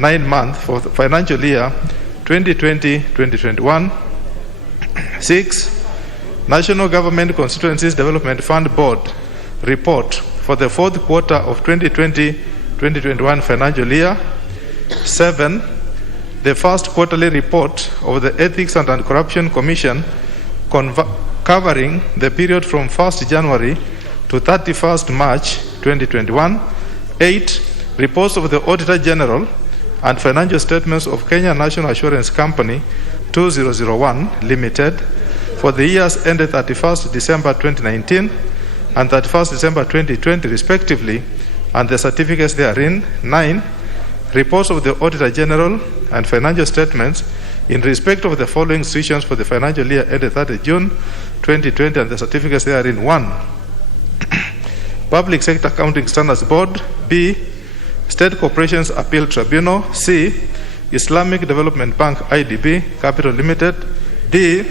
9 months for the financial year 2020-2021. 6. National Government Constituencies Development Fund Board report for the fourth quarter of 2020-2021 financial year. 7. The first quarterly report of the Ethics and Anti-Corruption Commission covering the period from 1st January to 31st March 2021. 8. Reports of the Auditor General and financial statements of Kenya National Assurance Company 2001 Limited for the years ended 31st December 2019 and 31st December 2020 respectively, and the certificates therein. 9. Reports of the Auditor General and financial statements in respect of the following institutions for the financial year ended 30 June 2020 and the certificates therein. 1. Public Sector Accounting Standards Board. B. State Corporations Appeal Tribunal. C. Islamic Development Bank IDB Capital Limited. D.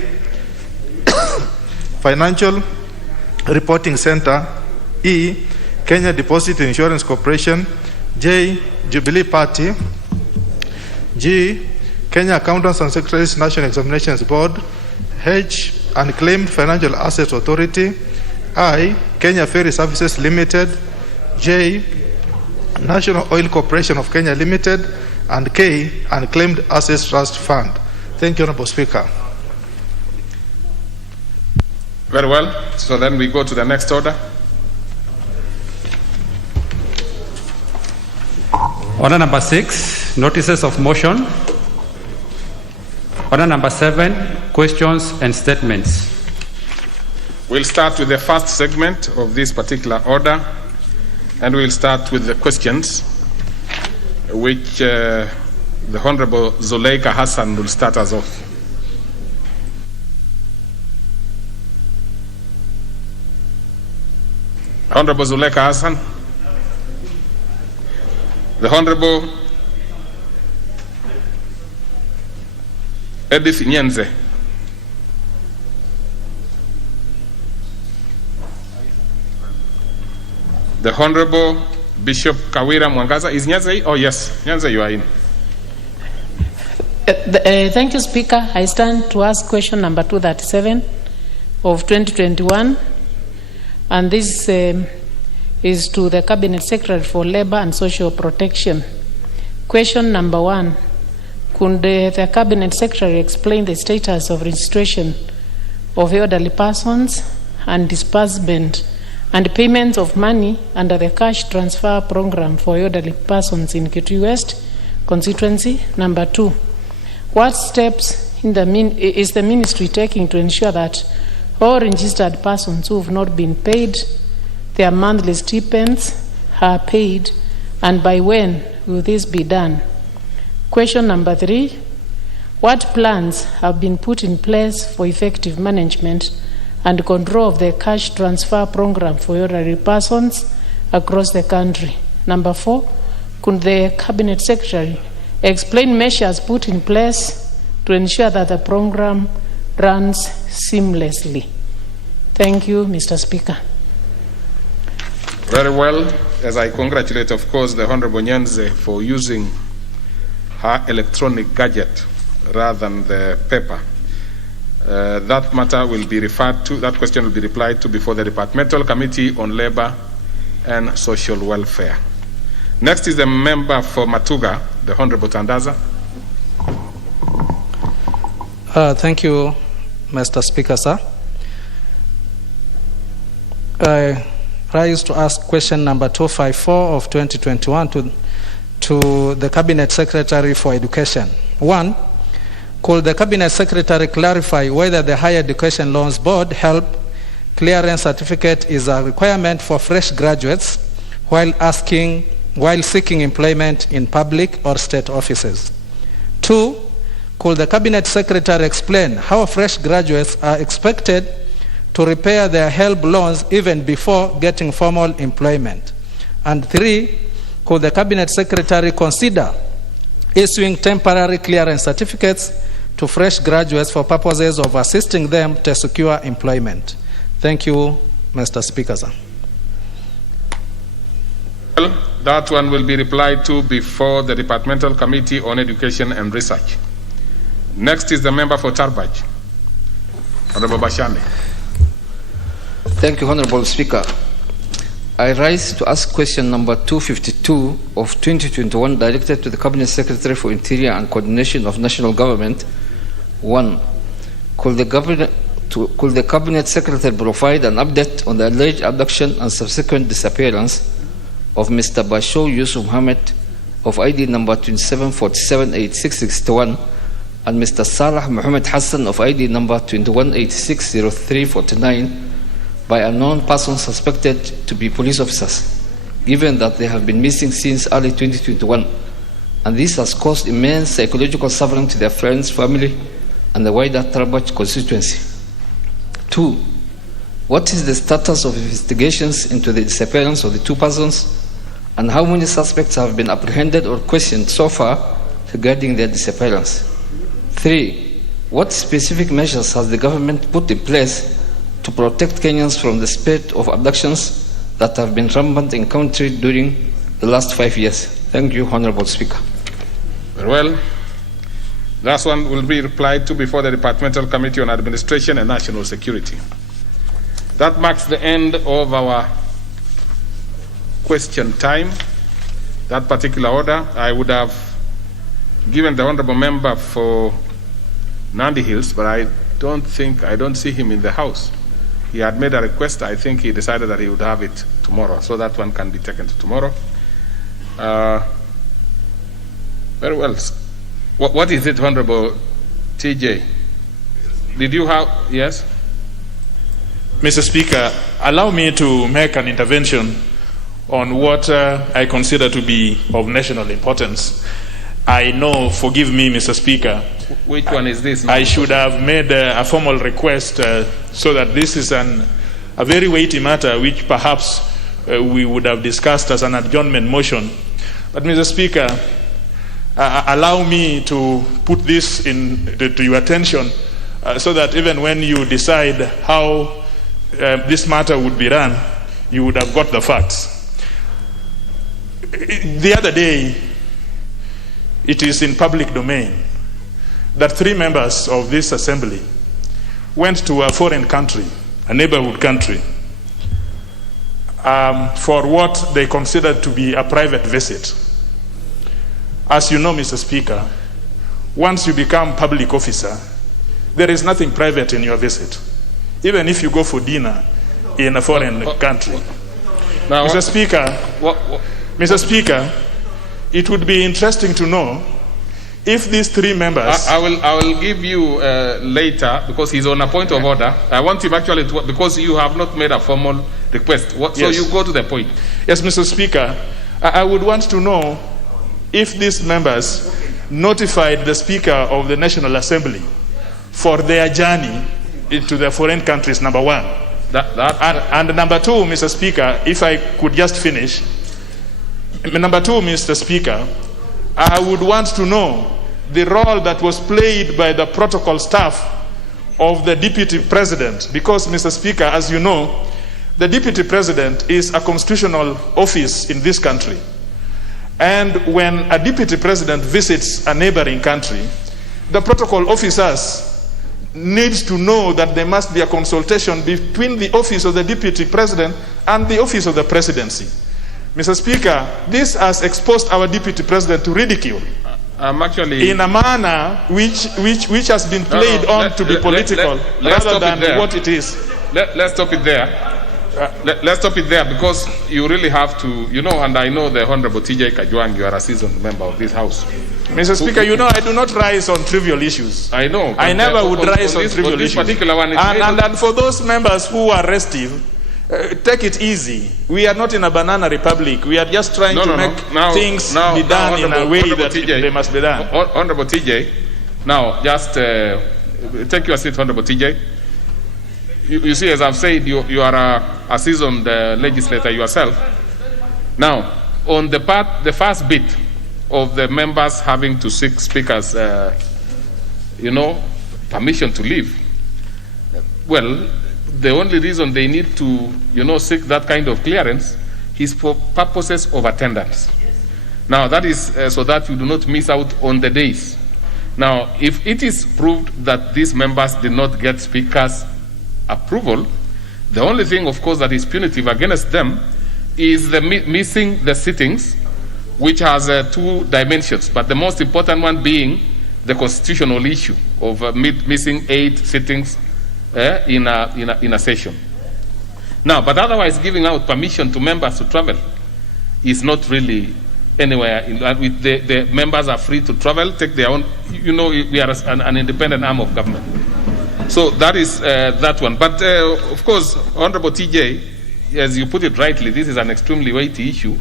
Financial Reporting Center. E. Kenya Deposit Insurance Corporation. J. Jubilee Party. G. Kenya Accountants and Secretaries National Examinations Board. H. Unclaimed Financial Assets Authority. I. Kenya Ferry Services Limited. J. National Oil Corporation of Kenya Limited. And K. Unclaimed Assets Trust Fund. Thank you, Honorable Speaker. Very well. So then we go to the next order. Order number 6, notices of motion. Order number 7, questions and statements. We'll start with the first segment of this particular order, and we'll start with the questions, which the Honorable Zuleika Hassan will start us off. Honorable Zuleika Hassan. The Honorable Edith Nyenze. The Honorable Bishop Kawira Mwangaza. Is Nyenze? Oh yes, Nyenze, you are in. Thank you, Speaker. I stand to ask question number 237 of 2021, and this is to the Cabinet Secretary for Labor and Social Protection. Question number 1. Could the Cabinet Secretary explain the status of registration of elderly persons and disbursement and payments of money under the cash transfer program for elderly persons in Kitui West constituency? Number 2. What steps is the ministry taking to ensure that all registered persons who have not been paid their monthly stipends are paid, and by when will this be done? Question number 3. What plans have been put in place for effective management and control of the cash transfer program for elderly persons across the country? Number 4. Could the Cabinet Secretary explain measures put in place to ensure that the program runs seamlessly? Thank you, Mr. Speaker. Very well. As I congratulate, of course, the Honorable Nyenze for using her electronic gadget rather than the paper. That matter will be referred to, that question will be replied to before the Departmental Committee on Labor and Social Welfare. Next is the member for Matuga, the Honorable Tandaza. Thank you, Mr. Speaker, sir. I rise to ask question number 254 of 2021 to the Cabinet Secretary for Education. 1. Could the Cabinet Secretary clarify whether the Higher Education Loans Board HELP clearance certificate is a requirement for fresh graduates while seeking employment in public or state offices? 2. Could the Cabinet Secretary explain how fresh graduates are expected to repay their HELP loans even before getting formal employment? And 3. Could the Cabinet Secretary consider issuing temporary clearance certificates to fresh graduates for purposes of assisting them to secure employment? Thank you, Mr. Speaker, sir. Well, that one will be replied to before the Departmental Committee on Education and Research. Next is the member for Tarbaj, Honorable Bashane. Thank you, Honorable Speaker. I rise to ask question number 252 of 2021 directed to the Cabinet Secretary for Interior and Coordination of National Government. 1. Could the Cabinet Secretary provide an update on the alleged abduction and subsequent disappearance of Mr. Basho Yusuf Mohammed of ID number 27478661 and Mr. Salah Muhammad Hassan of ID number 21860349 by unknown persons suspected to be police officers, given that they have been missing since early 2021, and this has caused immense psychological suffering to their friends, family, and the wider Tarbaj constituency. 2. What is the status of investigations into the disappearance of the two persons, and how many suspects have been apprehended or questioned so far regarding their disappearance? 3. What specific measures has the government put in place to protect Kenyans from the spate of abductions that have been rampant in country during the last 5 years? Thank you, Honorable Speaker. Very well. That one will be replied to before the Departmental Committee on Administration and National Security. That marks the end of our question time. That particular order, I would have given the Honorable Member for Nandi Hills, but I don't see him in the House. He had made a request. I think he decided that he would have it tomorrow, so that one can be taken to tomorrow. Very well. What is it, Honorable TJ? Did you have, yes? Mr. Speaker, allow me to make an intervention on what I consider to be of national importance. I know, forgive me, Mr. Speaker. Which one is this? I should have made a formal request so that this is a very weighty matter which perhaps we would have discussed as an adjournment motion. But, Mr. Speaker, allow me to put this to your attention so that even when you decide how this matter would be run, you would have got the facts. The other day, it is in public domain that 3 members of this assembly went to a foreign country, a neighborhood country, for what they considered to be a private visit. As you know, Mr. Speaker, once you become public officer, there is nothing private in your visit, even if you go for dinner in a foreign country. Now, Mr. Speaker, Mr. Speaker, it would be interesting to know if these 3 members... I will give you later, because he's on a point of order. I want him actually to, because you have not made a formal request. So Yes. you go to the point. Yes, Mr. Speaker, I would want to know if these members notified the Speaker of the National Assembly for their journey into the foreign countries, number 1. And number 2, Mr. Speaker, if I could just finish. Number 2, Mr. Speaker, I would want to know the role that was played by the protocol staff of the Deputy President, because, Mr. Speaker, as you know, the Deputy President is a constitutional office in this country. And when a Deputy President visits a neighboring country, the protocol officers needs to know that there must be a consultation between the office of the Deputy President and the office of the Presidency. Mr. Speaker, this has exposed our Deputy President to ridicule in a manner which has been played to be political rather than what it is. Let's stop it there. Let's stop it there, because you really have to, and I know the Honorable TJ Kajwang, you are a seasoned member of this House. Mr. Speaker, I do not rise on trivial issues. I know. I never would rise on trivial issues. Particular one, and for those members who are restive, take it easy. We are not in a banana republic. We are just trying to make things be done in a way that they must be done. Honorable TJ, now just take your seat, Honorable TJ. You see, as I've said, you are a seasoned legislator yourself. Now, on the first bit of the members having to seek speakers, permission to leave, well, the only reason they need to, seek that kind of clearance is for purposes of attendance. Now, that is so that you do not miss out on the days. Now, if it is proved that these members did not get Speaker's approval, the only thing, of course, that is punitive against them is the missing the sittings, which has two dimensions, but the most important one being the constitutional issue of missing 8 sittings in a session. Now, but otherwise, giving out permission to members to travel is not really anywhere. The members are free to travel, take their own. You know, we are an independent arm of government. So that is that one. But of course, Honorable TJ, as you put it rightly, this is an extremely weighty issue.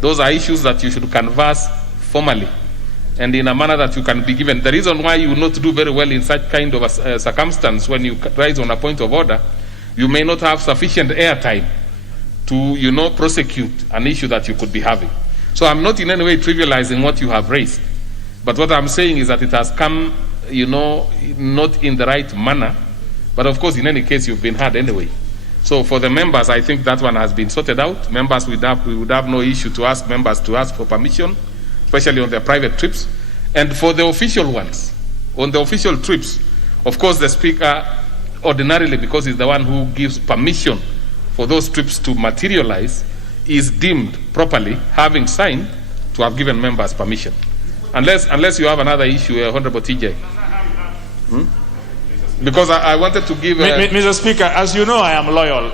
Those are issues that you should canvass formally and in a manner that you can be given. The reason why you will not do very well in such kind of a circumstance when you rise on a point of order, you may not have sufficient airtime to, you know, prosecute an issue that you could be having. So I'm not in any way trivializing what you have raised. But what I'm saying is that it has come, you know, not in the right manner. But of course, in any case, you've been heard anyway. So for the members, I think that one has been sorted out. Members we would have no issue to ask members to ask for permission, especially on their private trips. And for the official ones, on the official trips, of course, the Speaker ordinarily, because he's the one who gives permission for those trips to materialize, is deemed properly, having signed, to have given members permission. Unless you have another issue, Honorable TJ. Because I wanted to give... Mr. Speaker, as you know, I am loyal.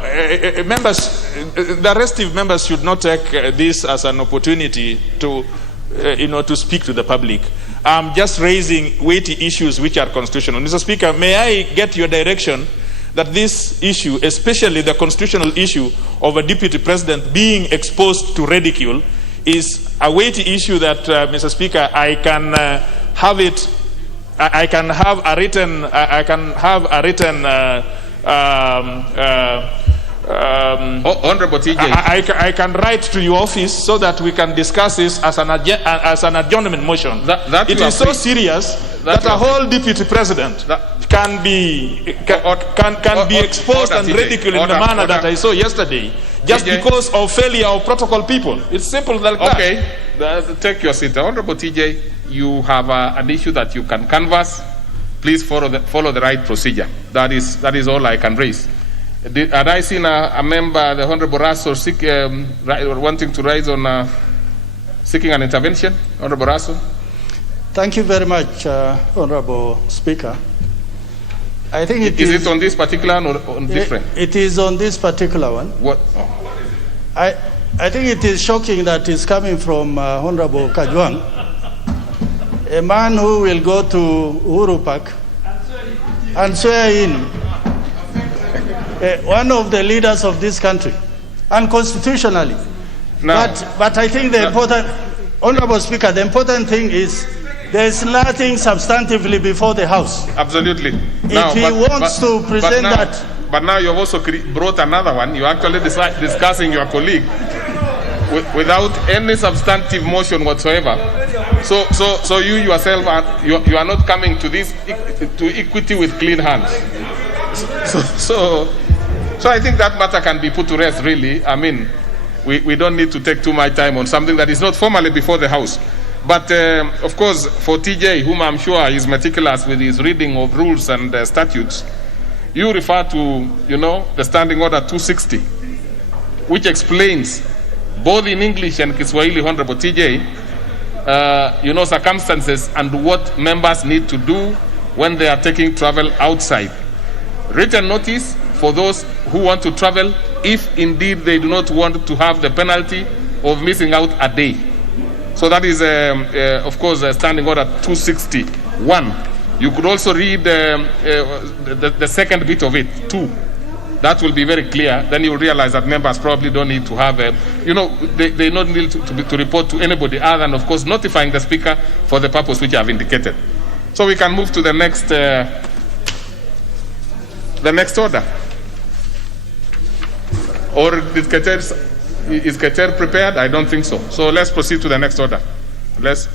Members, the restive members should not take this as an opportunity to, to speak to the public. I'm just raising weighty issues which are constitutional. Mr. Speaker, may I get your direction that this issue, especially the constitutional issue of a deputy president being exposed to ridicule, is a weighty issue that, Mr. Speaker, I can have it. I can have a written. Honorable TJ. I can write to your office so that we can discuss this as an adjournment motion. It is so serious that a whole deputy president can be exposed and ridiculed in the manner that I saw yesterday, just because of failure of protocol people. It's simple like that. Okay, take your seat. Honorable TJ, you have an issue that you can canvass. Please follow the right procedure. That is all I can raise. Had I seen a member, the Honorable Russell, wanting to rise on seeking an intervention? Honorable Russell. Thank you very much, Honorable Speaker. I think is it on this particular one or on different? It is on this particular one. What? I think it is shocking that it's coming from Honorable Kajwang, a man who will go to Uhuru Park and swear in one of the leaders of this country, unconstitutionally. But I think the important, Honorable Speaker, the important thing is there is nothing substantively before the House. Absolutely. If he wants to present that. But now you've also brought another one. You're actually discussing your colleague without any substantive motion whatsoever. So you yourself you are not coming to this to equity with clean hands. So I think that matter can be put to rest, really. I mean, we don't need to take too much time on something that is not formally before the House. But, of course, for TJ, whom I'm sure is meticulous with his reading of rules and statutes, you refer to, the Standing Order 260, which explains, both in English and Kiswahili, Honorable TJ, circumstances and what members need to do when they are taking travel outside. Written notice for those who want to travel, if indeed they do not want to have the penalty of missing out a day. So that is, of course, Standing Order 261. You could also read the second bit of it, too. That will be very clear. Then you'll realize that members probably don't need to have, they don't need to report to anybody other than, of course, notifying the Speaker for the purpose which I have indicated. So we can move to the next order. Or is Keter prepared? I don't think so. So let's proceed to the next order. Yes.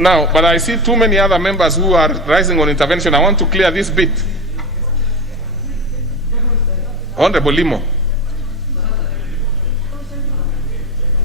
Now, but I see too many other members who are rising on intervention. I want to clear this bit. Honorable Limo.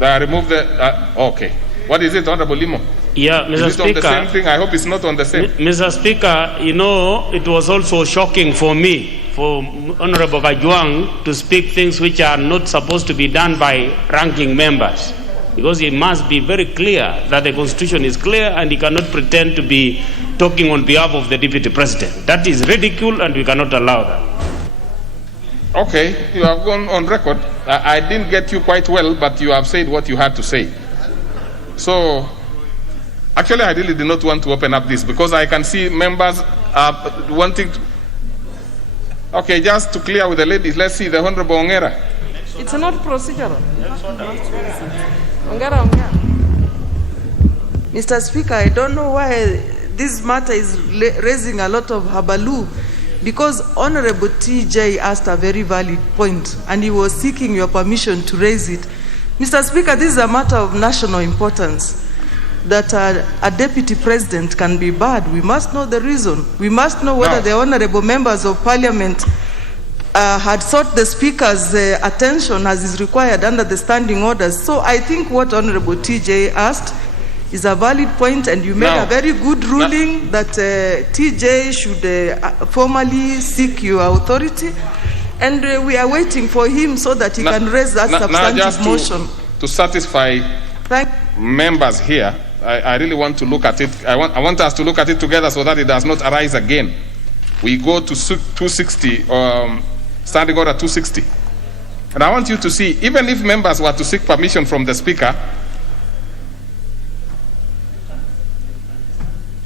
I remove the. Okay. What is it, Honorable Limo? Yeah, Mr. Is it Speaker. on the same thing? I hope it's not on the same. Mr. Speaker, you know, it was also shocking for me, for Honorable Kajwang to speak things which are not supposed to be done by ranking members. Because it must be very clear that the Constitution is clear and he cannot pretend to be talking on behalf of the Deputy President. That is ridicule and we cannot allow that. Okay, you have gone on record. I didn't get you quite well, but you have said what you had to say. So, actually, I really did not want to open up this because I can see members wanting to. Okay, just to clear with the ladies, let's see the Honorable Ongera. It's not procedural. Ongera. Mr. Speaker, I don't know why this matter is raising a lot of habaloo. Because Honorable TJ asked a very valid point and he was seeking your permission to raise it. Mr. Speaker, this is a matter of national importance. That a deputy president can be bad. We must know the reason. We must know whether the honorable members of parliament had sought the speaker's attention as is required under the standing orders. So I think what Honorable TJ asked is a valid point, and you made a very good ruling that TJ should formally seek your authority, and we are waiting for him so that he can raise that substantive motion. To satisfy members here, I really want to look at it. I want us to look at it together so that it does not arise again. We go to 260, Standing Order 260. And I want you to see, even if members were to seek permission from the Speaker,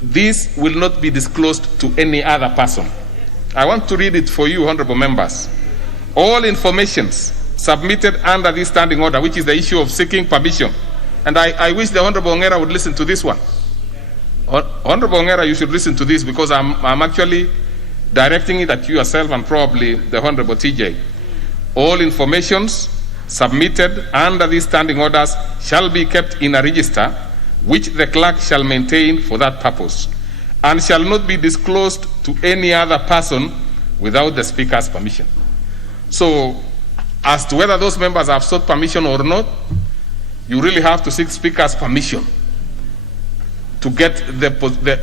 this will not be disclosed to any other person. I want to read it for you, honorable members. All informations submitted under this standing order, which is the issue of seeking permission. And I wish the Honorable Ongera would listen to this one. Honorable Ongera, you should listen to this because I'm actually directing it at you yourself and probably the Honorable TJ. All informations submitted under these standing orders shall be kept in a register which the clerk shall maintain for that purpose, and shall not be disclosed to any other person without the Speaker's permission. So, as to whether those members have sought permission or not, you really have to seek Speaker's permission to get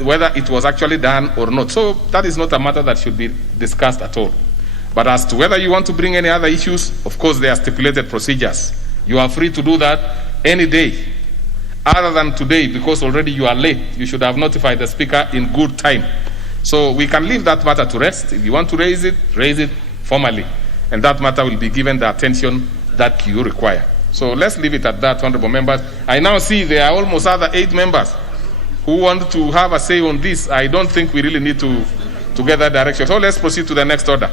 whether it was actually done or not. So, that is not a matter that should be discussed at all. But as to whether you want to bring any other issues, of course, there are stipulated procedures. You are free to do that any day. Other than today, because already you are late, you should have notified the Speaker in good time. So we can leave that matter to rest. If you want to raise it formally. And that matter will be given the attention that you require. So let's leave it at that, honorable members. I now see there are almost other 8 members who want to have a say on this. I don't think we really need to get that direction. So let's proceed to the next order.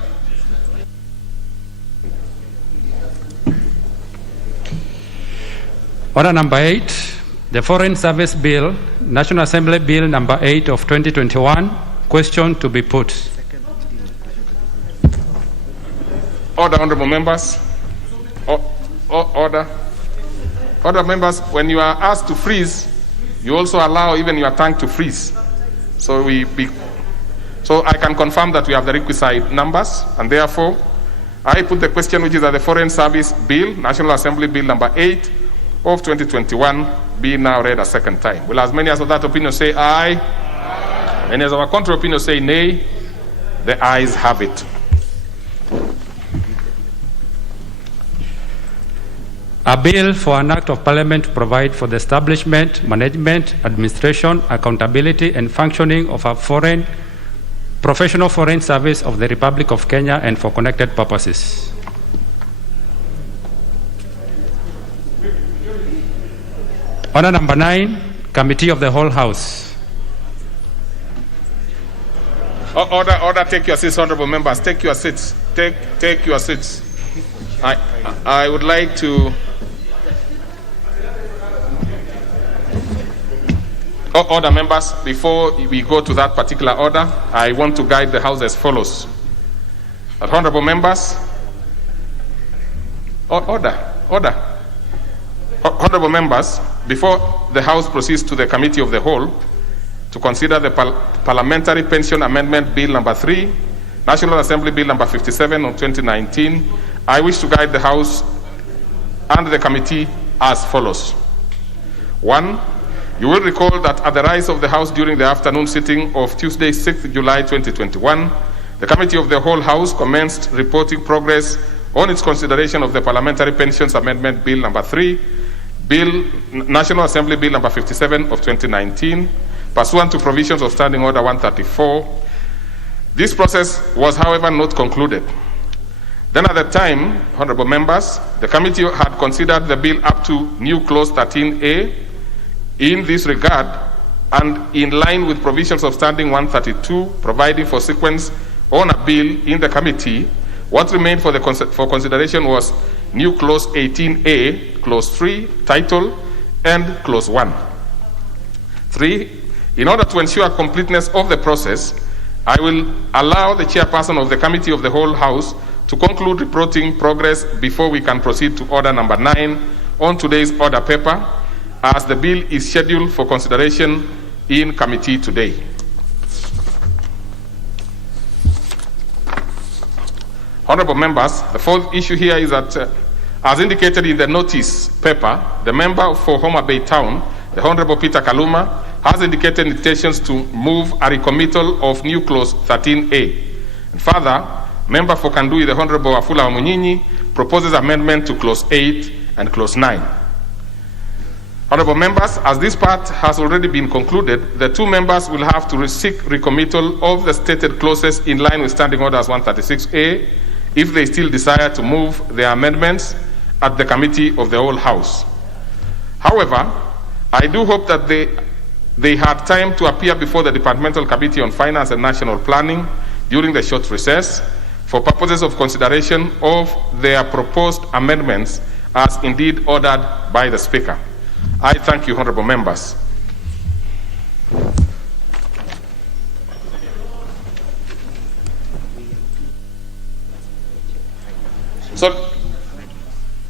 Order number 8. The Foreign Service Bill, National Assembly Bill number 8 of 2021, question to be put. Order, honorable members. Order. Order, members, when you are asked to freeze, you also allow even your tongue to freeze. So so I can confirm that we have the requisite numbers, and therefore I put the question, which is that the Foreign Service Bill, National Assembly Bill number 8 of 2021, be now read a second time. Will as many as of that opinion say aye? Aye. Many as of our contrary opinion say nay? The ayes have it. A bill for an act of parliament to provide for the establishment, management, administration, accountability, and functioning of a professional foreign service of the Republic of Kenya and for connected purposes. Order number 9, Committee of the Whole House. Order, take your seats, honorable members. Take your seats. Take your seats. I would like to. Order, members. Before we go to that particular order, I want to guide the House as follows. Honorable members. Order. Honorable members, before the House proceeds to the Committee of the Whole, to consider the Parliamentary Pension Amendment Bill number 3, National Assembly Bill number 57 of 2019, I wish to guide the House and the committee as follows. 1. You will recall that at the rise of the House during the afternoon sitting of Tuesday, 6th July 2021, the Committee of the Whole House commenced reporting progress on its consideration of the Parliamentary Pensions Amendment Bill number 3, National Assembly Bill number 57 of 2019, pursuant to provisions of Standing Order 134. This process was, however, not concluded. Then at the time, honorable members, the committee had considered the bill up to new clause 13A. In this regard, and in line with provisions of Standing 132, providing for sequence on a bill in the committee, what remained for consideration was new clause 18A, clause 3, title, and clause 1. 3. In order to ensure completeness of the process, I will allow the chairperson of the Committee of the Whole House to conclude reporting progress before we can proceed to order number 9 on today's order paper, as the bill is scheduled for consideration in committee today. Honorable members, the fourth issue here is that, as indicated in the notice paper, the member for Homa Bay Town, the Honorable Peter Kaluma, has indicated intentions to move a recommittal of new clause 13A. And further, member for Kandui, the Honorable Afula Wamunyinyi, proposes amendment to clause 8 and clause 9. Honorable members, as this part has already been concluded, the two members will have to seek recommittal of the stated clauses in line with Standing Orders 136A if they still desire to move their amendments at the Committee of the Whole House. However, I do hope that they had time to appear before the Departmental Committee on Finance and National Planning during the short recess for purposes of consideration of their proposed amendments as indeed ordered by the Speaker. I thank you, honorable members. So,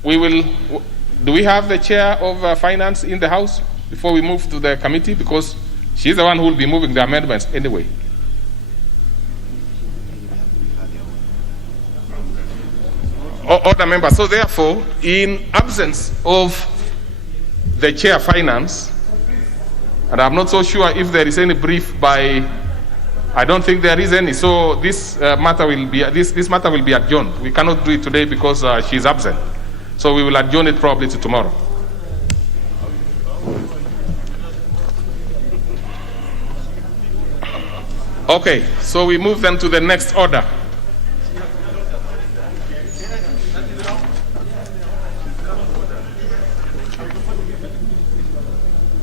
do we have the chair of finance in the House before we move to the committee? Because she's the one who will be moving the amendments anyway. Order members. So therefore, in absence of the chair finance, and I'm not so sure if there is any brief by, I don't think there is any, so this matter will be adjourned. We cannot do it today because she's absent. So we will adjourn it probably to tomorrow. Okay, so we move then to the next order.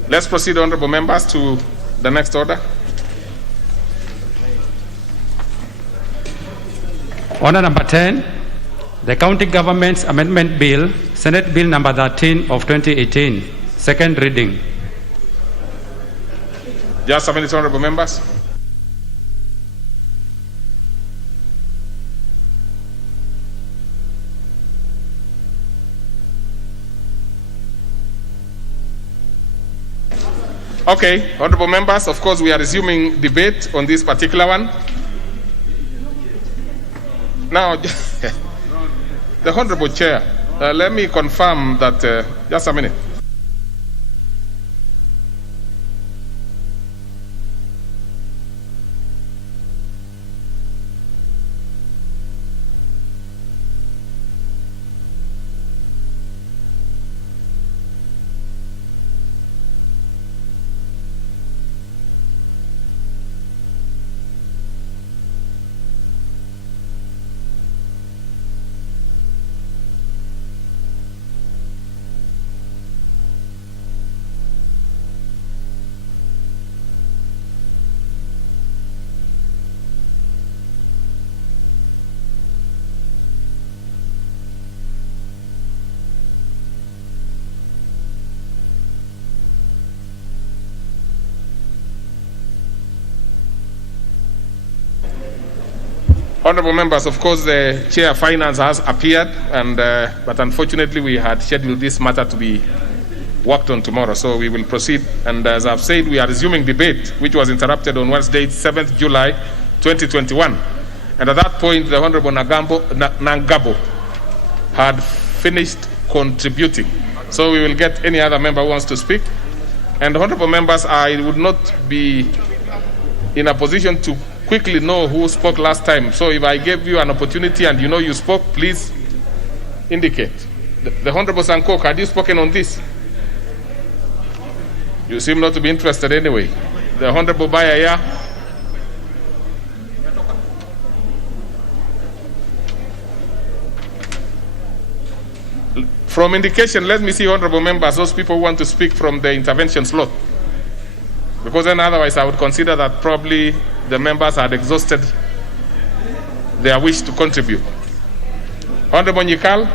Let's proceed, honorable members, to the next order. Order number 10, the County Government's Amendment Bill, Senate Bill number 13 of 2018, second reading. Just a minute, honorable members. Okay, honorable members, of course we are resuming debate on this particular one. Now, the honorable chair, let me confirm that, just a minute. Honorable members, of course, the Chair of Finance has appeared, and but unfortunately we had scheduled this matter to be worked on tomorrow. So we will proceed. And as I've said, we are resuming debate, which was interrupted on Wednesday, 7th July 2021. And at that point, the Honorable Nangabo had finished contributing. So we will get any other member who wants to speak. And honorable members, I would not be in a position to quickly know who spoke last time. So if I gave you an opportunity and you know you spoke, please indicate. The Honorable Sankok, had you spoken on this? You seem not to be interested anyway. The Honorable Bayaya. From indication, let me see, honorable members, those people who want to speak from the intervention slot. Because then otherwise I would consider that probably the members had exhausted their wish to contribute. Honorable Nyikal,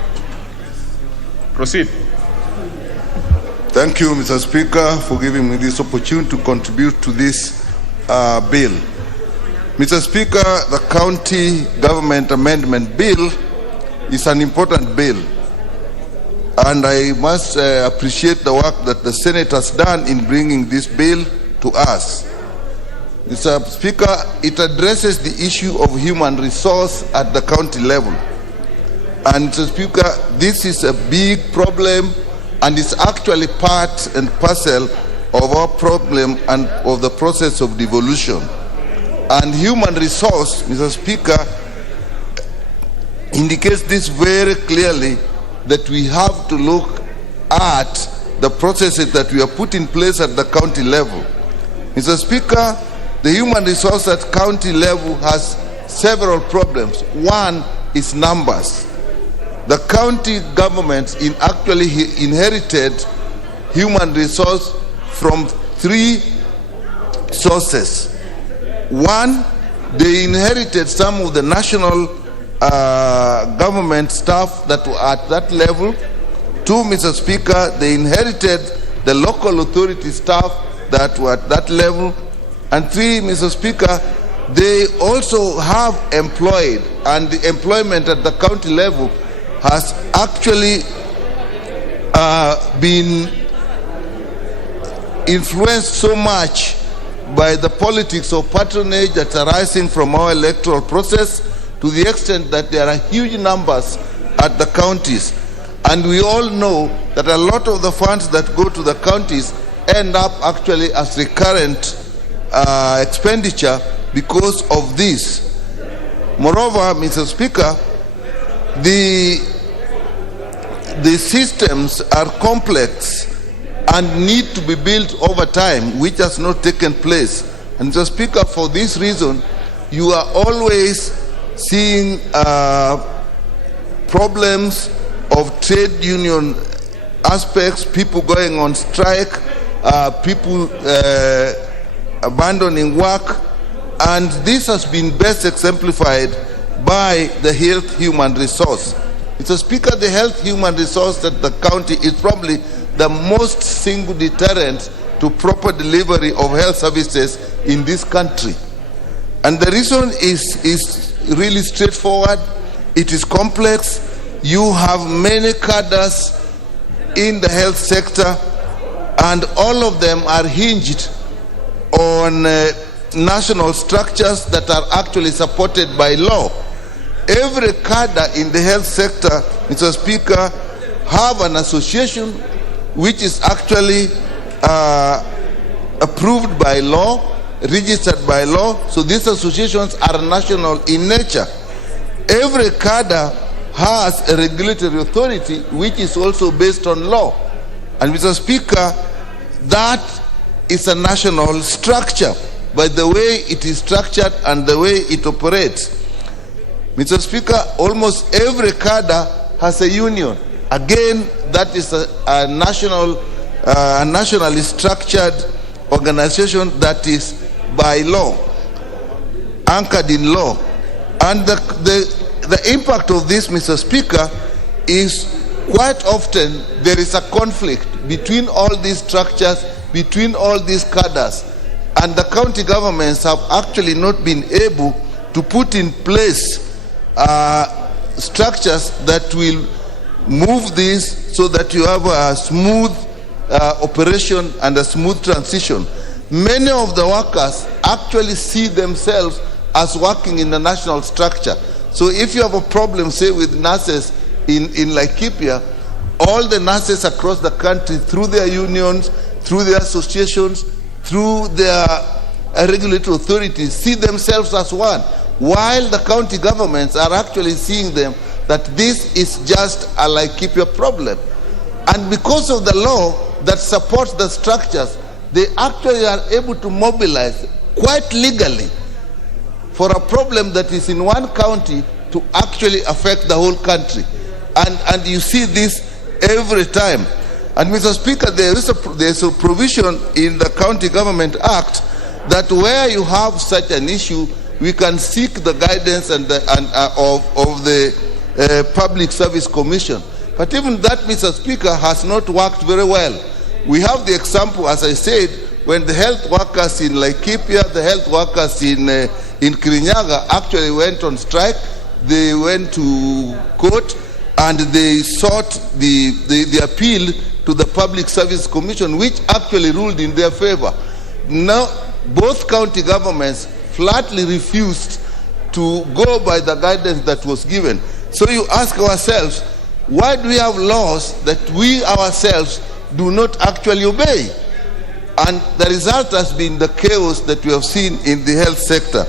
proceed. Thank you, Mr. Speaker, for giving me this opportunity to contribute to this bill. Mr. Speaker, the County Government Amendment Bill is an important bill. And I must appreciate the work that the Senate has done in bringing this bill to us. Mr. Speaker, it addresses the issue of human resource at the county level. And Mr. Speaker, this is a big problem and it's actually part and parcel of our problem and of the process of devolution. And human resource, Mr. Speaker, indicates this very clearly, that we have to look at the processes that we have put in place at the county level. Mr. Speaker, the human resource at county level has several problems. One is numbers. The county governments actually inherited human resource from three sources. One, they inherited some of the national government staff that were at that level. Two, Mr. Speaker, they inherited the local authority staff that were at that level. And three, Mr. Speaker, they also have employed, and the employment at the county level has actually been influenced so much by the politics of patronage that's arising from our electoral process, to the extent that there are huge numbers at the counties. And we all know that a lot of the funds that go to the counties end up actually as recurrent expenditure because of this. Moreover, Mr. Speaker, the systems are complex and need to be built over time, which has not taken place. And Mr. Speaker, for this reason, you are always seeing problems of trade union aspects, people going on strike, people abandoning work, and this has been best exemplified by the health human resource. Mr. Speaker, the health human resource at the county is probably the most single deterrent to proper delivery of health services in this country. And the reason is really straightforward. It is complex. You have many cadres in the health sector, and all of them are hinged on national structures that are actually supported by law. Every cadre in the health sector, Mr. Speaker, have an association which is actually approved by law, registered by law. So these associations are national in nature. Every cadre has a regulatory authority which is also based on law. And Mr. Speaker, that is a national structure by the way it is structured and the way it operates. Mr. Speaker, almost every cadre has a union. Again, that is a nationally structured organization that is by law, anchored in law. And the impact of this, Mr. Speaker, is quite often there is a conflict between all these structures, between all these cadres, and the county governments have actually not been able to put in place structures that will move this so that you have a smooth operation and a smooth transition. Many of the workers actually see themselves as working in a national structure. So if you have a problem, say, with nurses in Laikipia, all the nurses across the country, through their unions, through their associations, through their regulatory authorities, see themselves as one, while the county governments are actually seeing them that this is just a Laikipia problem. And because of the law that supports the structures, they actually are able to mobilize quite legally for a problem that is in one county to actually affect the whole country. And you see this every time. And Mr. Speaker, there is a provision in the County Government Act that where you have such an issue, we can seek the guidance of the Public Service Commission. But even that, Mr. Speaker, has not worked very well. We have the example, as I said, when the health workers in Laikipia, the health workers in Kirinyaga actually went on strike. They went to court and they sought the appeal to the Public Service Commission, which actually ruled in their favor. Now, both county governments flatly refused to go by the guidance that was given. So you ask ourselves, why do we have laws that we ourselves do not actually obey? And the result has been the chaos that we have seen in the health sector.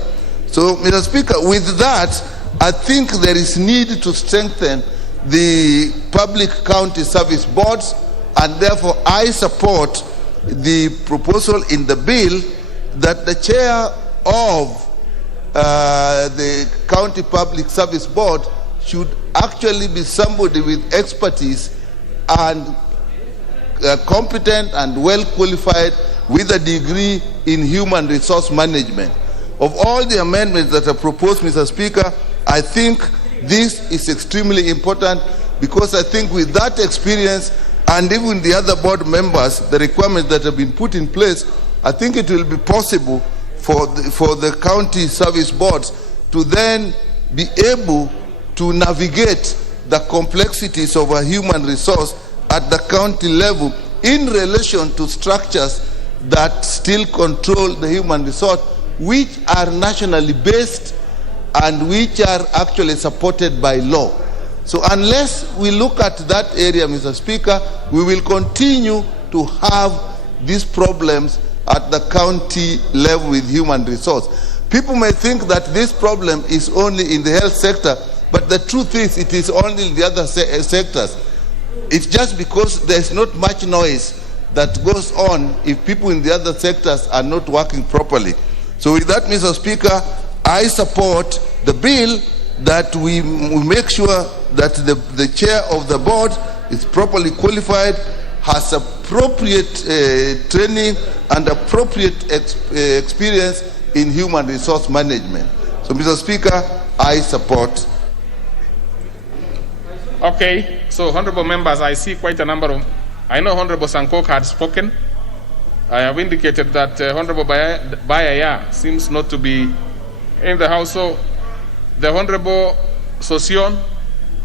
So, Mr. Speaker, with that, I think there is need to strengthen the public county service boards, and therefore I support the proposal in the bill that the chair of the county public service board should actually be somebody with expertise and competent and well qualified with a degree in human resource management. Of all the amendments that are proposed, Mr. Speaker, I think this is extremely important, because I think with that experience and even the other board members, the requirements that have been put in place, I think it will be possible for the county service boards to then be able to navigate the complexities of a human resource at the county level in relation to structures that still control the human resource, which are nationally based and which are actually supported by law. So unless we look at that area, Mr. Speaker, we will continue to have these problems at the county level with human resource. People may think that this problem is only in the health sector, but the truth is it is only in the other sectors. It's just because there's not much noise that goes on if people in the other sectors are not working properly. So with that, Mr. Speaker, I support the bill that we make sure that the chair of the board is properly qualified, has appropriate training and appropriate experience in human resource management. So, Mr. Speaker, I support. Okay, so honorable members, I see quite a number of, I know Honorable Sankok had spoken. I have indicated that Honorable Bayaya seems not to be in the House. So the Honorable Sosion,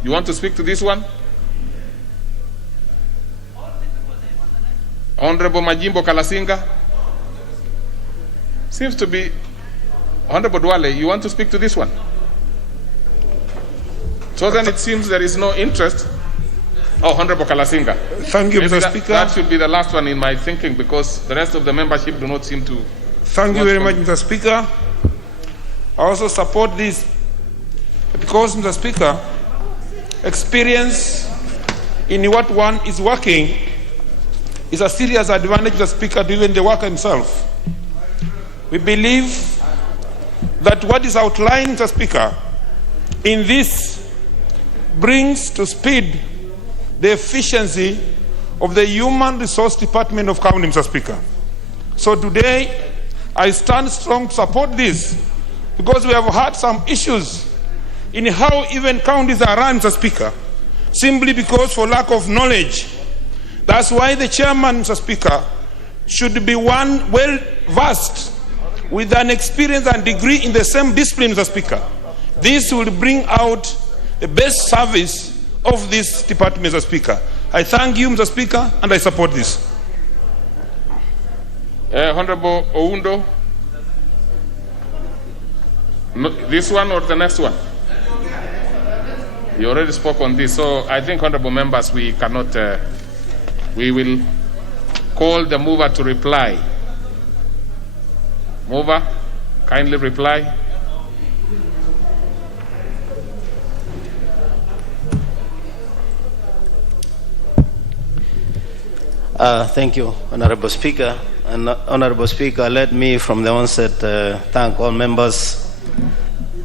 you want to speak to this one? Honorable Majimbo Kalasinga? Seems to be. Honorable Dwale, you want to speak to this one? So then it seems there is no interest. Oh, Honorable Kalasinga. Thank you, Mr. Speaker. That should be the last one in my thinking, because the rest of the membership do not seem to. Thank you very much, Mr. Speaker. I also support this because, Mr. Speaker, experience in what one is working is a serious advantage, Mr. Speaker, to even the worker himself. We believe that what is outlined, Mr. Speaker, in this brings to speed the efficiency of the Human Resource Department of County, Mr. Speaker. So today, I stand strong to support this, because we have had some issues in how even counties are run, Mr. Speaker, simply because for lack of knowledge. That's why the chairman, Mr. Speaker, should be one well-versed with an experience and degree in the same discipline, Mr. Speaker. This will bring out the best service of this department, Mr. Speaker. I thank you, Mr. Speaker, and I support this. Honorable Oundo. No, this one or the next one? You already spoke on this, so I think, honorable members, we cannot. We will call the mover to reply. Mover, kindly reply. Thank you, Honorable Speaker. And Honorable Speaker, let me from the onset thank all members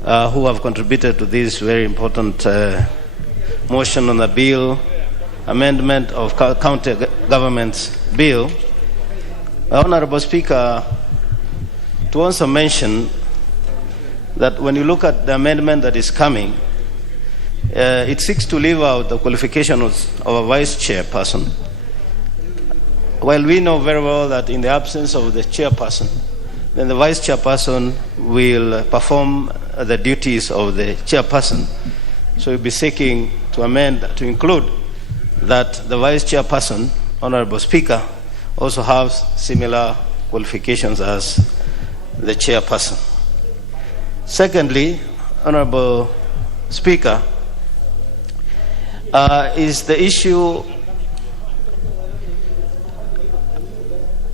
who have contributed to this very important motion on the bill, amendment of county government's bill. Honorable Speaker, to also mention that when you look at the amendment that is coming, it seeks to leave out the qualifications of a vice chairperson. While we know very well that in the absence of the chairperson, then the vice chairperson will perform the duties of the chairperson. So we'll be seeking to amend to include that the vice chairperson, Honorable Speaker, also has similar qualifications as the chairperson. Secondly, Honorable Speaker, is the issue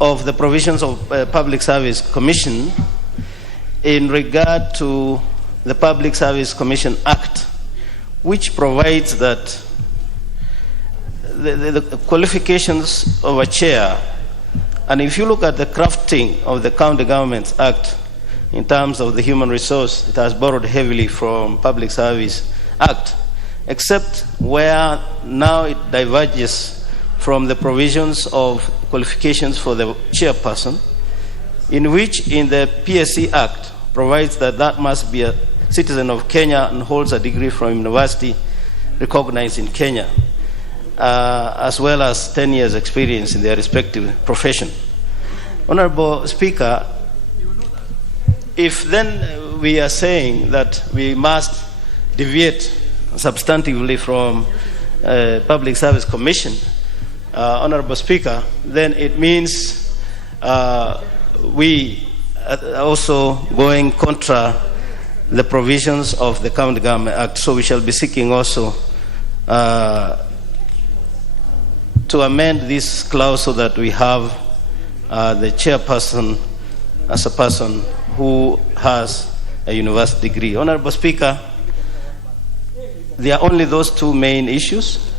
of the provisions of Public Service Commission in regard to the Public Service Commission Act, which provides that the qualifications of a chair, and if you look at the crafting of the County Governments Act in terms of the human resource, it has borrowed heavily from Public Service Act, except where now it diverges from the provisions of qualifications for the chairperson, in which in the PSC Act provides that that must be a citizen of Kenya and holds a degree from university recognized in Kenya, as well as 10 years experience in their respective profession. Honorable Speaker, if then we are saying that we must deviate substantively from Public Service Commission, Honorable Speaker, then it means we are also going contra the provisions of the County Government Act. So we shall be seeking also to amend this clause so that we have the chairperson as a person who has a university degree. Honorable Speaker, there are only those two main issues.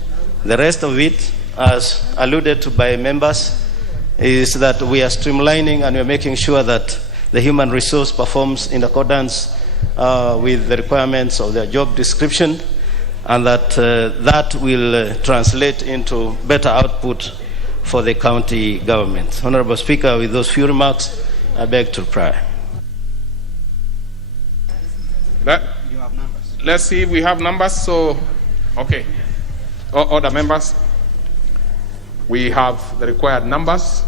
The rest of it, as alluded to by members, is that we are streamlining and we are making sure that the human resource performs in accordance with the requirements of their job description, and that that will translate into better output for the county government. Honorable Speaker, with those few remarks, I beg to reply. Let's see if we have numbers. So, okay. Other members, we have the required numbers.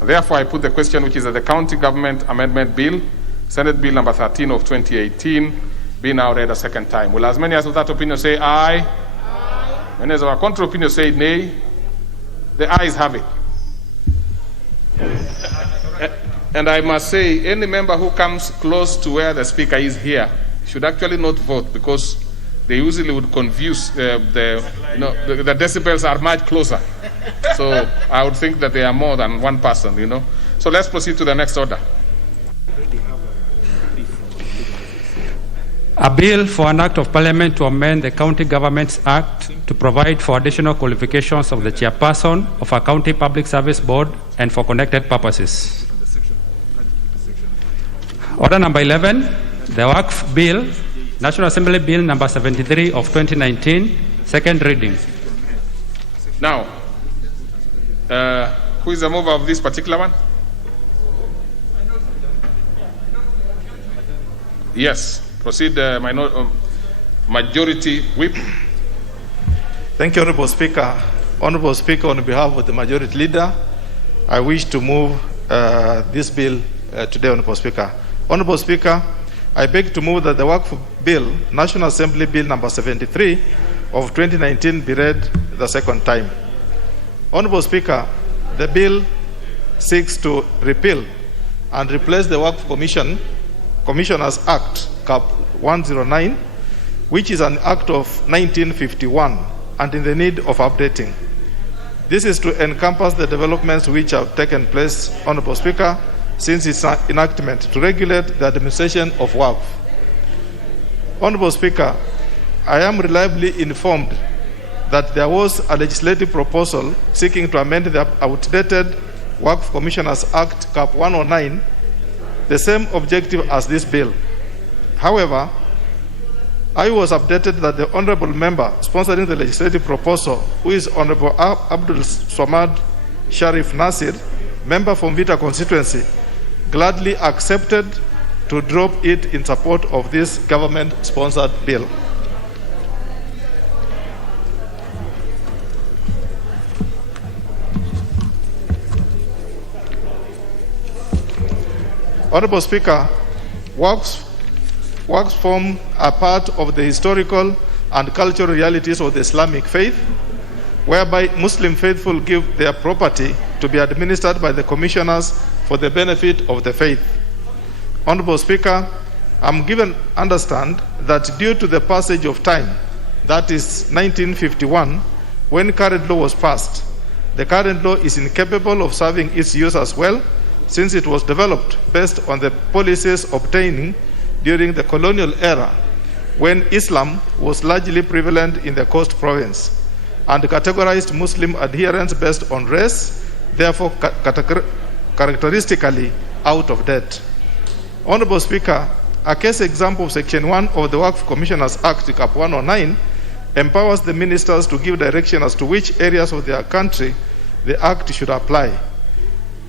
Therefore, I put the question, which is that the County Government Amendment Bill, Senate Bill number 13 of 2018, be now read a second time. Will as many as of that opinion say aye? Aye. Many as of our contrary opinion say nay? The ayes have it. And I must say, any member who comes close to where the speaker is here should actually not vote, because they usually would confuse the decibels are much closer. So I would think that they are more than one person, So let's proceed to the next order. A bill for an act of parliament to amend the County Governments Act to provide for additional qualifications of the chairperson of a county public service board and for connected purposes. Order number 11, the Waqf Bill, National Assembly Bill number 73 of 2019, second reading. Now, who is the mover of this particular one? Yes, proceed, Majority Whip. Thank you, Honorable Speaker. Honorable Speaker, on behalf of the Majority Leader, I wish to move this bill today, Honorable Speaker. Honorable Speaker, I beg to move that the Waqf Bill, National Assembly Bill number 73 of 2019, be read the second time. Honorable Speaker, the bill seeks to repeal and replace the Waqf Commissioners Act, Cap 109, which is an act of 1951 and in the need of updating. This is to encompass the developments which have taken place, Honorable Speaker, since its enactment to regulate the administration of Waqf. Honorable Speaker, I am reliably informed that there was a legislative proposal seeking to amend the outdated Waqf Commissioners Act, Cap 109, the same objective as this bill. However, I was updated that the honorable member sponsoring the legislative proposal, who is Honorable Abdul Swamad Sharif Nasir, member from Vita constituency, gladly accepted to drop it in support of this government-sponsored bill. Honorable Speaker, Waqfs form a part of the historical and cultural realities of the Islamic faith, whereby Muslim faithful give their property to be administered by the commissioners for the benefit of the faith. Honorable Speaker, I'm given understand that due to the passage of time, that is 1951, when current law was passed, the current law is incapable of serving its use as well, since it was developed based on the policies obtaining during the colonial era, when Islam was largely prevalent in the Coast Province, and categorized Muslim adherents based on race, therefore characteristically out of date. Honorable Speaker, a case example of Section 1 of the Waqf Commissioners Act, Cap 109, empowers the ministers to give direction as to which areas of their country the Act should apply.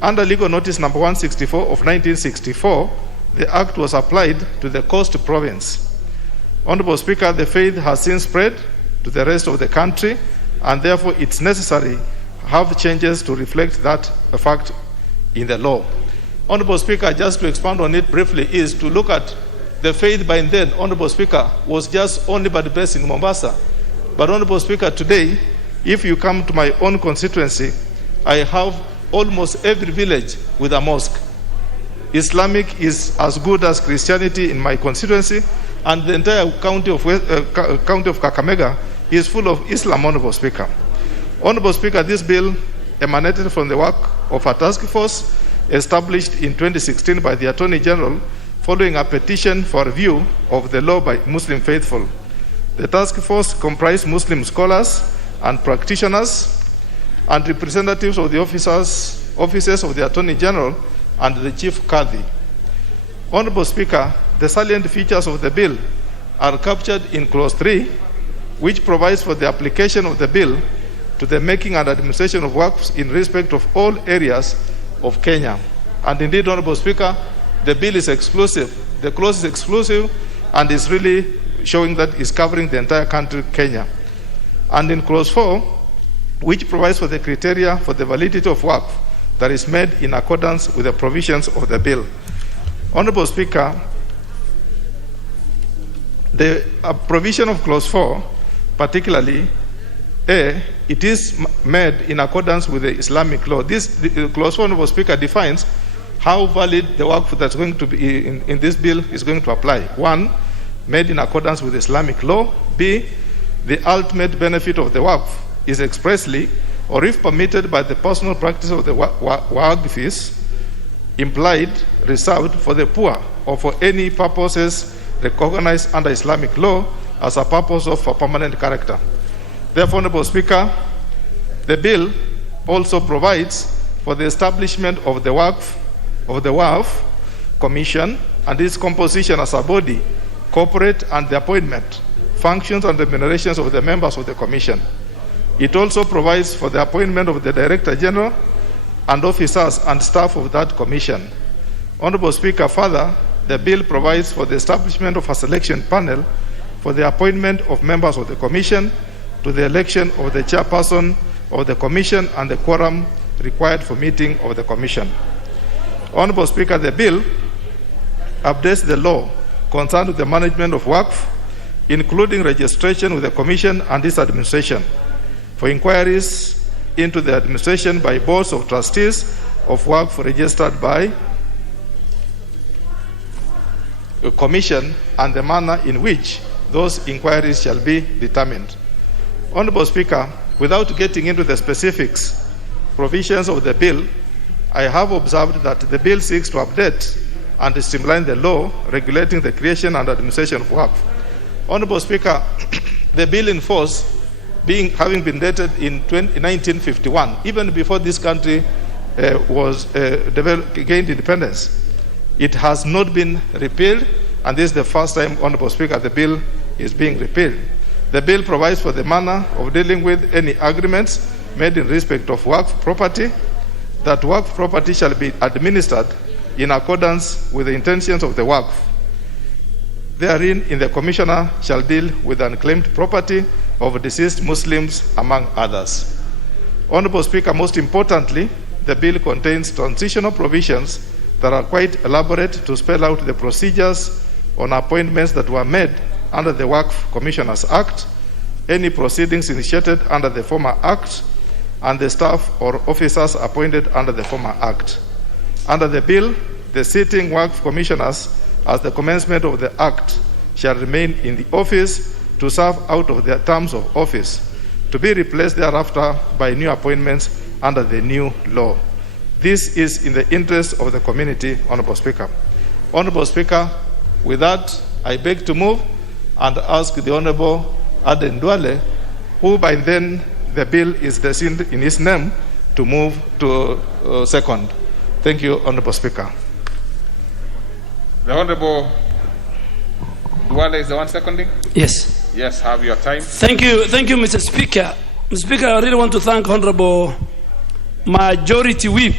Under Legal Notice Number 164 of 1964, the Act was applied to the Coast Province. Honorable Speaker, the faith has since spread to the rest of the country, and therefore it's necessary to have changes to reflect that fact in the law. Honorable Speaker, just to expand on it briefly, is to look at the faith by then, Honorable Speaker, was just only but based in Mombasa. But Honorable Speaker, today, if you come to my own constituency, I have almost every village with a mosque. Islamic is as good as Christianity in my constituency, and the entire county of Kakamega is full of Islam, Honorable Speaker. Honorable Speaker, this bill emanated from the work of a task force established in 2016 by the Attorney General following a petition for review of the law by Muslim faithful. The task force comprised Muslim scholars and practitioners and representatives of the offices of the Attorney General and the Chief Qadi. Honorable Speaker, the salient features of the bill are captured in Clause 3, which provides for the application of the bill to the making and administration of Waqfs in respect of all areas of Kenya. And indeed, Honorable Speaker, the bill is exclusive. The clause is exclusive and is really showing that it's covering the entire country, Kenya. And in Clause 4, which provides for the criteria for the validity of Waqf that is made in accordance with the provisions of the bill. Honorable Speaker, the provision of Clause 4, particularly A, it is made in accordance with the Islamic law. This Clause 4, Honorable Speaker, defines how valid the Waqf that's going to be in this bill is going to apply. 1, made in accordance with Islamic law. B, the ultimate benefit of the Waqf is expressly, or if permitted by the personal practice of the Waqfis, implied, reserved for the poor or for any purposes recognized under Islamic law as a purpose of a permanent character. Therefore, Honorable Speaker, the bill also provides for the establishment of the Waqf Commission and its composition as a body, corporate, and the appointment, functions, and remunerations of the members of the Commission. It also provides for the appointment of the Director General and officers and staff of that Commission. Honorable Speaker, further, the bill provides for the establishment of a selection panel for the appointment of members of the Commission, to the election of the chairperson of the Commission and the quorum required for meeting of the Commission. Honorable Speaker, the bill updates the law concerned with the management of Waqf, including registration with the Commission and its administration, for inquiries into the administration by boards of trustees of Waqf registered by a commission and the manner in which those inquiries shall be determined. Honorable Speaker, without getting into the specifics provisions of the bill, I have observed that the bill seeks to update and streamline the law regulating the creation and administration of Waqf. Honorable Speaker, the bill in force having been dated in 1951, even before this country gained independence, it has not been repealed, and this is the first time, Honorable Speaker, the bill is being repealed. The bill provides for the manner of dealing with any agreements made in respect of Waqf property, that Waqf property shall be administered in accordance with the intentions of the Waqf. Therein, the Commissioner shall deal with unclaimed property of deceased Muslims, among others. Honorable Speaker, most importantly, the bill contains transitional provisions that are quite elaborate to spell out the procedures on appointments that were made under the Waqf Commissioners Act, any proceedings initiated under the former Act, and the staff or officers appointed under the former Act. Under the bill, the sitting Waqf Commissioners, as the commencement of the Act, shall remain in the office to serve out of their terms of office, to be replaced thereafter by new appointments under the new law. This is in the interest of the community, Honorable Speaker. Honorable Speaker, with that, I beg to move and ask the Honorable Aden Duale, who by then the bill is destined in his name, to move to second. Thank you, Honorable Speaker. The Honorable Duale is the one seconding? Yes. Yes, have your time. Thank you, Mr. Speaker. Mr. Speaker, I really want to thank Honorable Majority Whip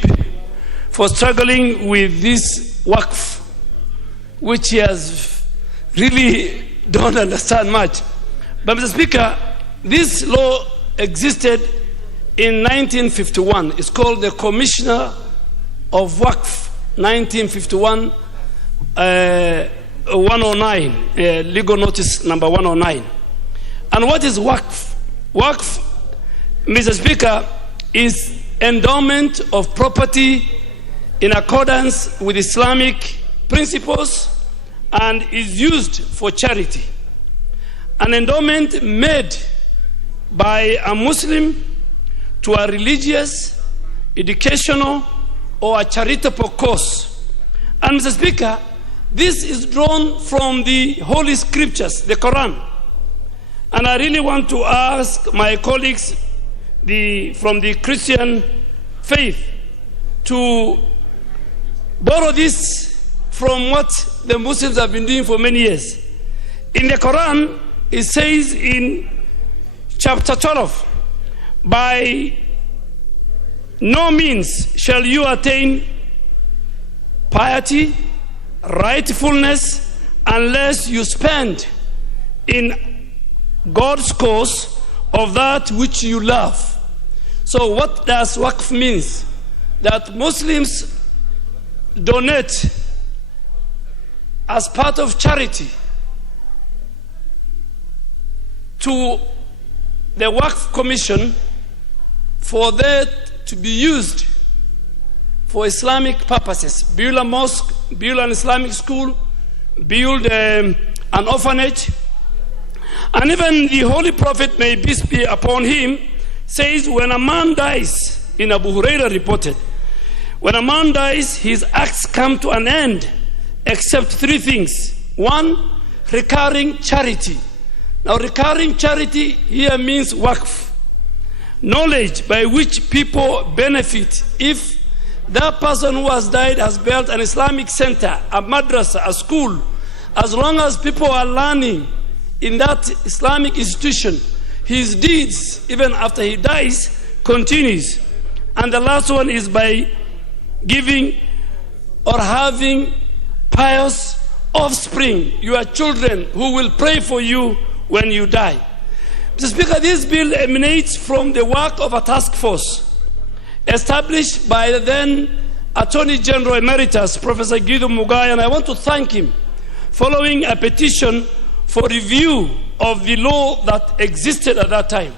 for struggling with this Waqf, which he has really don't understand much. But Mr. Speaker, this law existed in 1951. It's called the Commissioner of Waqf, 1951 109, legal notice number 109. And what is Waqf? Waqf, Mr. Speaker, is endowment of property in accordance with Islamic principles and is used for charity. An endowment made by a Muslim to a religious, educational, or a charitable cause. And Mr. Speaker, this is drawn from the Holy Scriptures, the Quran. And I really want to ask my colleagues from the Christian faith to borrow this from what the Muslims have been doing for many years. In the Quran, it says in chapter 12, by no means shall you attain piety, rightfulness, unless you spend in God's cause of that which you love. So what does Waqf means? That Muslims donate as part of charity to the Waqf Commission for that to be used for Islamic purposes. Build a mosque, build an Islamic school, build an orphanage. And even the Holy Prophet, may peace be upon him, says when a man dies, in Abu Hurairah reported, when a man dies, his acts come to an end, except three things. One, recurring charity. Now, recurring charity here means Waqf. Knowledge by which people benefit. If that person who has died has built an Islamic center, a madrasa, a school, as long as people are learning in that Islamic institution, his deeds, even after he dies, continues. And the last one is by giving or having pious offspring, your children who will pray for you when you die. Mr. Speaker, this bill emanates from the work of a task force established by the then Attorney General Emeritus, Professor Guido Mugai, and I want to thank him, following a petition for review of the law that existed at that time.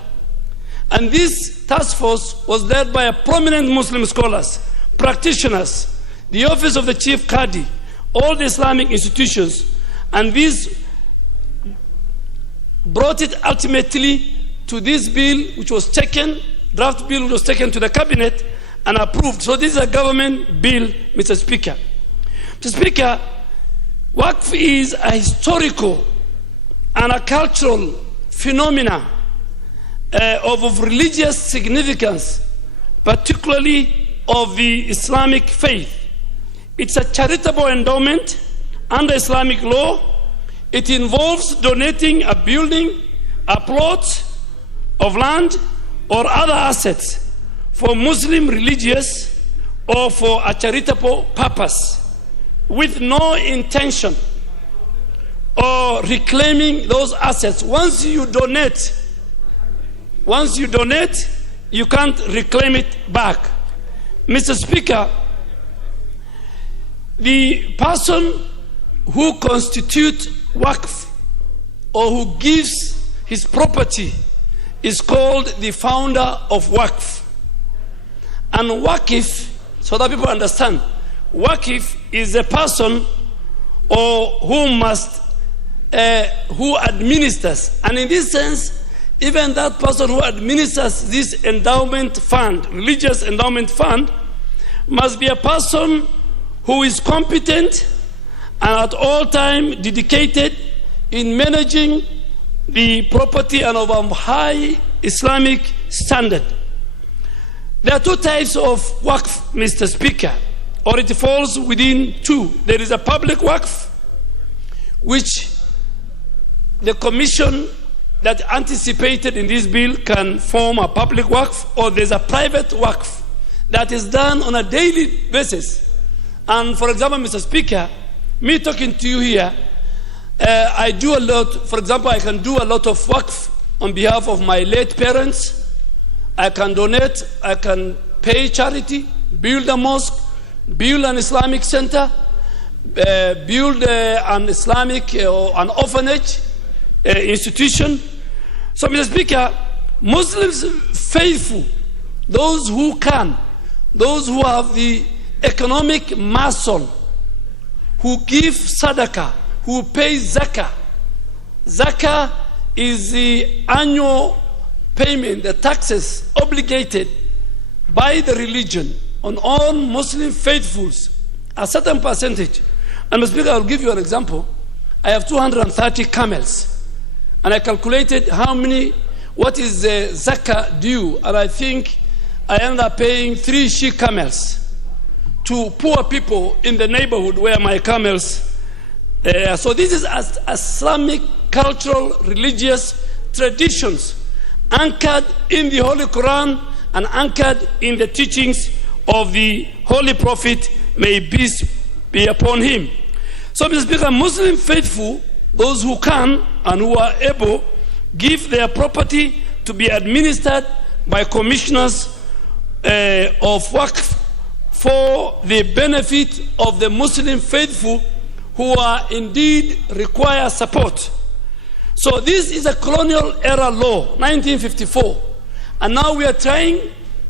And this task force was led by a prominent Muslim scholars, practitioners, the office of the chief Qadi, all the Islamic institutions, and this brought it ultimately to this bill which was taken, draft bill which was taken to the cabinet and approved. So this is a government bill, Mr. Speaker. Mr. Speaker, Waqf is a historical and a cultural phenomena of religious significance, particularly of the Islamic faith. It's a charitable endowment under Islamic law. It involves donating a building, a plot of land, or other assets for Muslim religious or for a charitable purpose, with no intention or reclaiming those assets. Once you donate, you can't reclaim it back. Mr. Speaker, the person who constitutes Waqf or who gives his property is called the founder of Waqf. And Waqif, so that people understand, Waqif is a person who administers. And in this sense, even that person who administers this endowment fund, religious endowment fund, must be a person who is competent and at all times dedicated in managing the property and of a high Islamic standard. There are two types of Waqf, Mr. Speaker, or it falls within two. There is a public Waqf, which the commission that anticipated in this bill can form a public Waqf, or there's a private Waqf that is done on a daily basis. And for example, Mr. Speaker, me talking to you here, I do a lot. For example, I can do a lot of Waqf on behalf of my late parents. I can donate, I can pay charity, build a mosque, build an Islamic center, build an Islamic or an orphanage institution. So, Mr. Speaker, Muslims faithful, those who can, those who have the economic muscle, who give sadaqah, who pay zakah. Zakah is the annual payment, the taxes obligated by the religion on all Muslim faithfuls, a certain percentage. And Mr. Speaker, I'll give you an example. I have 230 camels, and I calculated what is the zakah due, and I think I ended up paying 3 she camels to poor people in the neighborhood where my camels. So this is Islamic cultural religious traditions anchored in the Holy Quran and anchored in the teachings of the Holy Prophet, may peace be upon him. So, Mr. Speaker, Muslim faithful, those who can and who are able, give their property to be administered by commissioners of Waqf for the benefit of the Muslim faithful who are indeed require support. So this is a colonial era law, 1954. And now we are trying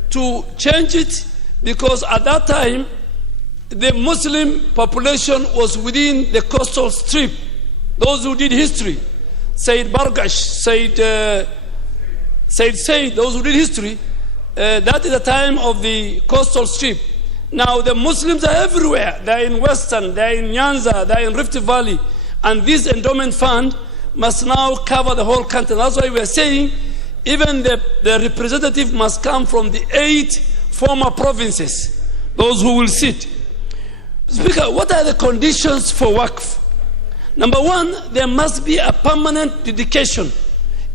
to change it because at that time, the Muslim population was within the coastal strip. Those who did history, Said Bargash, Said, those who did history, that is the time of the coastal strip. Now the Muslims are everywhere. They're in Western, they're in Nyanza, they're in Rift Valley. And this endowment fund must now cover the whole country. That's why we're saying even the representative must come from the 8 former provinces, those who will sit. Speaker, what are the conditions for Waqf? Number one, there must be a permanent dedication.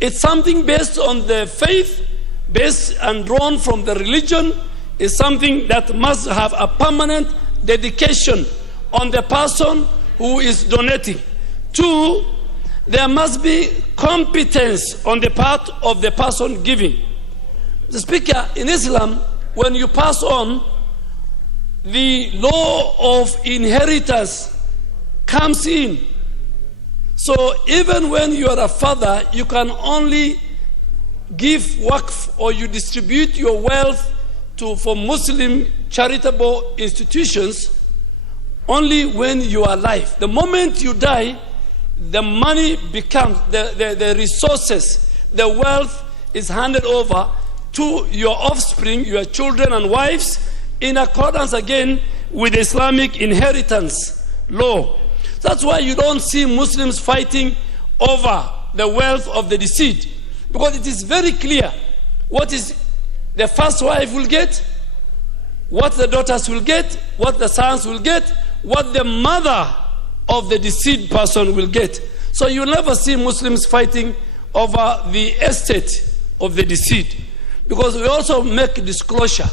It's something based on the faith, based and drawn from the religion. It's something that must have a permanent dedication on the person who is donating. 2, there must be competence on the part of the person giving. The Speaker, in Islam, when you pass on, the law of inheritance comes in. So even when you are a father, you can only give Waqf or you distribute your wealth for Muslim charitable institutions only when you are alive. The moment you die, the money becomes, the resources, the wealth is handed over to your offspring, your children and wives, in accordance again with Islamic inheritance law. That's why you don't see Muslims fighting over the wealth of the deceased, because it is very clear what is the first wife will get, what the daughters will get, what the sons will get, what the mother of the deceased person will get. So you'll never see Muslims fighting over the estate of the deceased, because we also make disclosure.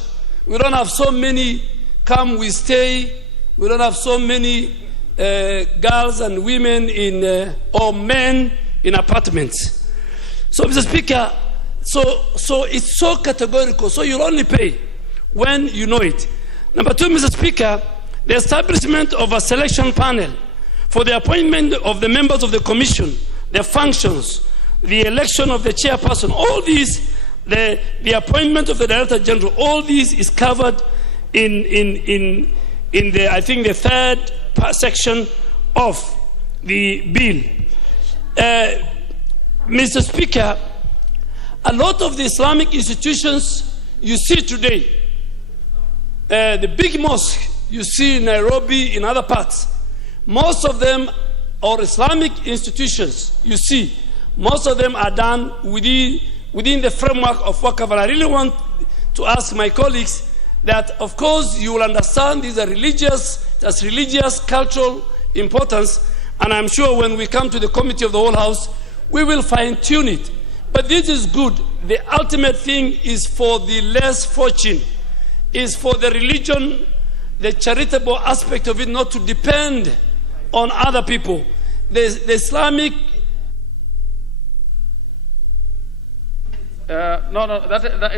We don't have so many come, we stay. We don't have so many girls and women or men in apartments. So, Mr. Speaker, so it's so categorical. So you'll only pay when you know it. Number two, Mr. Speaker, the establishment of a selection panel for the appointment of the members of the commission, the functions, the election of the chairperson, all these, the appointment of the Director General, all these is covered in the, I think, the third section of the bill. Mr. Speaker, a lot of the Islamic institutions you see today, the big mosque you see in Nairobi, in other parts, most of them are Islamic institutions you see. Most of them are done within the framework of Waqf. And I really want to ask my colleagues that, of course, you will understand these are religious, cultural importance, and I'm sure when we come to the committee of the whole house, we will fine-tune it. But this is good. The ultimate thing is for the less fortunate, is for the religion, the charitable aspect of it, not to depend on other people. The Islamic... that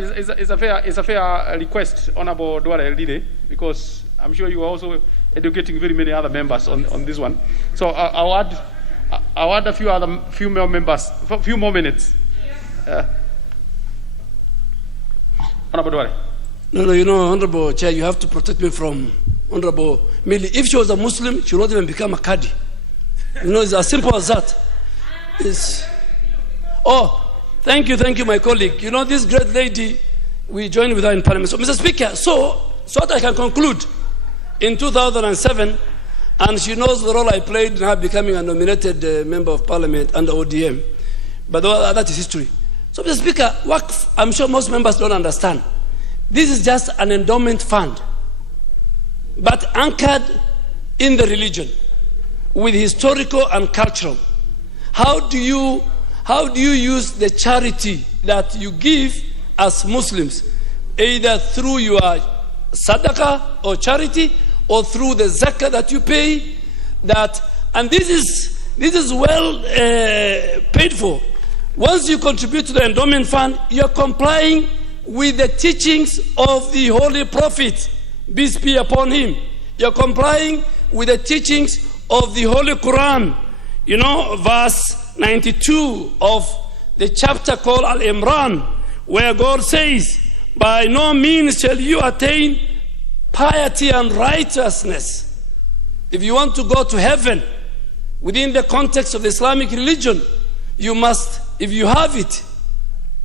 is a fair request, Honorable Duale Lide, because I'm sure you are also educating very many other members on this one. So I'll add a few more members, a few more minutes. Honorable Duale. No, you know, Honorable Chair, you have to protect me from Honorable Millie. If she was a Muslim, she would not even become a Qadi. You know, it's as simple as that. Thank you, my colleague. You know, this great lady, we joined with her in Parliament. So, Mr. Speaker, so that I can conclude, in 2007, and she knows the role I played in her becoming a nominated member of Parliament under ODM. But that is history. So, Mr. Speaker, Waqf, I'm sure most members don't understand. This is just an endowment fund, but anchored in the religion, with historical and cultural. How do you use the charity that you give as Muslims, either through your sadaqah or charity, or through the zakah that you pay? And this is well paid for. Once you contribute to the endowment fund, you're complying with the teachings of the Holy Prophet, peace be upon him. You're complying with the teachings of the Holy Quran. You know, verse 92 of the chapter called Al-Imran, where God says, by no means shall you attain piety and righteousness. If you want to go to heaven within the context of the Islamic religion, you must, if you have it,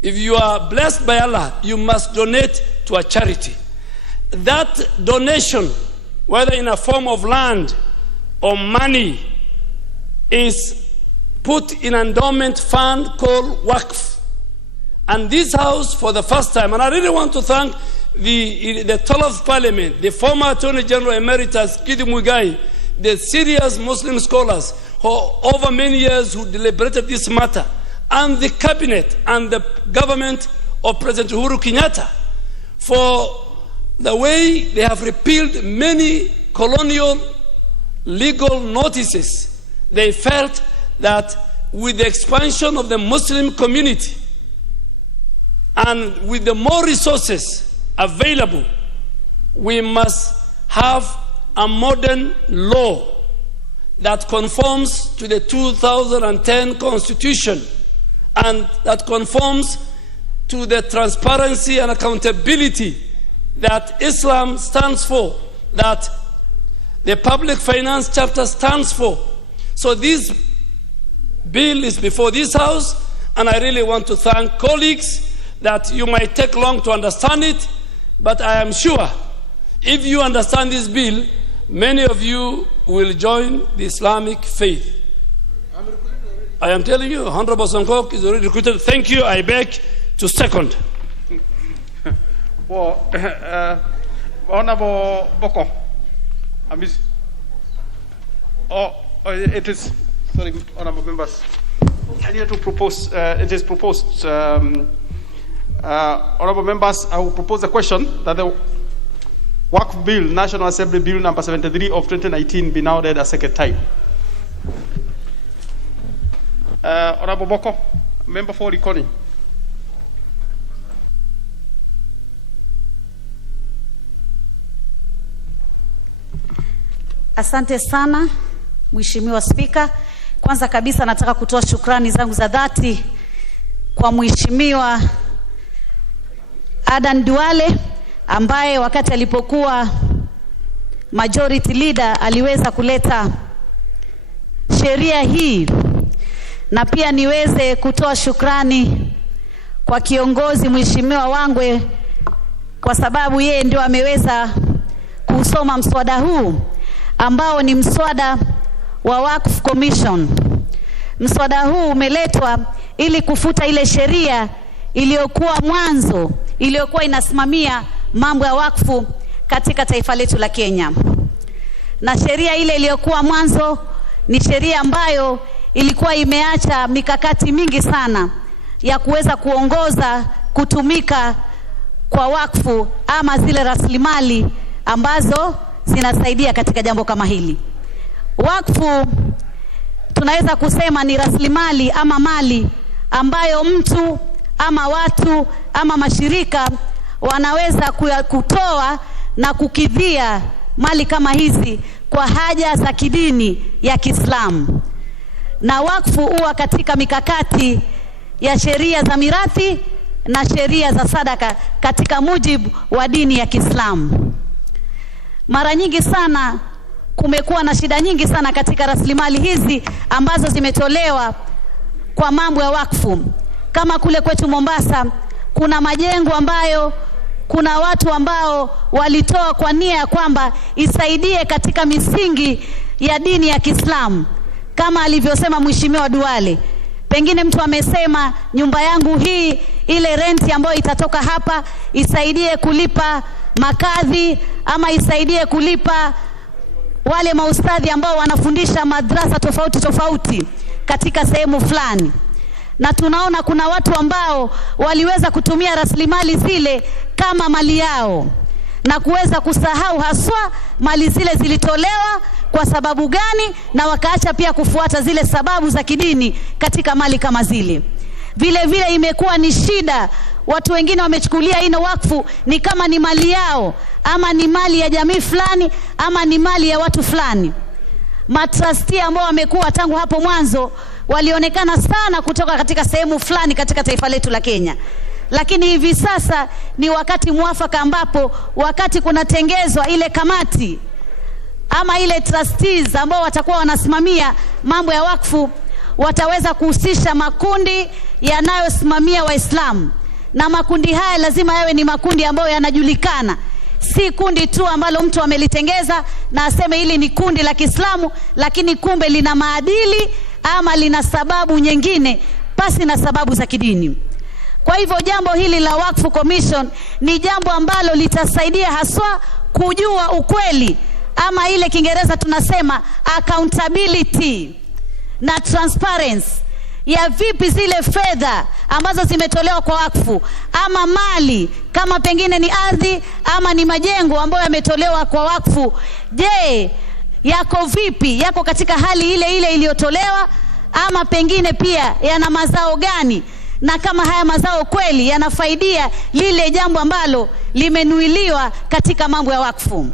if you are blessed by Allah, you must donate to a charity. That donation, whether in a form of land or money, is put in an endowment fund called Waqf. And this house, for the first time, and I really want to thank the 12th Parliament, the former Attorney General Emeritus Gidi Muigai, the serious Muslim scholars who over many years who deliberated this matter, and the cabinet and the government of President Uhuru Kenyatta for the way they have repealed many colonial legal notices. They felt that with the expansion of the Muslim community and with the more resources available, we must have a modern law that conforms to the 2010 Constitution and that conforms to the transparency and accountability that Islam stands for, that the public finance chapter stands for. So this bill is before this House, and I really want to thank colleagues that you might take long to understand it, but I am sure if you understand this bill, many of you will join the Islamic faith. I am telling you, Honorable Songkok is already recruited. Thank you. I beg to second. Well, Honorable Boko, it is, sorry, Honorable members, I need to propose, it is proposed, Honorable members, I will propose a question that the Waqf Bill, National Assembly Bill number 73 of 2019 be now read a second time. Honorable Boko, member for Likoni. Asante sana, Mheshimiwa Spika. Kwanza kabisa nataka kutoa shukrani zangu za dhati kwa Mheshimiwa Adan Duale ambaye wakati alipokuwa majority leader aliweza kuleta sheria hii, na pia niweze kutoa shukrani kwa kiongozi Mheshimiwa Wangwe kwa sababu yeye ndio ameweza kusoma mswada huu ambao ni mswada wa Waqf Commission. Mswada huu umeletwa ili kufuta ile sheria iliyokuwa mwanzo, iliyokuwa inasimamia mambo ya wakfu katika taifa letu la Kenya. Na sheria ile iliyokuwa mwanzo ni sheria ambayo ilikuwa imeacha mikakati mingi sana ya kuweza kuongoza kutumika kwa wakfu ama zile rasilimali ambazo zinasaidia katika jambo kama hili. Wakfu tunaweza kusema ni rasilimali ama mali ambayo mtu ama watu ama mashirika wanaweza kutoa na kukidhia mali kama hizi kwa haja za kidini ya Kiislamu. Na wakfu huwa katika mikakati ya sheria za mirathi na sheria za sadaka katika mujibu wa dini ya Kiislamu. Mara nyingi sana kumekuwa na shida nyingi sana katika rasilimali hizi ambazo zimetolewa kwa mambo ya wakfu. Kama kule kwetu Mombasa kuna majengo ambayo kuna watu ambao walitoa kwa nia ya kwamba isaidie katika misingi ya dini ya Kiislamu. Kama alivyosema Mheshimiwa Duale, pengine mtu amesema nyumba yangu hii, ile renti ambayo itatoka hapa isaidie kulipa makadhi ama isaidie kulipa wale maustadhi ambao wanafundisha madrasa tofauti tofauti katika sehemu fulani. Na tunaona kuna watu ambao waliweza kutumia rasilimali zile kama mali yao na kuweza kusahau haswa mali zile zilitolewa kwa sababu gani, na wakaacha pia kufuata zile sababu za kidini katika mali kama zile. Vile vile imekuwa ni shida, watu wengine wamechukulia ino wakfu ni kama ni mali yao ama ni mali ya jamii fulani ama ni mali ya watu fulani. Matrustee ambao wamekuwa tangu hapo mwanzo walionekana sana kutoka katika sehemu fulani katika taifa letu la Kenya. Lakini hivi sasa ni wakati mwafaka ambapo wakati kunatengezwa ile kamati ama ile trustees ambao watakuwa wanasimamia mambo ya wakfu, wataweza kuhusisha makundi yanayosimamia Waislamu. Na makundi haya lazima yawe ni makundi ambayo yanajulikana. Si kundi tu ambalo mtu amelitengeza na aseme hili ni kundi la Kiislamu, lakini kumbe lina maadili ama lina sababu nyingine pasi na sababu za kidini. Kwa hivyo jambo hili la Waqf Commission ni jambo ambalo litasaidia haswa kujua ukweli ama ile Kiingereza tunasema accountability na transparency ya vipi zile fedha ambazo zimetolewa kwa wakfu ama mali kama pengine ni ardhi ama ni majengo ambayo yametolewa kwa wakfu, je, yako vipi, yako katika hali ile ile iliyotolewa ama pengine pia yana mazao gani, na kama haya mazao kweli yanafaidia lile jambo ambalo limenuiliwa katika mambo ya wakfu.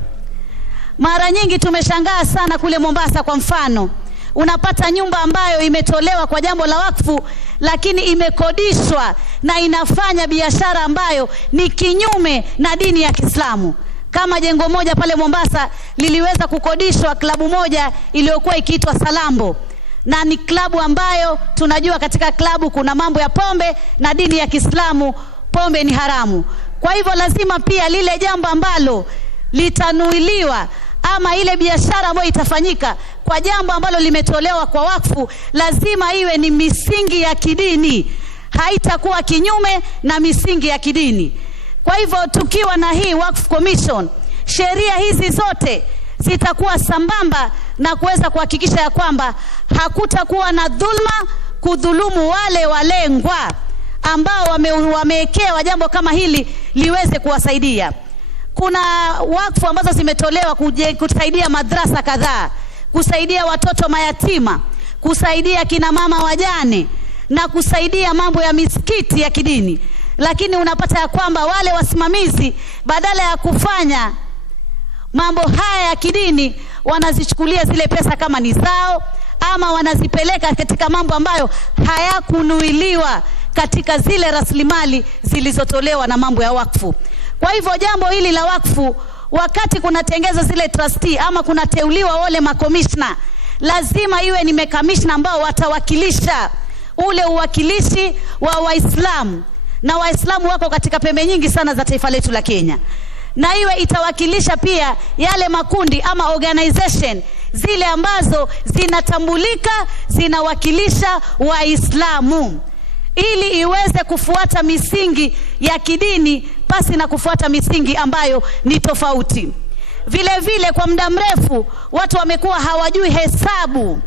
Mara nyingi tumeshangaa sana kule Mombasa kwa mfano, unapata nyumba ambayo imetolewa kwa jambo la wakfu lakini imekodishwa na inafanya biashara ambayo ni kinyume na dini ya Kiislamu. Kama jengo moja pale Mombasa liliweza kukodishwa klabu moja iliyokuwa ikiitwa Salambo, na ni klabu ambayo tunajua katika klabu kuna mambo ya pombe, na dini ya Kiislamu pombe ni haramu. Kwa hivyo lazima pia lile jambo ambalo litanuiliwa ama ile biashara ambayo itafanyika kwa jambo ambalo limetolewa kwa wakfu, lazima iwe ni misingi ya kidini, haitakuwa kinyume na misingi ya kidini. Kwa hivyo tukiwa na hii Waqf Commission, sheria hizi zote zitakuwa sambamba na kuweza kuhakikisha ya kwamba hakutakuwa na dhulma, kudhulumu wale walengwa ambao wamewekewa jambo kama hili liweze kuwasaidia. Kuna wakfu ambazo zimetolewa kusaidia madrasa kadhaa, kusaidia watoto mayatima, kusaidia kina mama wajane, na kusaidia mambo ya misikiti ya kidini. Lakini unapata ya kwamba wale wasimamizi badala ya kufanya mambo haya ya kidini, wanazichukulia zile pesa kama ni zao, ama wanazipeleka katika mambo ambayo hayakunuiliwa katika zile rasilimali zilizotolewa na mambo ya wakfu. Kwa hivyo jambo hili la wakfu, wakati kunatengeza zile trustee ama kunateuliwa wale makomishna, lazima iwe ni makomishna ambao watawakilisha ule uwakilishi wa Waislamu, na Waislamu wako katika pembe nyingi sana za taifa letu la Kenya, na iwe itawakilisha pia yale makundi ama organization zile ambazo zinatambulika, zinawakilisha Waislamu, ili iweze kufuata misingi ya kidini pasi na kufuata misingi ambayo ni tofauti. Vile vile kwa muda mrefu watu wamekuwa hawajui hesabu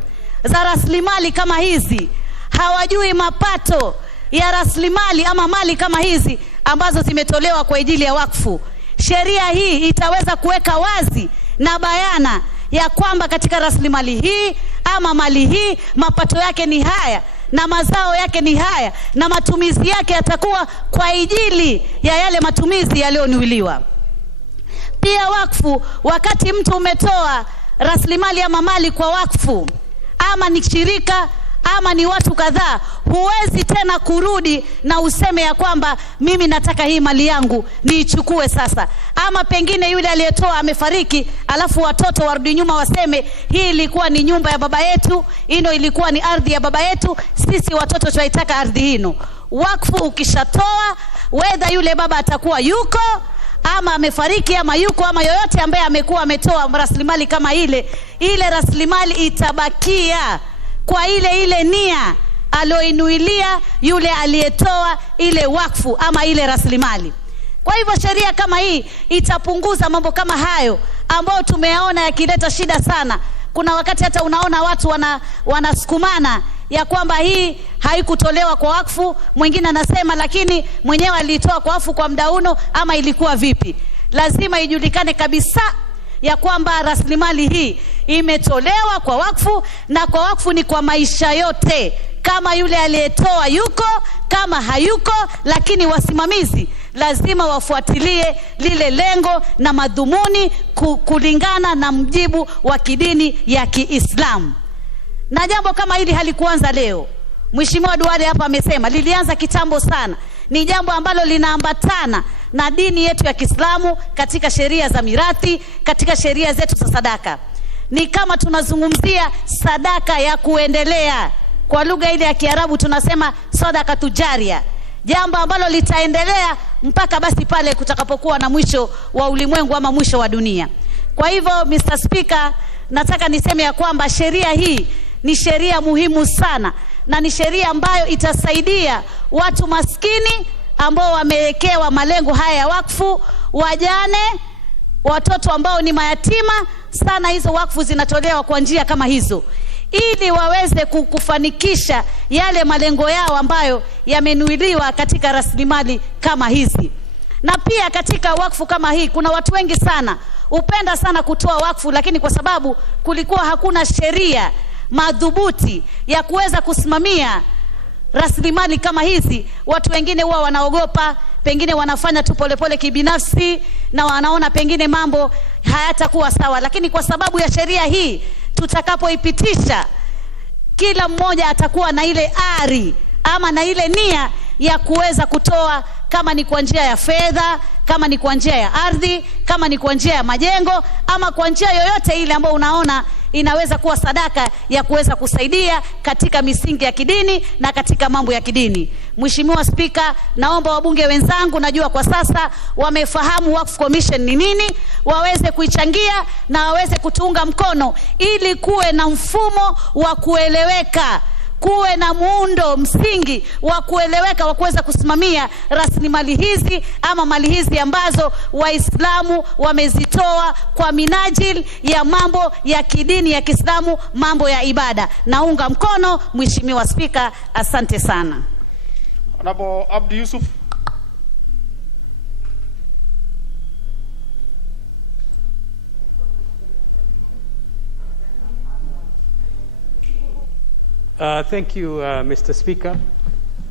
za rasilimali kama hizi, hawajui mapato ya rasilimali ama mali kama hizi ambazo zimetolewa kwa ajili ya wakfu. Sheria hii itaweza kuweka wazi na bayana ya kwamba katika rasilimali hii ama mali hii mapato yake ni haya, na mazao yake ni haya, na matumizi yake yatakuwa kwa ajili ya yale matumizi yaliyonuiliwa. Pia wakfu, wakati mtu umetoa rasilimali ama mali kwa wakfu, ama ni shirika ama ni watu kadhaa, huwezi tena kurudi na useme ya kwamba mimi nataka hii mali yangu niichukue sasa. Ama pengine yule aliyetoa amefariki, alafu watoto warudi nyuma waseme hii ilikuwa ni nyumba ya baba yetu, hino ilikuwa ni ardhi ya baba yetu, sisi watoto tunaitaka ardhi hino. Wakfu ukishatoa, whether yule baba atakuwa yuko ama amefariki ama yuko, ama yoyote ambaye amekuwa ametoa rasilimali kama ile rasilimali itabakia kwa ile nia aloinuilia yule aliyetoa ile wakfu ama ile rasilimali. Kwa hivyo sheria kama hii itapunguza mambo kama hayo ambao tumeyaona yakileta shida sana. Kuna wakati hata unaona watu wanasukumana ya kwamba hii haikutolewa kwa wakfu, mwingine anasema lakini mwenyewe alitoa kwa wakfu kwa muda uno, ama ilikuwa vipi. Lazima ijulikane kabisa ya kwamba rasilimali hii imetolewa kwa wakfu, na kwa wakfu ni kwa maisha yote, kama yule aliyetoa yuko, kama hayuko. Lakini wasimamizi lazima wafuatilie lile lengo na madhumuni kulingana na mjibu wa kidini ya Kiislamu. Na jambo kama hili halikuanza leo. Mheshimiwa Duale hapa amesema lilianza kitambo sana. Ni jambo ambalo linaambatana na dini yetu ya Kiislamu katika sheria za mirathi, katika sheria zetu za sadaka. Ni kama tunazungumzia sadaka ya kuendelea. Kwa lugha ile ya Kiarabu tunasema sadaka tujaria, jambo ambalo litaendelea mpaka basi pale kutakapokuwa na mwisho wa ulimwengu ama mwisho wa dunia. Kwa hivyo Mr. Speaker, nataka niseme ya kwamba sheria hii ni sheria muhimu sana, na ni sheria ambayo itasaidia watu maskini ambao wamewekewa malengo haya ya wakfu, wajane, watoto ambao ni mayatima. Sana hizo wakfu zinatolewa kwa njia kama hizo, ili waweze kufanikisha yale malengo yao ambayo yamenuiliwa katika rasilimali kama hizi. Na pia katika wakfu kama hii kuna watu wengi sana upenda sana kutoa wakfu, lakini kwa sababu kulikuwa hakuna sheria madhubuti ya kuweza kusimamia rasilimali kama hizi, watu wengine huwa wanaogopa, pengine wanafanya tu polepole kibinafsi, na wanaona pengine mambo hayatakuwa sawa. Lakini kwa sababu ya sheria hii tutakapoipitisha, kila mmoja atakuwa na ile ari ama na ile nia ya kuweza kutoa, kama ni kwa njia ya fedha, kama ni kwa njia ya ardhi, kama ni kwa njia ya majengo, ama kwa njia yoyote ile ambayo unaona inaweza kuwa sadaka ya kuweza kusaidia katika misingi ya kidini na katika mambo ya kidini. Mheshimiwa Spika, naomba wabunge wenzangu, najua kwa sasa wamefahamu Waqf Commission ni nini, waweze kuichangia na waweze kutuunga mkono ili kuwe na mfumo wa kueleweka, kuwe na muundo msingi wa kueleweka wa kuweza kusimamia rasilimali hizi ama mali hizi ambazo Waislamu wamezitoa kwa minajili ya mambo ya kidini ya Kiislamu, mambo ya ibada. Naunga mkono Mheshimiwa Spika, asante sana. Honorable Abdi Yusuf. Thank you, Mr. Speaker.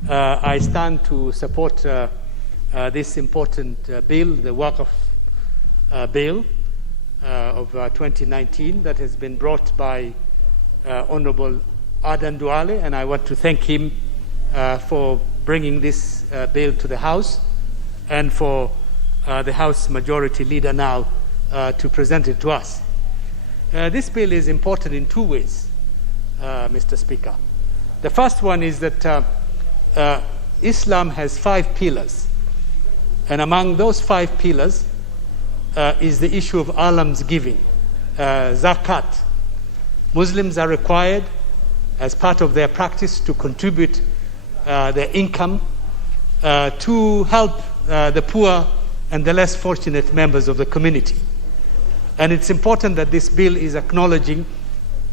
I stand to support this important bill, the Waqf bill of 2019 that has been brought by Honorable Adan Duale, and I want to thank him for bringing this bill to the House and for the House Majority Leader now to present it to us. This bill is important in two ways, Mr. Speaker. The first one is that Islam has 5 pillars, and among those 5 pillars is the issue of almsgiving, zakat. Muslims are required as part of their practice to contribute their income to help the poor and the less fortunate members of the community. And it's important that this bill is acknowledging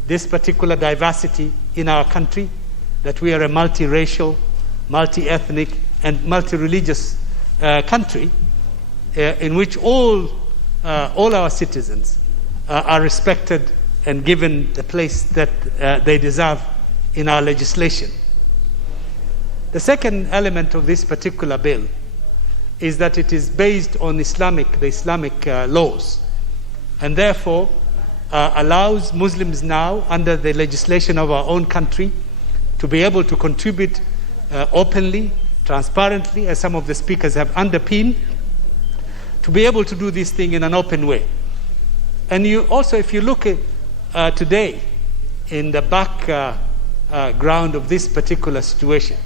this particular diversity in our country, that we are a multiracial, multi-ethnic, and multi-religious country in which all our citizens are respected and given the place that they deserve in our legislation. The second element of this particular bill is that it is based on the Islamic laws, and therefore allows Muslims now, under the legislation of our own country, to be able to contribute openly, transparently, as some of the speakers have underpinned, to be able to do this thing in an open way. And you also, if you look at today in the background of this particular situation,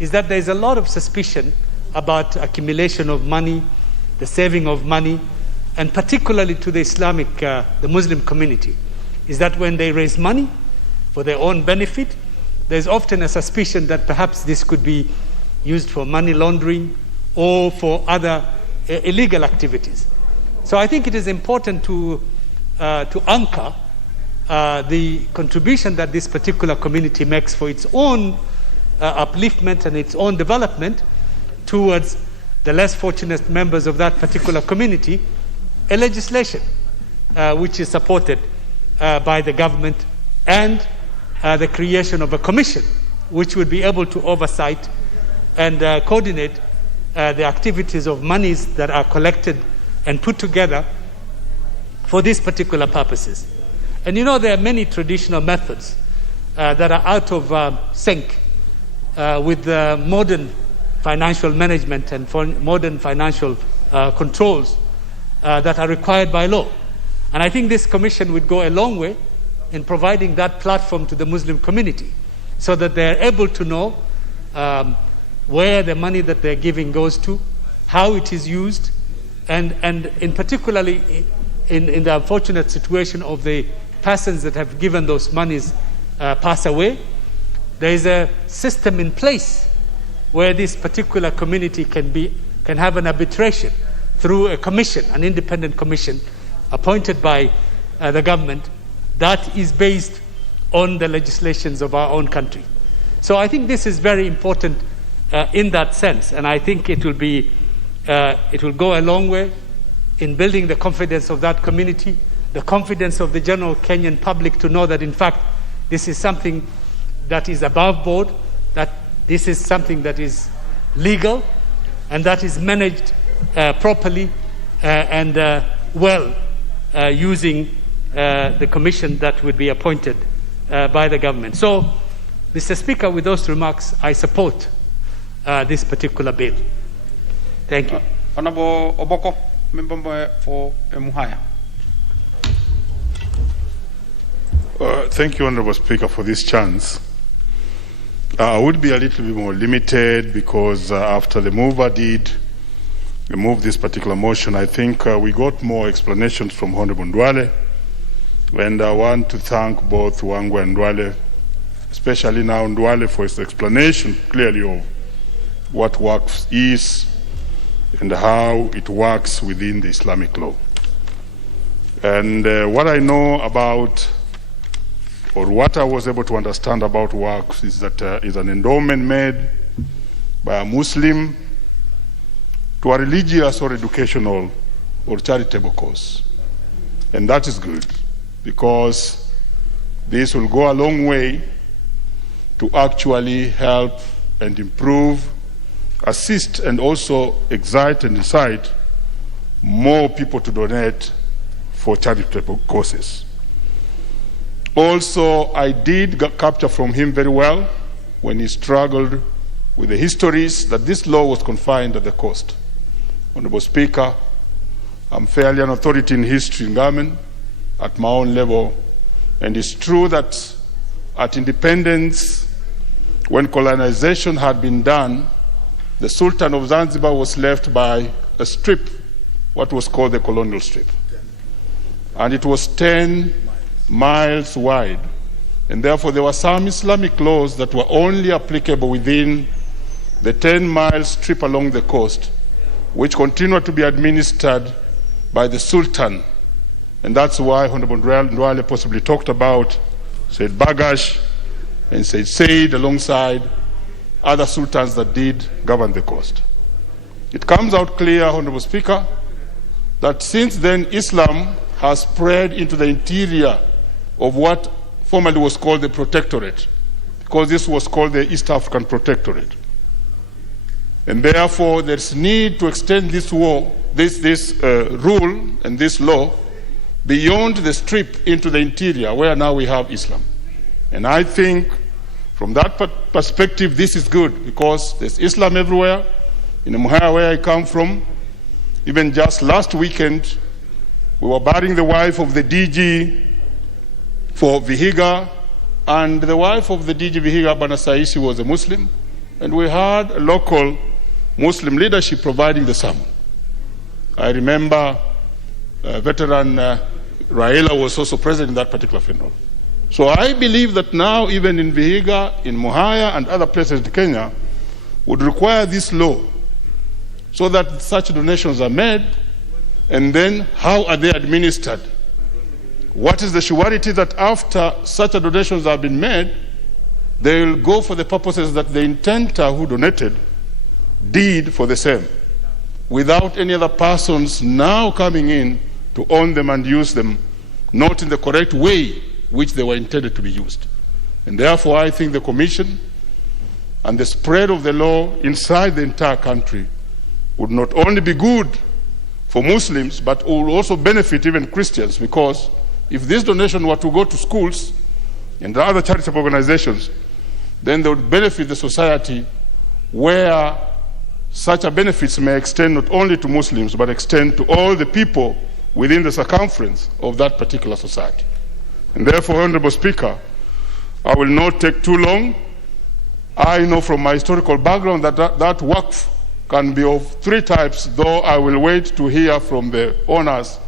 is that there's a lot of suspicion about accumulation of money, the saving of money, and particularly to the the Muslim community, is that when they raise money for their own benefit, there's often a suspicion that perhaps this could be used for money laundering or for other illegal activities. So I think it is important to anchor the contribution that this particular community makes for its own upliftment and its own development towards the less fortunate members of that particular community, a legislation which is supported by the government, and the creation of a commission which would be able to oversight and coordinate the activities of monies that are collected and put together for these particular purposes. And you know, there are many traditional methods that are out of sync with the modern financial management and modern financial controls that are required by law. And I think this commission would go a long way in providing that platform to the Muslim community, so that they're able to know where the money that they're giving goes to, how it is used, and in particularly in the unfortunate situation of the persons that have given those monies pass away, there is a system in place where this particular community can have an arbitration through a commission, an independent commission appointed by the government, that is based on the legislations of our own country. So I think this is very important in that sense, and I think it will go a long way in building the confidence of that community, the confidence of the general Kenyan public to know that in fact this is something that is above board, that this is something that is legal and that is managed properly and well using the commission that would be appointed by the government. So Mr. Speaker, with those remarks, I support this particular bill. Thank you. Honorable Oboko, member for Muhaya. Thank you, Honorable Speaker, for this chance. I would be a little bit more limited because after the mover did move this particular motion, I think we got more explanations from Honorable Ndwale, and I want to thank both Wangwe and Ndwale, especially now Ndwale, for his explanation clearly of what Waqf is and how it works within the Islamic law. And what I know about, or what I was able to understand about Waqf, is that it's an endowment made by a Muslim to a religious or educational or charitable cause. And that is good, because this will go a long way to actually help and improve, assist, and also excite and incite more people to donate for charitable causes. Also, I did capture from him very well when he struggled with the histories that this law was confined at the coast. Honorable Speaker, I'm fairly an authority in history in government at my own level, and it's true that at independence, when colonization had been done, the Sultan of Zanzibar was left by a strip, what was called the colonial strip. And it was 10 miles wide. And therefore, there were some Islamic laws that were only applicable within the 10-mile strip along the coast, which continued to be administered by the Sultan. And that's why Honorable Ndwale possibly talked about Said Bagash and Said alongside other sultans that did govern the coast. It comes out clear, Honorable Speaker, that since then Islam has spread into the interior of what formerly was called the Protectorate, because this was called the East African Protectorate. And therefore, there's need to extend this rule and this law beyond the strip into the interior, where now we have Islam. And I think from that perspective, this is good, because there's Islam everywhere. In Muhaya, where I come from, even just last weekend, we were burying the wife of the DG for Vihiga, and the wife of the DG Vihiga, Bana Saisi, was a Muslim, and we had a local Muslim leadership providing the sermon. I remember veteran Raila was also present in that particular funeral. So I believe that now, even in Vihiga, in Muhaya, and other places in Kenya, would require this law so that such donations are made, and then how are they administered? What is the surety that after such donations have been made, they will go for the purposes that the intenter who donated did for the same, without any other persons now coming in to own them and use them, not in the correct way which they were intended to be used. And therefore, I think the Commission and the spread of the law inside the entire country would not only be good for Muslims, but will also benefit even Christians, because if this donation were to go to schools and other charitable organizations, then they would benefit the society, where such a benefits may extend not only to Muslims, but extend to all the people within the circumference of that particular society. And therefore, Honorable Speaker, I will not take too long. I know from my historical background that Waqf can be of three types, though I will wait to hear from the owners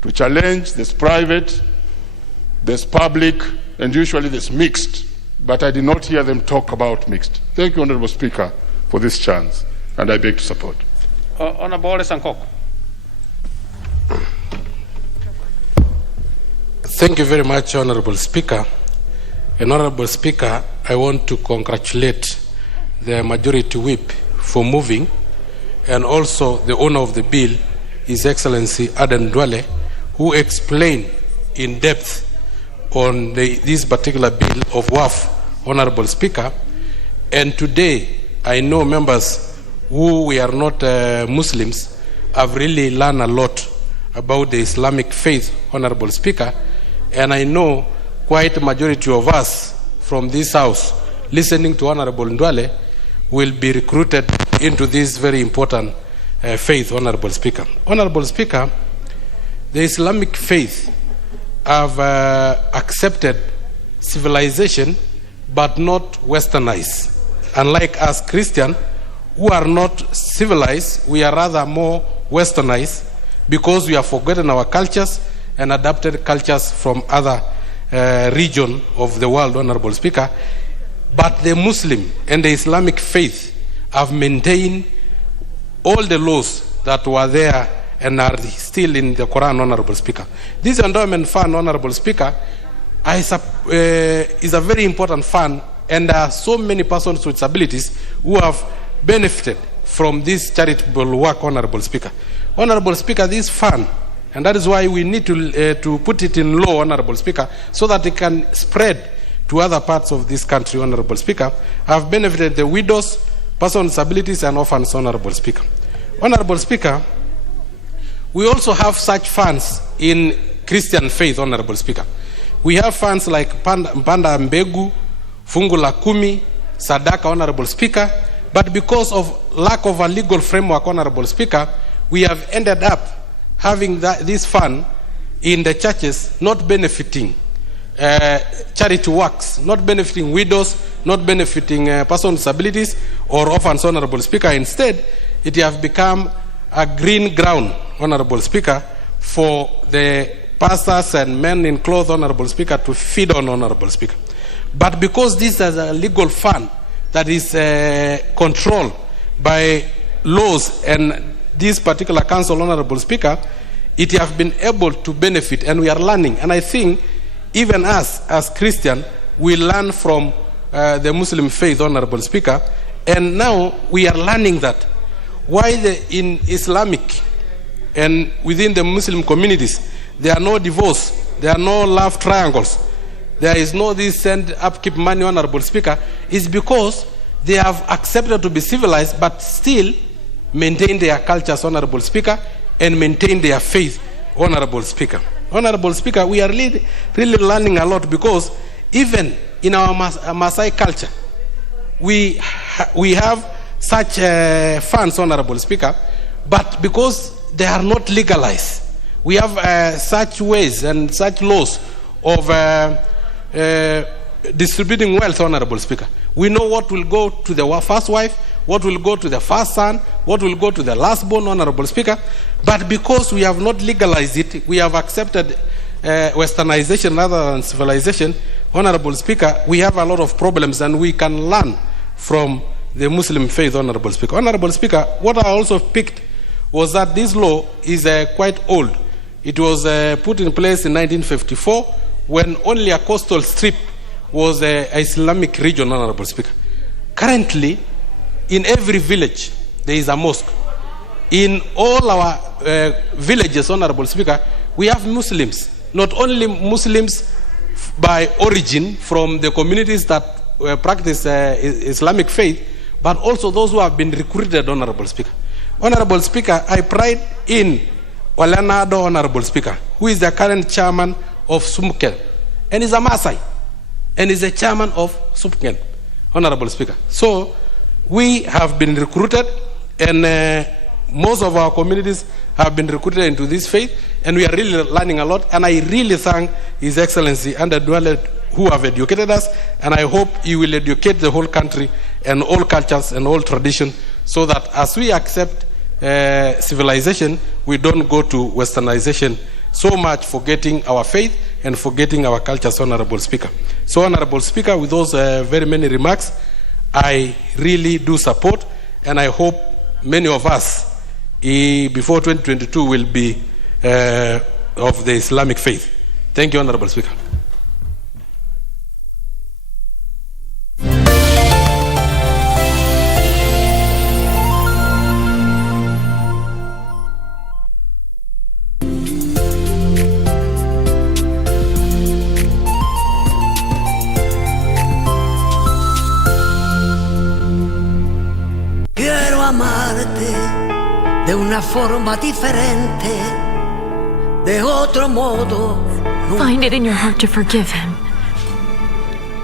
to challenge. There's private, there's public, and usually there's mixed. But I did not hear them talk about mixed. Thank you, Honorable Speaker, for this chance, and I beg to support. Honorable Sankok. Thank you very much, Honorable Speaker. And Honorable Speaker, I want to congratulate the Majority Whip for moving, and also the owner of the bill, His Excellency Aden Ndwale, who explained in depth on this particular bill of Waqf, Honorable Speaker. And today, I know members who we are not Muslims have really learned a lot about the Islamic faith, Honorable Speaker. And I know quite a majority of us from this house listening to Honorable Ndwale, will be recruited into this very important faith, Honorable Speaker. Honorable Speaker, the Islamic faith have accepted civilization but not westernized. Unlike us Christians, who are not civilized, we are rather more westernized because we have forgotten our cultures and adapted cultures from other regions of the world, Honorable Speaker. But the Muslim and the Islamic faith have maintained all the laws that were there and are still in the Quran, Honorable Speaker. This endowment fund, Honorable Speaker, is a very important fund, and there are so many persons with disabilities who have benefited from this charitable work, Honorable Speaker. Honorable Speaker, this fund, and that is why we need to put it in law, Honorable Speaker, so that it can spread to other parts of this country, Honorable Speaker, have benefited the widows, persons with disabilities, and orphans, Honorable Speaker. Honorable Speaker, we also have such funds in Christian faith, Honorable Speaker. We have funds like Panda Mbegu, Fungu la Kumi, Sadaka, Honorable Speaker, but because of lack of a legal framework, Honorable Speaker, we have ended up having this fund in the churches not benefiting charity works, not benefiting widows, not benefiting persons with disabilities or orphans, Honorable Speaker. Instead, it has become a green ground, Honorable Speaker, for the pastors and men in clothes, Honorable Speaker, to feed on, Honorable Speaker. But because this is a legal fund that is controlled by laws and this particular council, Honorable Speaker, it has been able to benefit, and we are learning. And I think even us, as Christians, we learn from the Muslim faith, Honorable Speaker, and now we are learning that why in Islamic and within the Muslim communities, there are no divorce, there are no love triangles, there is no this send upkeep money, Honorable Speaker, is because they have accepted to be civilized but still maintain their cultures, Honorable Speaker, and maintain their faith, Honorable Speaker. Honorable Speaker, we are really learning a lot because even in our Maasai culture, we have such funds, Honorable Speaker, but because they are not legalized, we have such ways and such laws of distributing wealth, Honorable Speaker. We know what will go to the first wife, what will go to the first son, what will go to the last born, Honorable Speaker. But because we have not legalized it, we have accepted westernization rather than civilization, Honorable Speaker, we have a lot of problems, and we can learn from the Muslim faith, Honorable Speaker. Honorable Speaker, what I also picked was that this law is quite old. It was put in place in 1954 when only a coastal strip was an Islamic region, Honorable Speaker. Currently, in every village, there is a mosque. In all our villages, Honorable Speaker, we have Muslims. Not only Muslims by origin from the communities that practice Islamic faith, but also those who have been recruited, Honorable Speaker. Honorable Speaker, I pride in Olanado, Honorable Speaker, who is the current chairman of Sumken, and is a Maasai, and is the chairman of Sumken, Honorable Speaker. So we have been recruited, and most of our communities have been recruited into this faith, and we are really learning a lot. And I really thank His Excellency and the Dwale who have educated us, and I hope he will educate the whole country and all cultures and all tradition, so that as we accept civilization, we don't go to westernization so much, forgetting our faith and forgetting our cultures, Honorable Speaker. So, Honorable Speaker, with those very many remarks, I really do support, and I hope many of us before 2022 will be of the Islamic faith. Thank you, Honorable Speaker. De una forma diferente, de otro modo. Find it in your heart to forgive him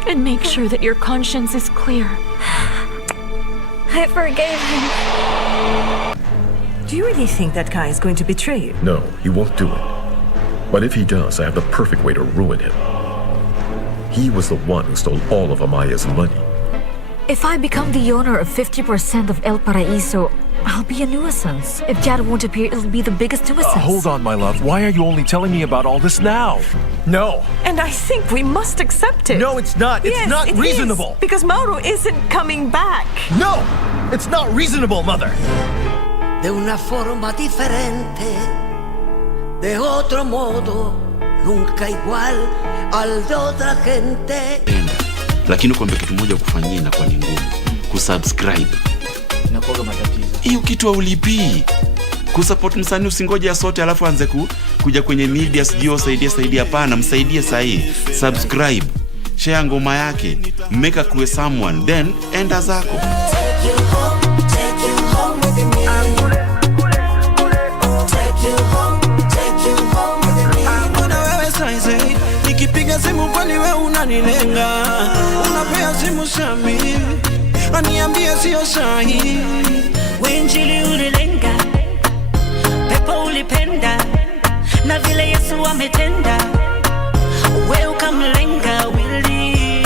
and make sure that your conscience is clear. I forgave him. Do you really think that guy is going to betray you? No, he won't do it. But if he does, I have the perfect way to ruin him. He was the one who stole all of Amaya's money. If I become the owner of 50% of El Paraiso, I'll be a nuisance. If Dad won't appear, it'll be the biggest nuisance. Hold on, my love. Why are you only telling me about all this now? No. And I think we must accept it. No, it's not. It's not reasonable. Is, because Mauro isn't coming back. No! It's not reasonable, Mother. De una forma diferente, de otro modo, nunca igual al de otra gente. Lakini kuambia kitu moja kufanyia inakuwa ni ngumu. Kusubscribe. Inakuwa matatizo. Hiyo kitu haulipi. Kusupport msanii usingoje asote alafu anze kuja kwenye media sijui saidia hapana, msaidie sahi. Subscribe. Share ngoma yake. Make a crew someone then enda zako. Nikipiga simu kwani wewe unanilenga, unapea simu Shami, aniambie sio sahi. Injili ulilenga, pepo ulipenda, na vile Yesu ametenda, wewe ukamlenga wili.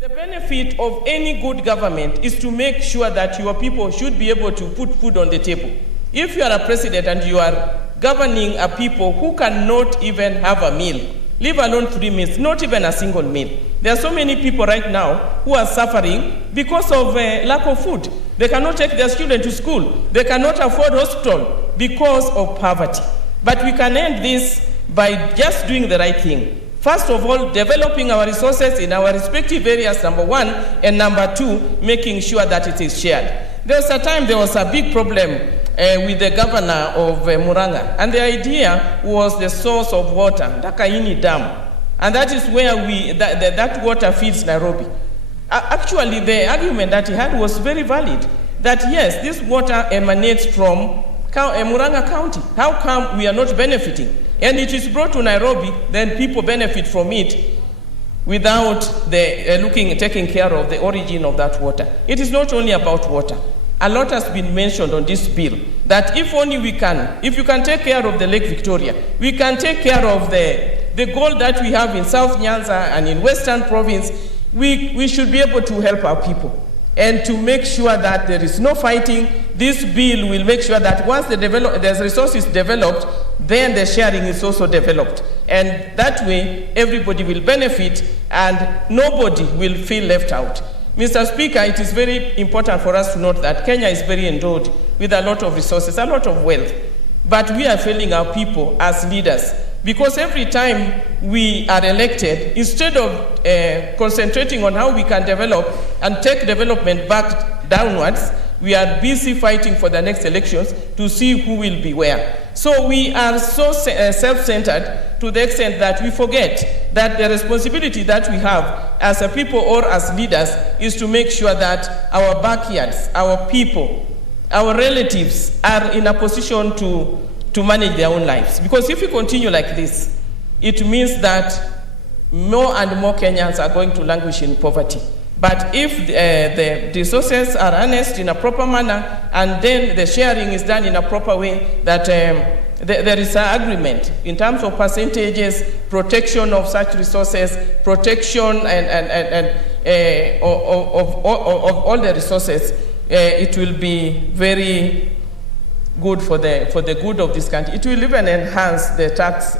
The benefit of any good government is to make sure that your people should be able to put food on the table. If you are a president and you are governing a people who cannot even have a meal, leave alone 3 meals, not even a single meal. There are so many people right now who are suffering because of lack of food. They cannot take their children to school. They cannot afford hospital because of poverty. But we can end this by just doing the right thing. First of all, developing our resources in our respective areas, number one, and number two, making sure that it is shared. There was a time there was a big problem with the governor of Muranga, and the idea was the source of water, Dakaini Dam, and that is where that water feeds Nairobi. Actually, the argument that he had was very valid, that yes, this water emanates from Muranga County. How come we are not benefiting? And it is brought to Nairobi, then people benefit from it without taking care of the origin of that water. It is not only about water. A lot has been mentioned on this bill, that if only if you can take care of the Lake Victoria, we can take care of the gold that we have in South Nyanza and in Western Province, we should be able to help our people. And to make sure that there is no fighting, this bill will make sure that once the resource is developed, then the sharing is also developed. And that way, everybody will benefit and nobody will feel left out. Mr. Speaker, it is very important for us to note that Kenya is very endowed with a lot of resources, a lot of wealth. But we are failing our people as leaders. Because every time we are elected, instead of concentrating on how we can develop and take development back downwards, we are busy fighting for the next elections to see who will be where. So we are so self-centered to the extent that we forget that the responsibility that we have as a people or as leaders is to make sure that our backyards, our people, our relatives are in a position to manage their own lives. Because if we continue like this, it means that more and more Kenyans are going to languish in poverty. But if the resources are harnessed in a proper manner and then the sharing is done in a proper way, that there is an agreement in terms of percentages, protection of such resources, protection of all the resources, it will be very good for the good of this country. It will even enhance the tax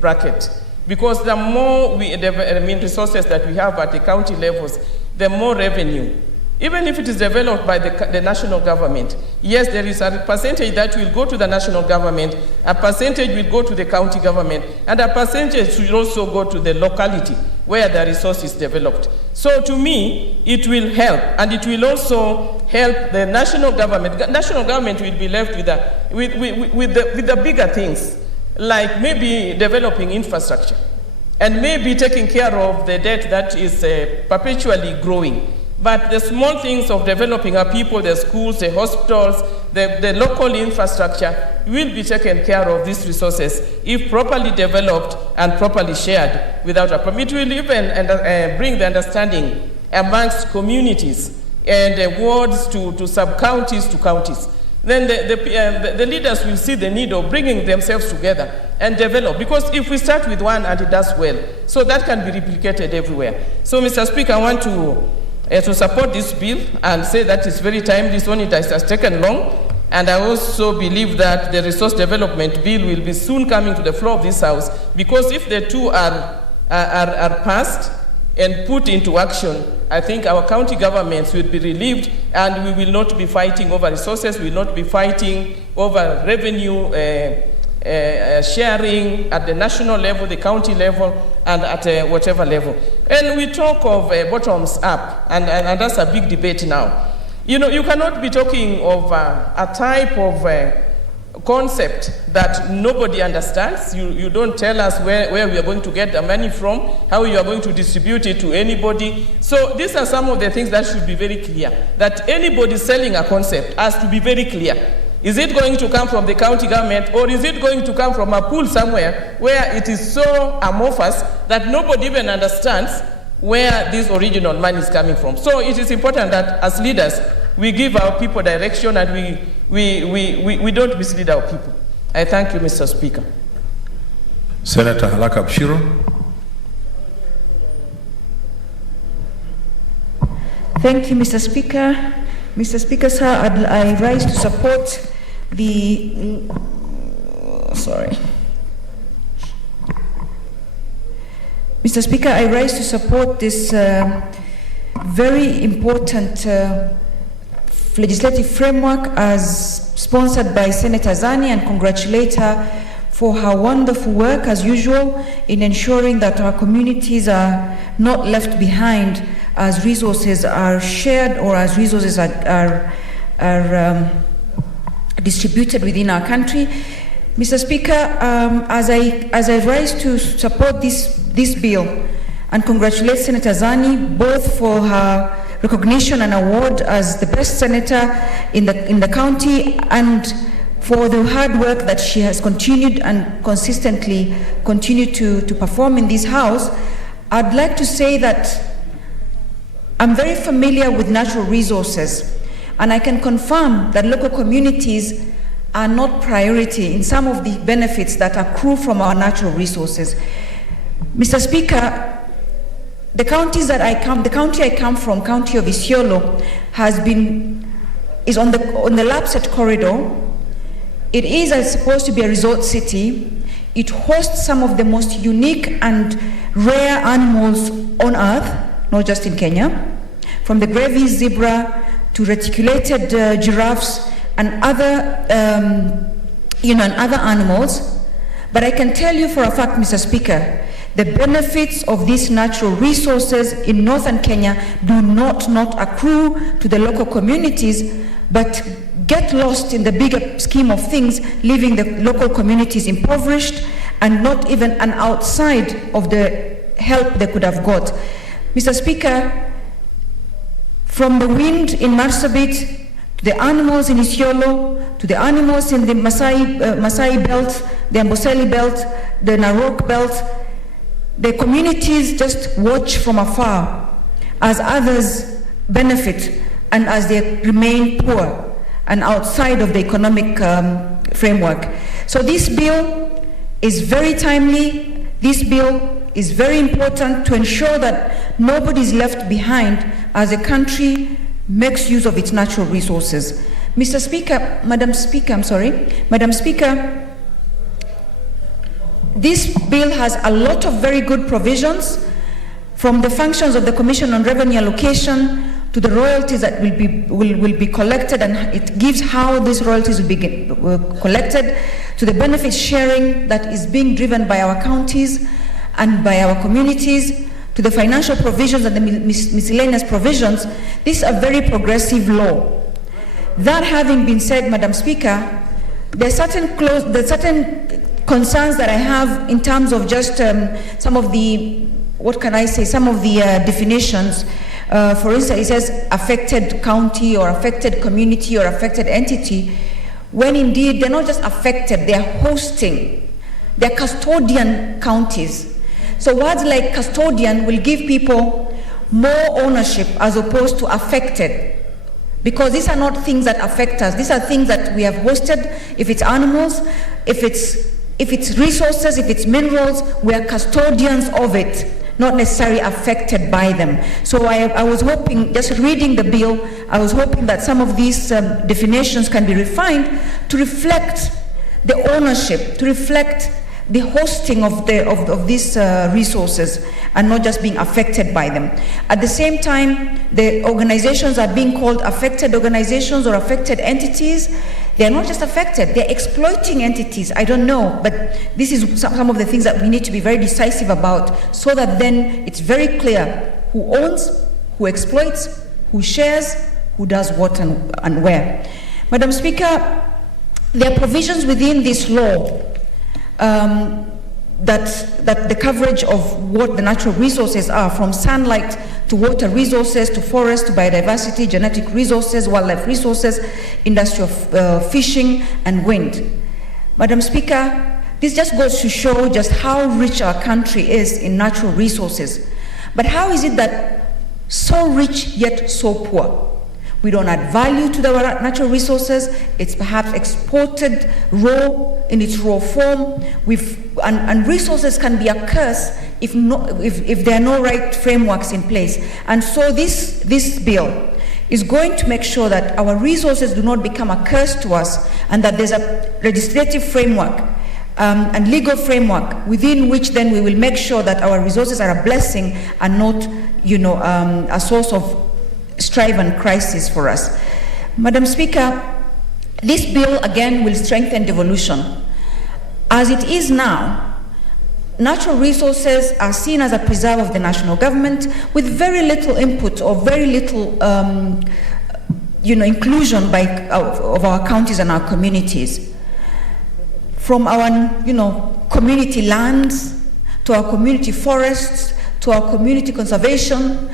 bracket, because the more resources that we have at the county levels, the more revenue. Even if it is developed by the national government, yes, there is a percentage that will go to the national government, a percentage will go to the county government, and a percentage should also go to the locality where the resource is developed. So to me, it will help, and it will also help the national government. National government will be left with the bigger things, like maybe developing infrastructure, and maybe taking care of the debt that is perpetually growing. But the small things of developing our people, the schools, the hospitals, the local infrastructure will be taken care of, these resources, if properly developed and properly shared without a problem. It will even bring the understanding amongst communities and wards to sub-counties to counties. Then the leaders will see the need of bringing themselves together and develop. Because if we start with one and it does well, so that can be replicated everywhere. So, Mr. Speaker, I want to support this bill and say that it's very timely. This one, it has taken long. And I also believe that the resource development bill will be soon coming to the floor of this House, because if the two are passed and put into action, I think our county governments will be relieved, and we will not be fighting over resources, we will not be fighting over revenue sharing at the national level, the county level, and at whatever level. And we talk of bottoms up, and that's a big debate now. You know, you cannot be talking of a type of concept that nobody understands. You don't tell us where we are going to get the money from, how you are going to distribute it to anybody. So these are some of the things that should be very clear, that anybody selling a concept has to be very clear. Is it going to come from the county government, or is it going to come from a pool somewhere where it is so amorphous that nobody even understands where this original money is coming from? So it is important that as leaders, we give our people direction and we don't mislead our people. I thank you, Mr. Speaker. Senator Halaka Abshiro. Thank you, Mr. Speaker. Mr. Speaker, sir, I rise to support the... Mr. Speaker, I rise to support this very important legislative framework as sponsored by Senator Zani, and congratulate her for her wonderful work as usual in ensuring that our communities are not left behind as resources are shared or as resources are distributed within our country. Mr. Speaker, as I rise to support this bill and congratulate Senator Zani both for her recognition and award as the best senator in the county, and for the hard work that she has continued and consistently continued to perform in this House, I'd like to say that I'm very familiar with natural resources, and I can confirm that local communities are not priority in some of the benefits that accrue from our natural resources. Mr. Speaker, the county I come from, county of Isiolo, is on the Lapset corridor. It is supposed to be a resort city. It hosts some of the most unique and rare animals on earth, not just in Kenya, from the gravy zebra to reticulated giraffes and other animals. But I can tell you for a fact, Mr. Speaker, the benefits of these natural resources in northern Kenya do not accrue to the local communities, but get lost in the bigger scheme of things, leaving the local communities impoverished and not even outside of the help they could have got. Mr. Speaker, from the wind in Marsabit, to the animals in Isiolo, to the animals in the Masai belt, the Amboseli belt, the Narok belt, the communities just watch from afar as others benefit and as they remain poor and outside of the economic framework. So this bill is very timely. This bill is very important to ensure that nobody is left behind as a country makes use of its natural resources. Madam Speaker, this bill has a lot of very good provisions, from the functions of the Commission on Revenue Allocation to the royalties that will be collected, and it gives how these royalties will be collected, to the benefit sharing that is being driven by our counties and by our communities, to the financial provisions and the miscellaneous provisions. This is a very progressive law. That having been said, Madam Speaker, there are certain concerns that I have in terms of just some of the, some of the definitions. For instance, it says affected county or affected community or affected entity, when indeed they're not just affected, they're hosting, they're custodian counties. So words like custodian will give people more ownership as opposed to affected, because these are not things that affect us. These are things that we have hosted. If it's animals, if it's resources, if it's minerals, we are custodians of it, not necessarily affected by them. So I was hoping, just reading the bill, I was hoping that some of these definitions can be refined to reflect the ownership, to reflect the hosting of these resources and not just being affected by them. At the same time, the organizations are being called affected organizations or affected entities. They're not just affected, they're exploiting entities. I don't know, but this is some of the things that we need to be very decisive about, so that then it's very clear who owns, who exploits, who shares, who does what and where. Madam Speaker, there are provisions within this law that the coverage of what the natural resources are, from sunlight to water resources to forest to biodiversity, genetic resources, wildlife resources, industrial fishing and wind. Madam Speaker, this just goes to show just how rich our country is in natural resources. But how is it that so rich yet so poor? We don't add value to the natural resources. It's perhaps exported raw, in its raw form. And resources can be a curse if there are no right frameworks in place. And so this bill is going to make sure that our resources do not become a curse to us, and that there's a legislative framework and legal framework within which then we will make sure that our resources are a blessing and not, a source of strife and crisis for us. Madam Speaker, this bill again will strengthen devolution. As it is now, natural resources are seen as a preserve of the national government with very little input or very little inclusion of our counties and our communities. From our community lands to our community forests to our community conservation,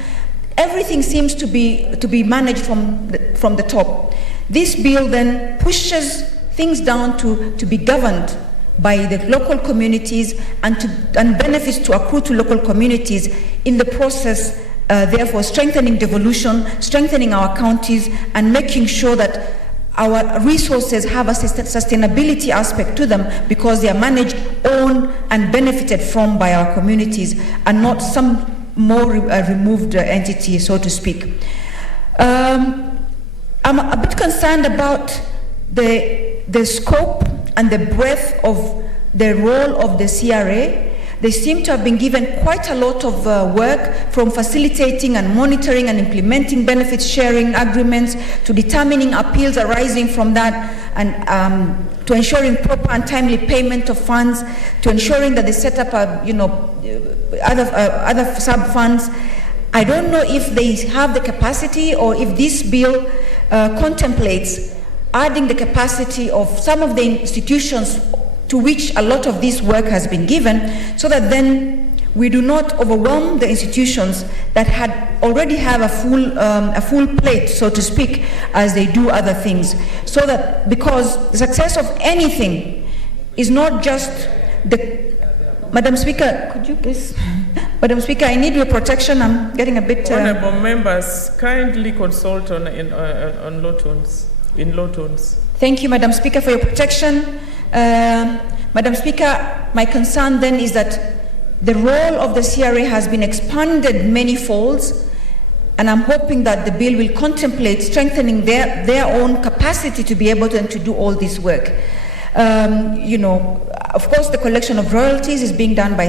everything seems to be managed from the top. This bill then pushes things down to be governed by the local communities and benefits to accrue to local communities, in the process, therefore strengthening devolution, strengthening our counties, and making sure that our resources have a sustainability aspect to them, because they are managed, owned, and benefited from by our communities, and not some more removed entity, so to speak. I'm a bit concerned about the scope and the breadth of the role of the CRA. They seem to have been given quite a lot of work, from facilitating and monitoring and implementing benefits sharing agreements to determining appeals arising from that, and to ensuring proper and timely payment of funds, to ensuring that they set up other sub-funds. I don't know if they have the capacity, or if this bill contemplates adding the capacity of some of the institutions to which a lot of this work has been given, so that then we do not overwhelm the institutions that already have a full plate, so to speak, as they do other things. So that, because the success of anything is not just Madam Speaker, could you please? Madam Speaker, I need your protection. I'm getting a bit... Honourable members, kindly consult in low tones. Thank you, Madam Speaker, for your protection. Madam Speaker, my concern then is that the role of the CRA has been expanded many folds, and I'm hoping that the bill will contemplate strengthening their own capacity to be able to do all this work. Of course, the collection of royalties is being done by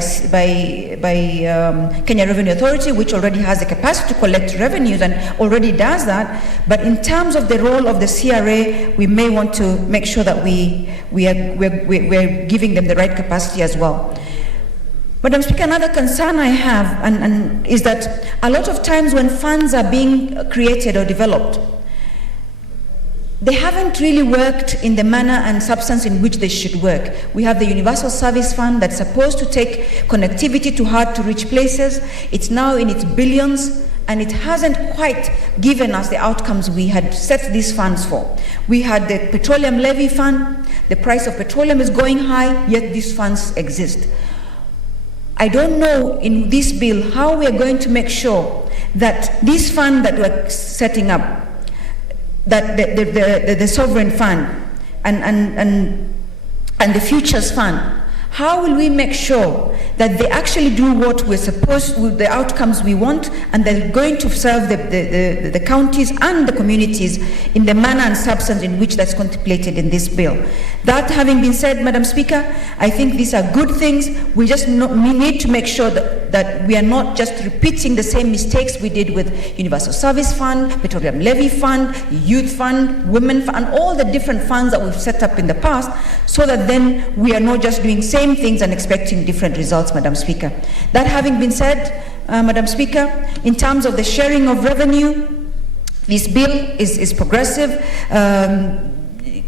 Kenya Revenue Authority, which already has the capacity to collect revenues and already does that. But in terms of the role of the CRA, we may want to make sure that we're giving them the right capacity as well. Madam Speaker, another concern I have and is that a lot of times when funds are being created or developed, they haven't really worked in the manner and substance in which they should work. We have the Universal Service Fund that's supposed to take connectivity to hard-to-reach places. It's now in its billions, and it hasn't quite given us the outcomes we had set these funds for. We had the petroleum levy fund. The price of petroleum is going high, yet these funds exist. I don't know in this bill how we are going to make sure that this fund that we're setting up, that the sovereign fund and the futures fund, how will we make sure that they actually do what we're supposed to, the outcomes we want, and they're going to serve the counties and the communities in the manner and substance in which that's contemplated in this bill. That having been said, Madam Speaker, I think these are good things. We just we need to make sure that we are not just repeating the same mistakes we did with Universal Service Fund, Petroleum Levy Fund, Youth Fund, Women Fund, and all the different funds that we've set up in the past, so that then we are not just doing same things and expecting different results, Madam Speaker. That having been said, Madam Speaker, in terms of the sharing of revenue, this bill is progressive.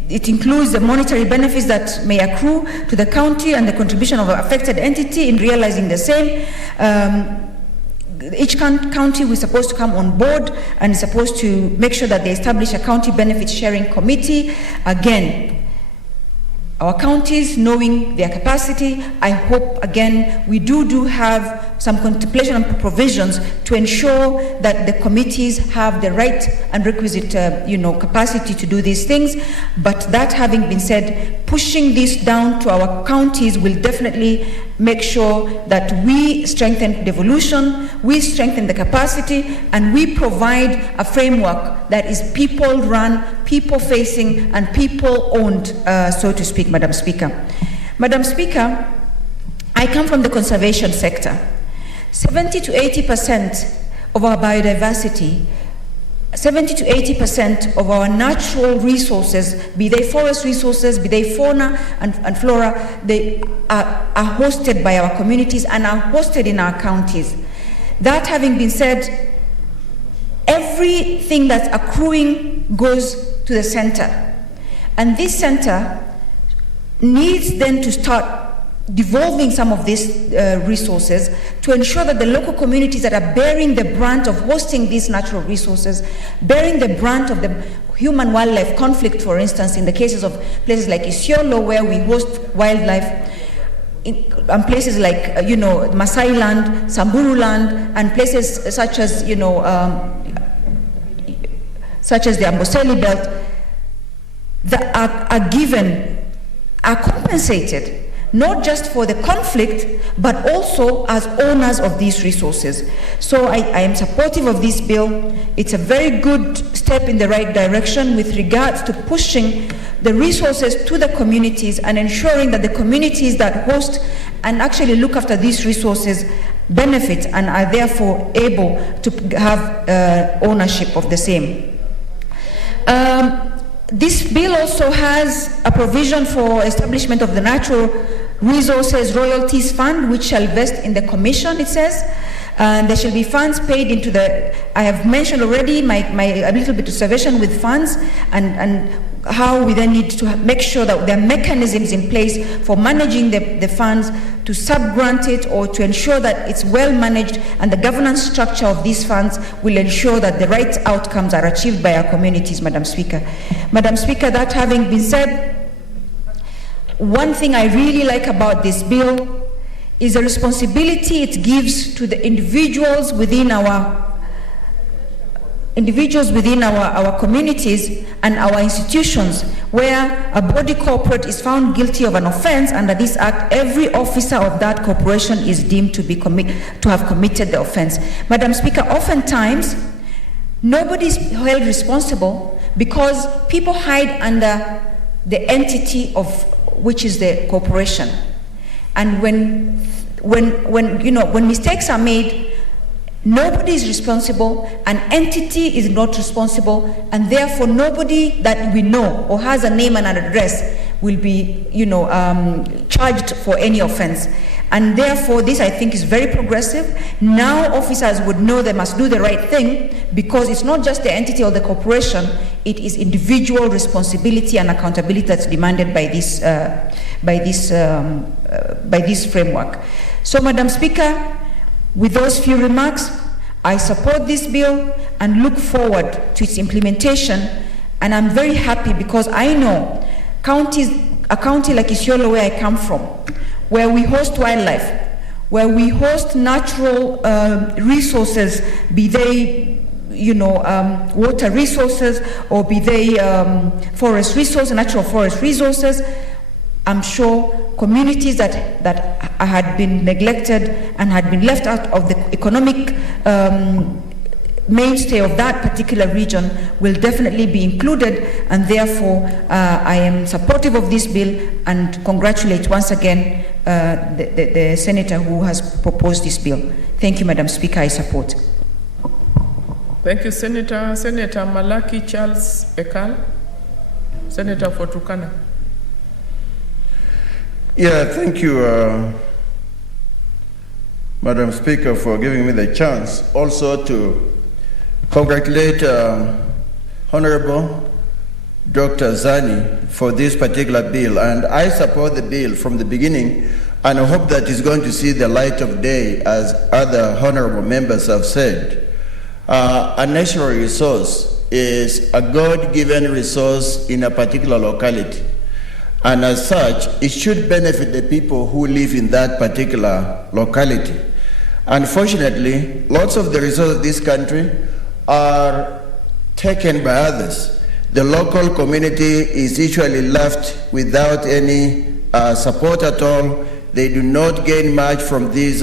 It includes the monetary benefits that may accrue to the county and the contribution of an affected entity in realizing the same. Each county was supposed to come on board and is supposed to make sure that they establish a county benefit sharing committee. Again, our counties, knowing their capacity, I hope, again, we do have some contemplation and provisions to ensure that the committees have the right and requisite, capacity to do these things. But that having been said, pushing this down to our counties will definitely make sure that we strengthen devolution, we strengthen the capacity, and we provide a framework that is people-run, people-facing, and people-owned, so to speak, Madam Speaker. Madam Speaker, I come from the conservation sector. 70 to 80% of our biodiversity, 70 to 80% of our natural resources, be they forest resources, be they fauna and flora, they are hosted by our communities and are hosted in our counties. That having been said, everything that's accruing goes to the center. And this center needs then to start devolving some of these resources to ensure that the local communities that are bearing the brunt of hosting these natural resources, bearing the brunt of the human-wildlife conflict, for instance, in the cases of places like Isiolo, where we host wildlife, and places like, Masai land, Samburu land, and places such as, such as the Amboseli belt, that are compensated, not just for the conflict, but also as owners of these resources. So I am supportive of this bill. It's a very good step in the right direction with regards to pushing the resources to the communities and ensuring that the communities that host and actually look after these resources benefit and are therefore able to have ownership of the same. This bill also has a provision for establishment of the Natural Resources Royalties Fund, which shall vest in the Commission, it says. And there shall be funds paid into the, I have mentioned already my a little bit of observation with funds and how we then need to make sure that there are mechanisms in place for managing the funds, to sub-grant it or to ensure that it's well managed, and the governance structure of these funds will ensure that the right outcomes are achieved by our communities, Madam Speaker. Madam Speaker, that having been said, one thing I really like about this bill is the responsibility it gives to the individuals within our communities and our institutions, where a body corporate is found guilty of an offense under this act. Every officer of that corporation is deemed to have committed the offense. Madam Speaker, oftentimes nobody is held responsible because people hide under the entity of which is the corporation, and when mistakes are made, nobody is responsible, an entity is not responsible, and therefore nobody that we know or has a name and an address will be, charged for any offense. And therefore, this I think is very progressive. Now officers would know they must do the right thing, because it's not just the entity or the corporation, it is individual responsibility and accountability that's demanded by this framework. So, Madam Speaker, with those few remarks, I support this bill and look forward to its implementation, and I'm very happy because I know a county like Isiolo, where I come from, where we host wildlife, where we host natural resources, be they water resources or be they forest resources, natural forest resources. I'm sure communities that had been neglected and had been left out of the economic mainstay of that particular region will definitely be included, and therefore I am supportive of this bill and congratulate once again the senator who has proposed this bill. Thank you, Madam Speaker. I support. Thank you, Senator. Senator Malaki Charles Ekal, Senator for Turkana. Yeah, thank you, Madam Speaker, for giving me the chance also to congratulate Honorable Dr. Zani for this particular bill. And I support the bill from the beginning, and I hope that it's going to see the light of day, as other honorable members have said. A natural resource is a God-given resource in a particular locality. And as such, it should benefit the people who live in that particular locality. Unfortunately, lots of the resources of this country are taken by others. The local community is usually left without any support at all. They do not gain much from these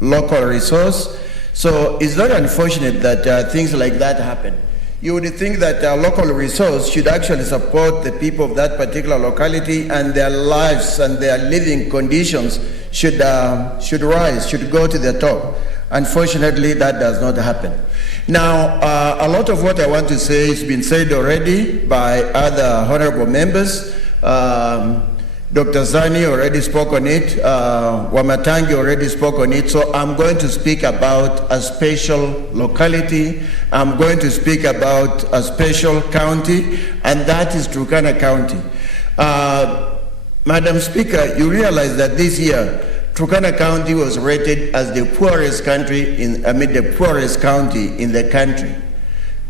local resource. So it's very unfortunate that things like that happen. You would think that local resource should actually support the people of that particular locality, and their lives and their living conditions should rise, should go to the top. Unfortunately, that does not happen. Now, a lot of what I want to say has been said already by other honorable members. Dr. Zani already spoke on it, Wamatangi already spoke on it, so I'm going to speak about a special locality. I'm going to speak about a special county, and that is Turkana County. Madam Speaker, you realize that this year, Turkana County was rated as the poorest the poorest county in the country.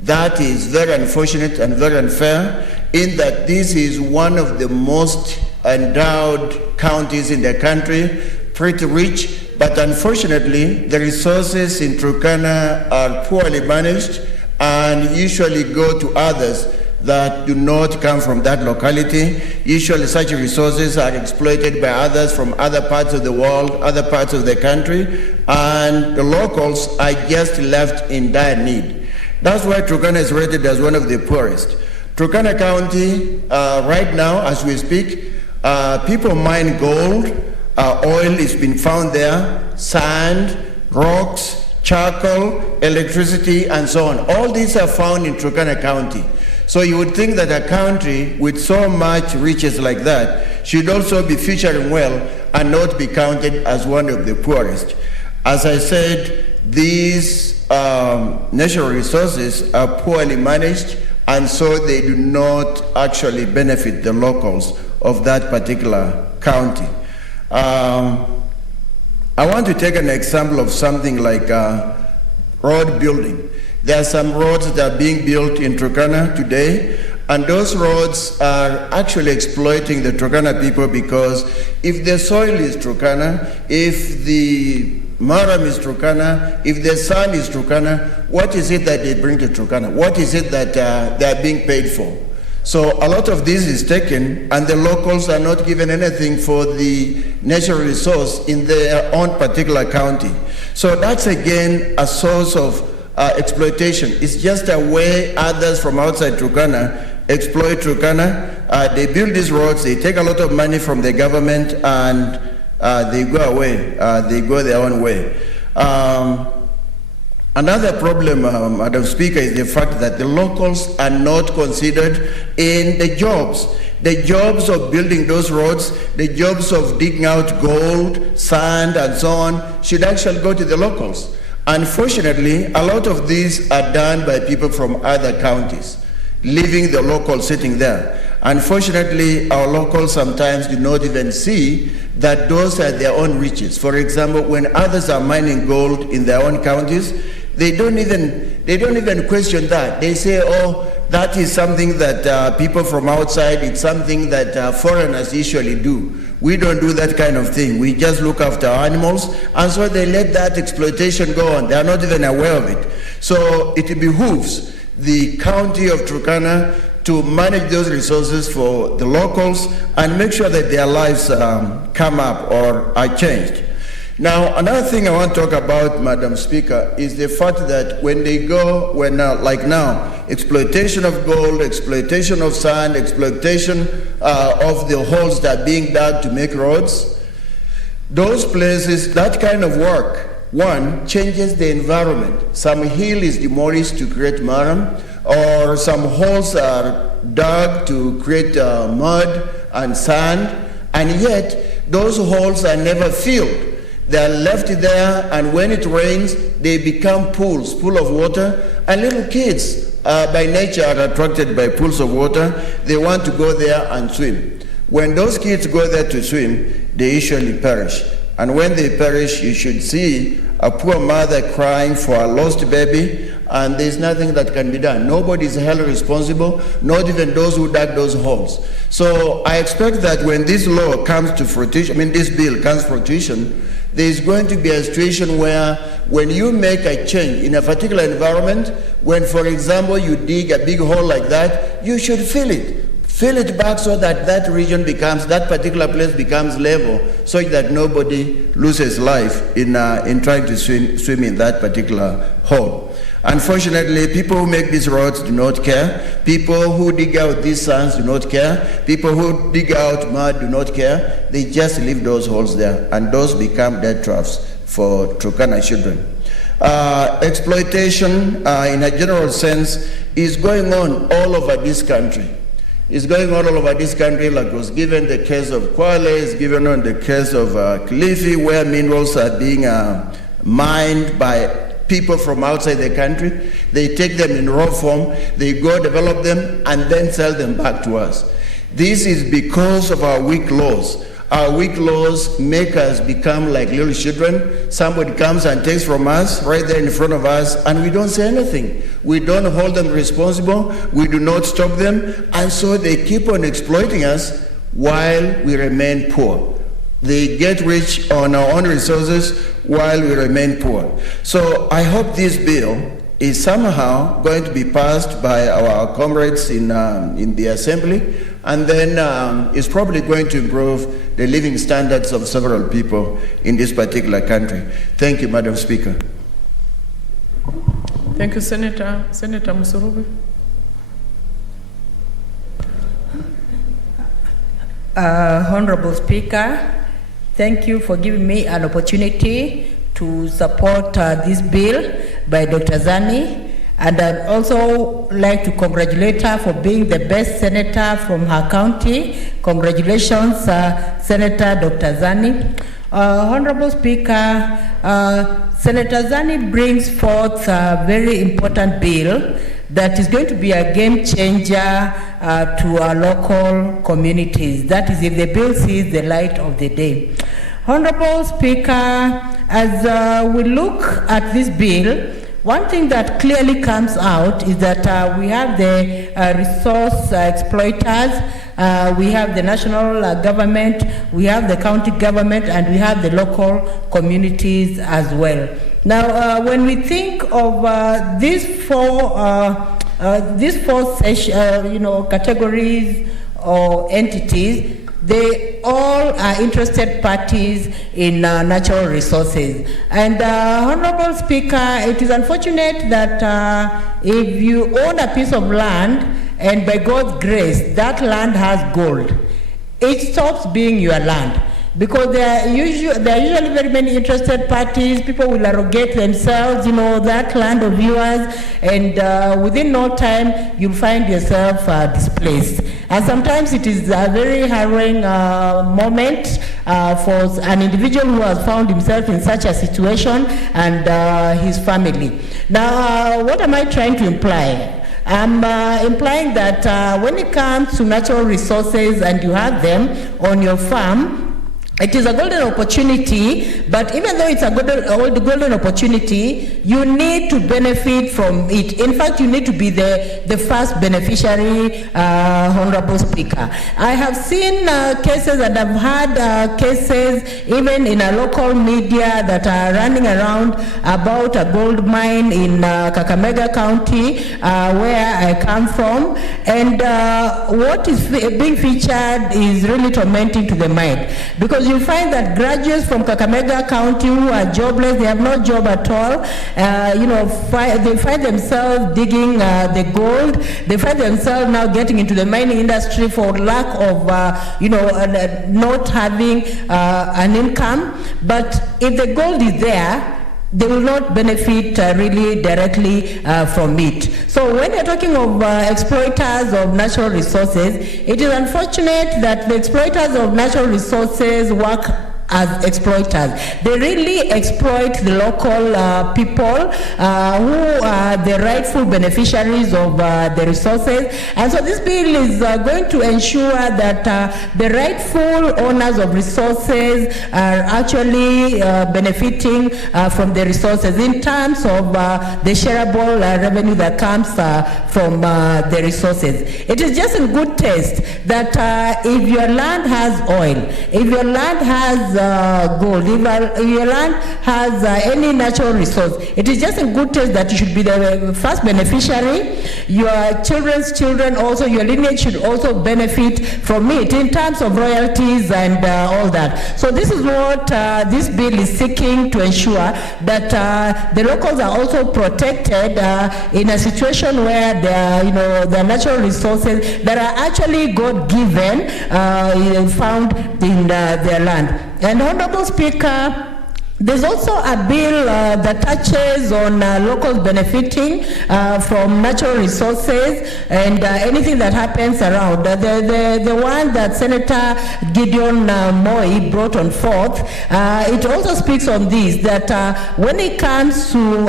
That is very unfortunate and very unfair, in that this is one of the most endowed counties in the country, pretty rich, but unfortunately the resources in Turkana are poorly managed and usually go to others that do not come from that locality. Usually such resources are exploited by others from other parts of the world, other parts of the country, and the locals are just left in dire need. That's why Turkana is rated as one of the poorest. Turkana County, right now, as we speak, people mine gold, oil is being found there, sand, rocks, charcoal, electricity, and so on. All these are found in Turkana County. So you would think that a country with so much riches like that should also be featuring well and not be counted as one of the poorest. As I said, these natural resources are poorly managed, and so they do not actually benefit the locals of that particular county. I want to take an example of something like road building. There are some roads that are being built in Turkana today, and those roads are actually exploiting the Turkana people, because if the soil is Turkana, if the Maram is Turkana, if the sun is Turkana, what is it that they bring to Turkana? What is it that they are being paid for? So a lot of this is taken, and the locals are not given anything for the natural resource in their own particular county. So that's again a source of exploitation. It's just a way others from outside Turkana exploit Turkana. They build these roads, they take a lot of money from the government, and they go away. They go their own way. Another problem, Madam Speaker, is the fact that the locals are not considered in the jobs. The jobs of building those roads, the jobs of digging out gold, sand, and so on, should actually go to the locals. Unfortunately, a lot of these are done by people from other counties. leaving the locals sitting there. Unfortunately, our locals sometimes do not even see that those are their own riches. For example, when others are mining gold in their own counties, they don't even question that. They say, oh, that is something that people from outside, it's something that foreigners usually do. We don't do that kind of thing. We just look after our animals, and so they let that exploitation go on. They are not even aware of it. So it behooves the county of Turkana to manage those resources for the locals and make sure that their lives come up or are changed. Now, another thing I want to talk about, Madam Speaker, is the fact that when they go, like now, exploitation of gold, exploitation of sand, exploitation of the holes that are being dug to make roads, those places, that kind of work, one, changes the environment. Some hill is demolished to create maram, or some holes are dug to create mud and sand, and yet those holes are never filled. They are left there, and when it rains, they become pools full of water, and little kids by nature are attracted by pools of water. They want to go there and swim. When those kids go there to swim, they usually perish. And when they perish, you should see a poor mother crying for a lost baby, and there's nothing that can be done. Nobody is held responsible, not even those who dug those holes. So I expect that when this law comes to fruition, this bill comes to fruition, there's going to be a situation where when you make a change in a particular environment, when, for example, you dig a big hole like that, you should fill it. Fill it back so that that region becomes, that particular place becomes level, so that nobody loses life in trying to swim in that particular hole. Unfortunately, people who make these roads do not care. People who dig out these sands do not care. People who dig out mud do not care. They just leave those holes there, and those become death traps for Turkana children. Exploitation, in a general sense, is going on all over this country. It's going on all over this country, like was given the case of Kwale, it's given on the case of Kilifi, where minerals are being mined by people from outside the country. They take them in raw form, they go develop them, and then sell them back to us. This is because of our weak laws. Our weak laws make us become like little children. Somebody comes and takes from us right there in front of us, and we don't say anything. We don't hold them responsible. We do not stop them. And so they keep on exploiting us while we remain poor. They get rich on our own resources while we remain poor. So I hope this bill is somehow going to be passed by our comrades in the Assembly, and then it's probably going to improve the living standards of several people in this particular country. Thank you, Madam Speaker. Thank you, Senator. Senator Musurube. Honorable Speaker, thank you for giving me an opportunity to support this bill by Dr. Zani. And I'd also like to congratulate her for being the best senator from her county. Congratulations, Senator Dr. Zani. Honorable Speaker, Senator Zani brings forth a very important bill that is going to be a game changer to our local communities. That is, if the bill sees the light of the day. Honorable Speaker, as we look at this bill, one thing that clearly comes out is that we have the resource exploiters, we have the national government, we have the county government, and we have the local communities as well. Now, when we think of these four categories or entities, they all are interested parties in natural resources. And Honorable Speaker, it is unfortunate that if you own a piece of land and by God's grace that land has gold, it stops being your land. Because there are usually very many interested parties. People will arrogate themselves, that land of yours, and within no time you'll find yourself displaced. And sometimes it is a very harrowing moment for an individual who has found himself in such a situation and his family. Now, what am I trying to imply? I'm implying that when it comes to natural resources and you have them on your farm, it is a golden opportunity, but even though it's a golden opportunity, you need to benefit from it. In fact, you need to be the first beneficiary, Honorable Speaker. I have seen cases, and I've had cases even in a local media that are running around about a gold mine in Kakamega County, where I come from, and what is being featured is really tormenting to the mind, because you find that graduates from Kakamega County who are jobless, they have no job at all, they find themselves digging the gold, they find themselves now getting into the mining industry for lack of, not having an income. But if the gold is there, they will not benefit really directly from it. So when you're talking of exploiters of natural resources, it is unfortunate that the exploiters of natural resources work as exploiters. They really exploit the local people who are the rightful beneficiaries of the resources. And so this bill is going to ensure that the rightful owners of resources are actually benefiting from the resources in terms of the shareable revenue that comes from the resources. It is just in good taste that if your land has oil, if your land has gold, if your land has any natural resource, it is just in good taste that you should be the first beneficiary. Your children's children also, your lineage should also benefit from it in terms of royalties and all that. So this is what this bill is seeking to ensure, that the locals are also protected in a situation where there are natural resources that are actually God-given found in their land. And Honorable Speaker, there's also a bill that touches on locals benefiting from natural resources and anything that happens around. The one that Senator Gideon Moi brought on forth, it also speaks on this, that when it comes to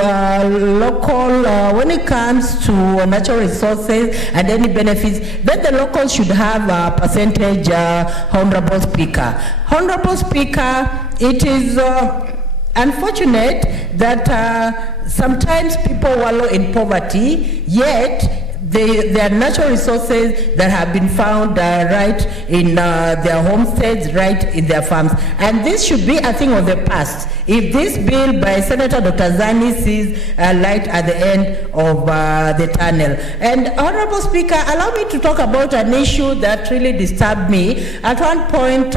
when it comes to natural resources and any benefits, then the locals should have a percentage, Honorable Speaker. Honorable Speaker, it is unfortunate that sometimes people wallow in poverty, yet there are natural resources that have been found right in their homesteads, right in their farms. And this should be a thing of the past. If this bill by Senator Dr. Zani sees light at the end of the tunnel. And Honorable Speaker, allow me to talk about an issue that really disturbed me. At one point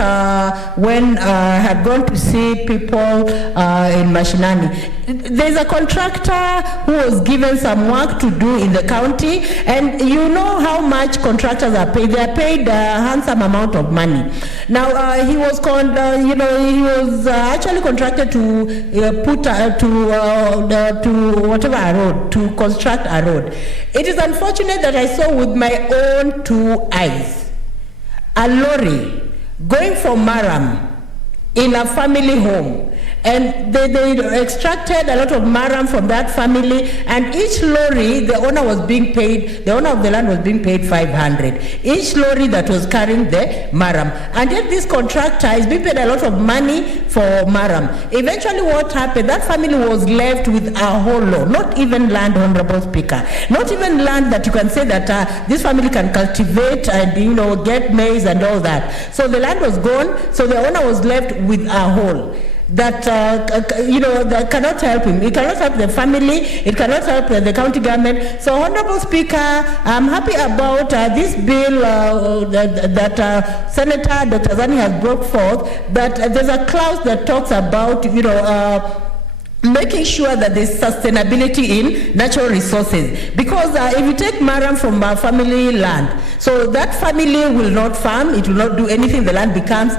when I had gone to see people in Mashinani, there's a contractor who was given some work to do in the county, and you know how much contractors are paid. They are paid a handsome amount of money. Now he was actually contracted to whatever a road, to construct a road. It is unfortunate that I saw with my own two eyes a lorry going from Maram in a family home. And they extracted a lot of maram from that family, and each lorry, the owner of the land was being paid 500. Each lorry that was carrying the maram. And yet this contractor is being paid a lot of money for maram. Eventually what happened, that family was left with a whole lot, not even land, Honorable Speaker. Not even land that you can say that this family can cultivate and get maize and all that. So the land was gone, so the owner was left with a whole. That that cannot help him. It cannot help the family. It cannot help the county government. So, Honorable Speaker, I'm happy about this bill that Senator Dr. Zani has brought forth. That there's a clause that talks about making sure that there's sustainability in natural resources. Because if you take maram from our family land, so that family will not farm, it will not do anything, the land becomes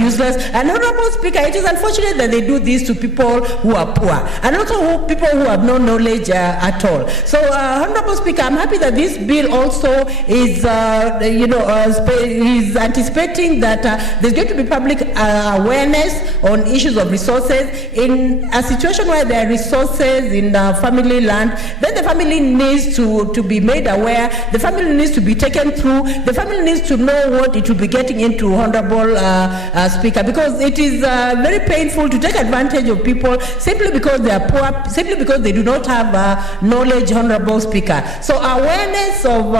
useless. And Honorable Speaker, it is unfortunate that they do this to people who are poor, and also people who have no knowledge at all. So Honorable Speaker, I'm happy that this bill also is, is anticipating that there's going to be public awareness on issues of resources in a situation situation where there are resources in family land, then the family needs to be made aware, the family needs to be taken through, the family needs to know what it will be getting into, Honorable Speaker, because it is very painful to take advantage of people simply because they are poor, simply because they do not have knowledge, Honorable Speaker. So awareness of,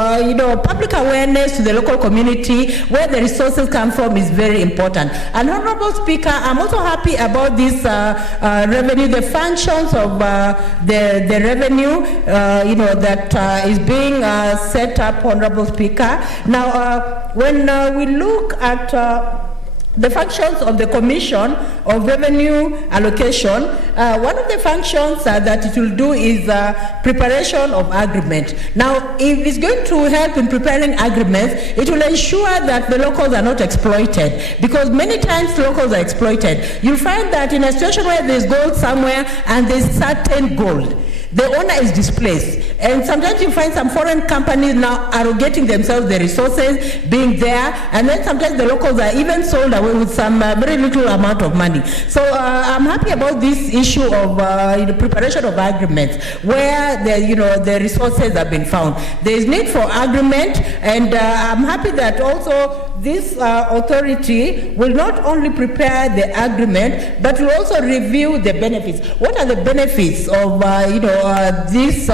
public awareness to the local community where the resources come from is very important. And Honorable Speaker, I'm also happy about this revenue, the functions of the revenue, that is being set up, Honorable Speaker. Now, when we look at the functions of the Commission of Revenue Allocation, one of the functions that it will do is preparation of agreement. Now, if it's going to help in preparing agreements, it will ensure that the locals are not exploited, because many times locals are exploited. You'll find that in a situation where there's gold somewhere and there's certain gold, the owner is displaced. And sometimes you find some foreign companies now arrogating themselves the resources being there, and then sometimes the locals are even sold away with some very little amount of money. So I'm happy about this issue of the preparation of agreements where the resources have been found. There is need for agreement, and I'm happy that also this authority will not only prepare the agreement, but will also review the benefits. What are the benefits of these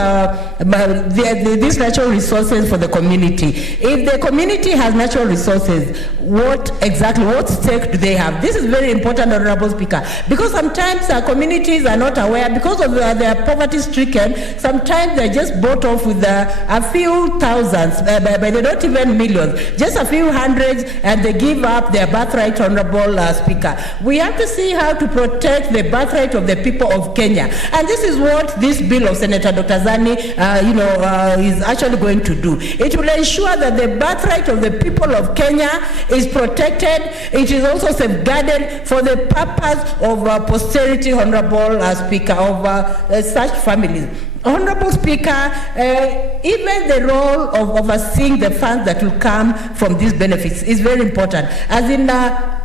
natural resources for the community? If the community has natural resources, what stake do they have? This is very important, Honorable Speaker, because sometimes communities are not aware because of their poverty-stricken. Sometimes they're just bought off with a few thousands, but they're not even millions, just a few hundreds, and they give up their birthright, Honorable Speaker. We have to see how to protect the birthright of the people of Kenya, and this is what this bill of Senator Dr. Zani, is actually going to do. It will ensure that the birthright of the people of Kenya is protected. It is also safeguarded for the purpose of posterity, Honorable Speaker, of such families. Honorable Speaker, even the role of overseeing the funds that will come from these benefits is very important. As in,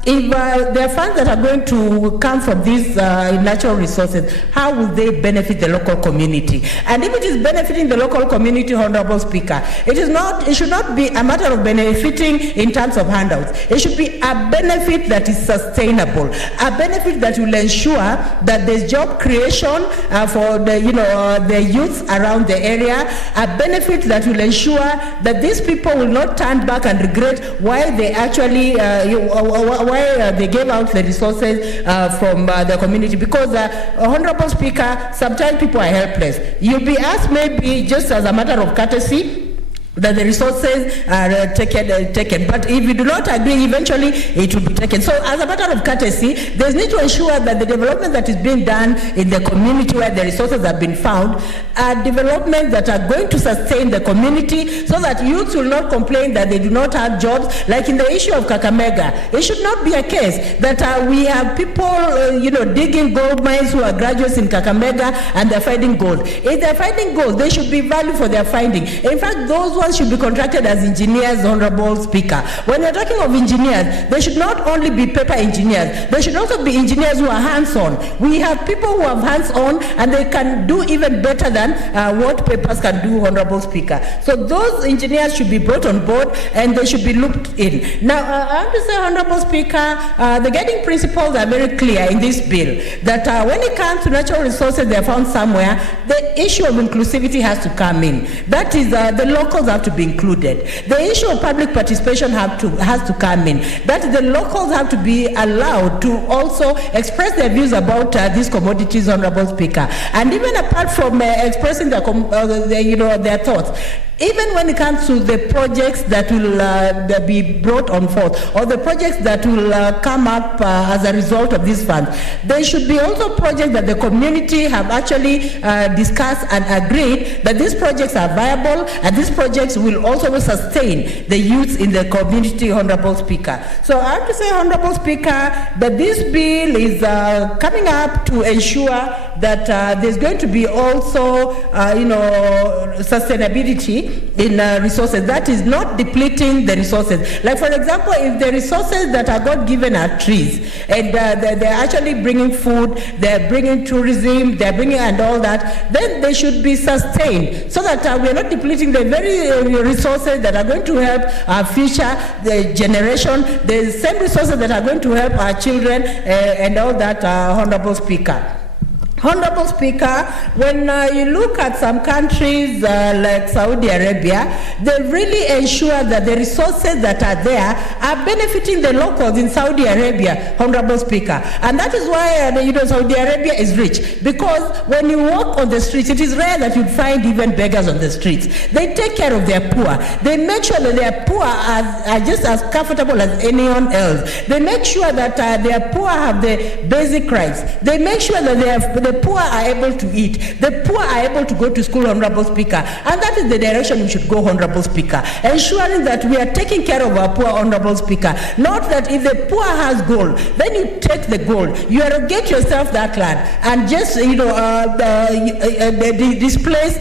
if there are funds that are going to come from these natural resources, how will they benefit the local community? And if it is benefiting the local community, Honorable Speaker, it should not be a matter of benefiting in terms of handouts. It should be a benefit that is sustainable, a benefit that will ensure that there's job creation for the youth around the area, a benefit that will ensure that these people will not turn back and regret why they actually they gave out the resources from the community. Because, Honorable Speaker, sometimes people are helpless. You'll be asked maybe just as a matter of courtesy that the resources are taken. But if you do not agree, eventually it will be taken. So as a matter of courtesy, there's need to ensure that the development that is being done in the community where the resources have been found are developments that are going to sustain the community, so that youth will not complain that they do not have jobs. Like in the issue of Kakamega, it should not be a case that we have people digging gold mines who are graduates in Kakamega and they're finding gold. If they're finding gold, they should be valued for their finding. In fact, those ones should be contracted as engineers, Honorable Speaker. When you're talking of engineers, they should not only be paper engineers, they should also be engineers who are hands-on. We have people who have hands-on and they can do even better than what papers can do, Honorable Speaker. So those engineers should be brought on board and they should be looked in. Now, I have to say, Honorable Speaker, the guiding principles are very clear in this bill, that when it comes to natural resources they are found somewhere, the issue of inclusivity has to come in. That is, the locals have to be included. The issue of public participation has to come in. That the locals have to be allowed to also express their views about these commodities, Honorable Speaker. And even apart from expressing their thoughts, even when it comes to the projects that will be brought on forth, or the projects that will come up as a result of these funds, there should be also projects that the community have actually discussed and agreed that these projects are viable, and these projects will also sustain the youth in the community, Honorable Speaker. So I have to say, Honorable Speaker, that this bill is coming up to ensure that there's going to be also, sustainability in resources. That is not depleting the resources. Like for example, if the resources that are God given are trees, and they're actually bringing food, they're bringing tourism, they're bringing and all that, then they should be sustained so that we're not depleting the very resources that are going to help our future, the generation, the same resources that are going to help our children and all that, Honorable Speaker. Honorable Speaker, when you look at some countries like Saudi Arabia, they really ensure that the resources that are there are benefiting the locals in Saudi Arabia, Honorable Speaker. And that is why Saudi Arabia is rich, because when you walk on the streets, it is rare that you'd find even beggars on the streets. They take care of their poor. They make sure that their poor are just as comfortable as anyone else. They make sure that their poor have the basic rights. They make sure that the poor are able to eat. The poor are able to go to school, Honorable Speaker. And that is the direction we should go, Honorable Speaker. Ensuring that we are taking care of our poor, Honorable Speaker. Not that if the poor has gold, then you take the gold, you arrogate yourself that land, and just displace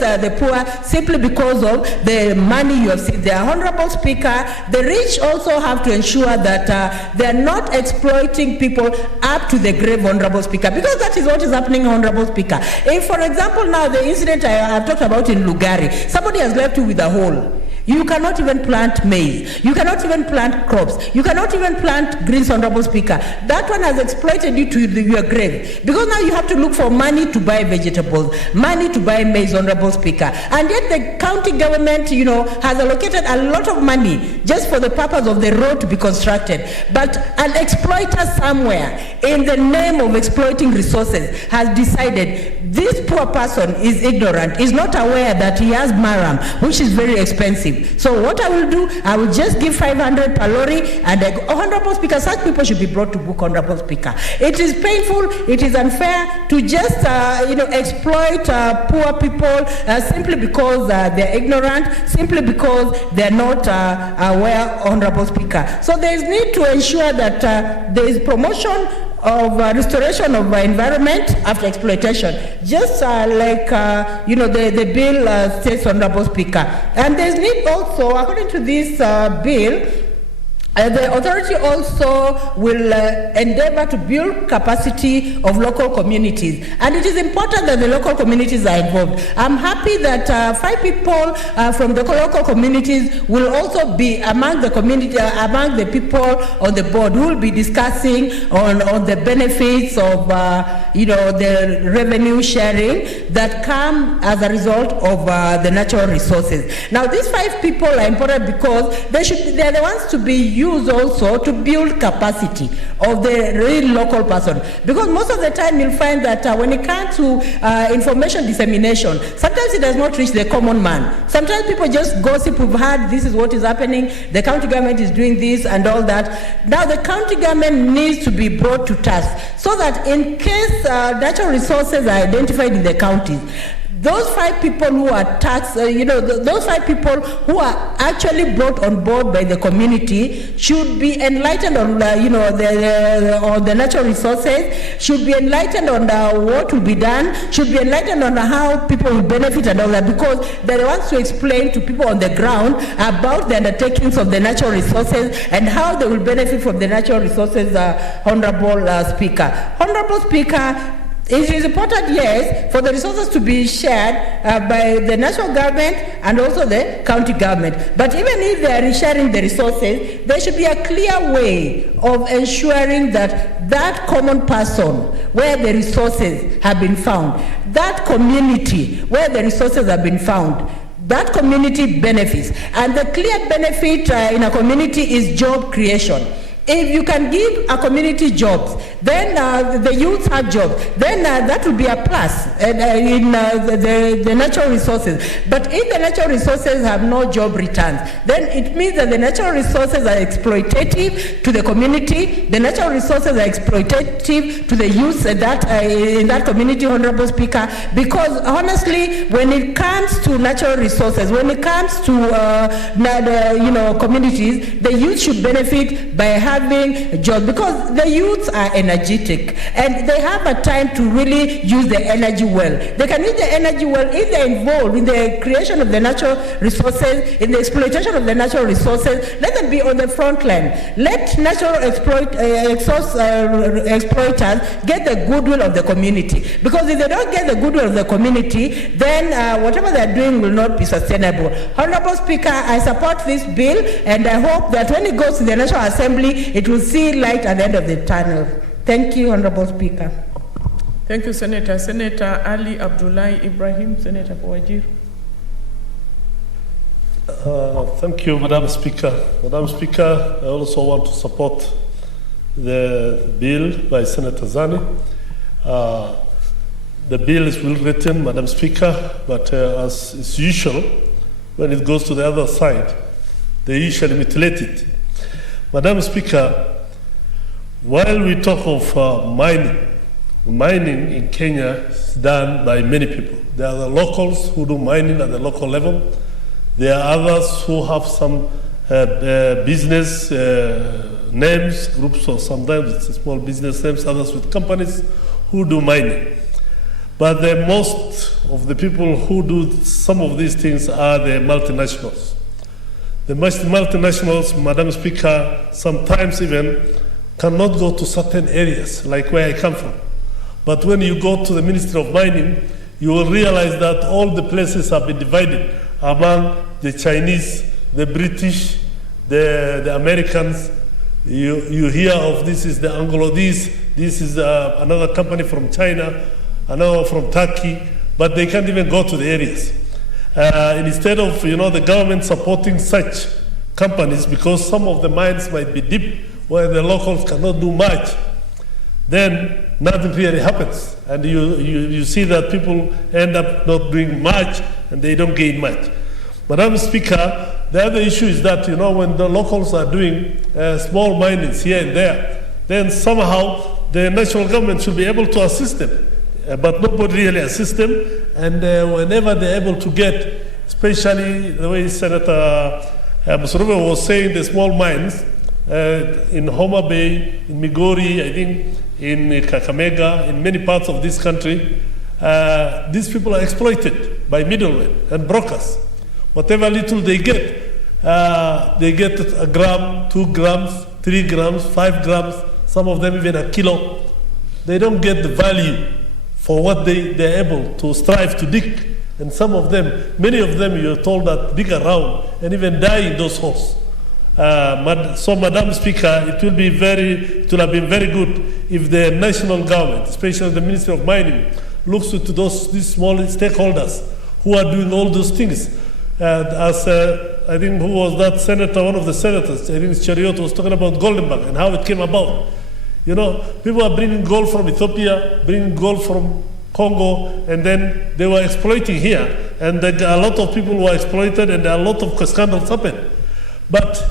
the poor simply because of the money you have seen there. Honorable Speaker, the rich also have to ensure that they are not exploiting people up to the grave, Honorable Speaker, because that is what is happening, Honorable Speaker. If, for example, now the incident I've talked about in Lugari, somebody has left you with a hole. You cannot even plant maize. You cannot even plant crops. You cannot even plant greens, Honorable Speaker. That one has exploited you to your grave. Because now you have to look for money to buy vegetables, money to buy maize, Honorable Speaker. And yet the county government, has allocated a lot of money just for the purpose of the road to be constructed. But an exploiter somewhere, in the name of exploiting resources, has decided this poor person is ignorant, is not aware that he has maram, which is very expensive. So what I will do, I will just give 500 per lorry, and Honorable Speaker, such people should be brought to book, Honorable Speaker. It is painful, it is unfair to just, exploit poor people simply because they're ignorant, simply because they're not aware, Honorable Speaker. So there is need to ensure that there is promotion of restoration of environment after exploitation, just like the bill states, Honorable Speaker. And there's need also, according to this bill, the authority also will endeavor to build capacity of local communities, and it is important that the local communities are involved. I'm happy that 5 people from the local communities will also be among the community, among the people on the board who will be discussing on the benefits of the revenue sharing that come as a result of the natural resources. Now, these 5 people are important because they are the ones to be used also to build capacity of the real local person, because most of the time you'll find that when it comes to information dissemination, sometimes it does not reach the common man. Sometimes people just gossip, we've heard this is what is happening, the county government is doing this and all that. Now the county government needs to be brought to task so that in case natural resources are identified in the counties, those 5 people who are taxed, those 5 people who are actually brought on board by the community should be enlightened on, on the natural resources, should be enlightened on what will be done, should be enlightened on how people will benefit and all that, because they're the ones to explain to people on the ground about the undertakings of the natural resources and how they will benefit from the natural resources, Honorable Speaker. Honorable Speaker, it is important, yes, for the resources to be shared by the national government and also the county government. But even if they are sharing the resources, there should be a clear way of ensuring that that common person where the resources have been found, that community where the resources have been found, that community benefits. And the clear benefit in a community is job creation. If you can give a community jobs, then the youth have jobs, then that will be a plus in the natural resources. But if the natural resources have no job returns, then it means that the natural resources are exploitative to the community, the natural resources are exploitative to the youth in that community, Honorable Speaker, because honestly, when it comes to natural resources, when it comes to communities, the youth should benefit by having having jobs, because the youths are energetic and they have a time to really use the energy well. They can use the energy well if they're involved in the creation of the natural resources, in the exploitation of the natural resources. Let them be on the front line. Let natural exploiters get the goodwill of the community, because if they don't get the goodwill of the community, then whatever they're doing will not be sustainable. Honorable Speaker, I support this bill, and I hope that when it goes to the National Assembly, it will see light at the end of the tunnel. Thank you, Honorable Speaker. Thank you, Senator. Senator Ali Abdullahi Ibrahim, Senator for Wajir. Thank you, Madam Speaker. Madam Speaker, I also want to support the bill by Senator Zani. The bill is well written, Madam Speaker, but as is usual, when it goes to the other side, they usually mutilate it. Madam Speaker, while we talk of mining in Kenya is done by many people. There are the locals who do mining at the local level. There are others who have some business names, groups, or sometimes it's small business names, others with companies who do mining. But the most of the people who do some of these things are the multinationals. The multinationals, Madam Speaker, sometimes even cannot go to certain areas, like where I come from. But when you go to the Ministry of Mining, you will realize that all the places have been divided among the Chinese, the British, the Americans. You hear of this is the Anglo, this is another company from China, another from Turkey, but they can't even go to the areas. Instead of the government supporting such companies, because some of the mines might be deep where the locals cannot do much, then nothing really happens. And you see that people end up not doing much and they don't gain much. Madam Speaker, the other issue is that when the locals are doing small minings here and there, then somehow the national government should be able to assist them. But nobody really assists them, and whenever they're able to get, especially the way Senator Musurube was saying, the small mines in Homa Bay, in Migori, I think in Kakamega, in many parts of this country, these people are exploited by middlemen and brokers. Whatever little they get a gram, 2 grams, 3 grams, 5 grams, some of them even a kilo. They don't get the value for what they're able to strive to dig. And some of them, many of them, you're told that dig around and even die in those holes. So, Madam Speaker, it will have been very good if the national government, especially the Ministry of Mining, looks into these small stakeholders who are doing all those things. I think, who was that senator, one of the senators, I think Chariot, was talking about Goldenberg and how it came about. People are bringing gold from Ethiopia, bringing gold from Congo, and then they were exploiting here. And a lot of people were exploited, and a lot of scandals happened. But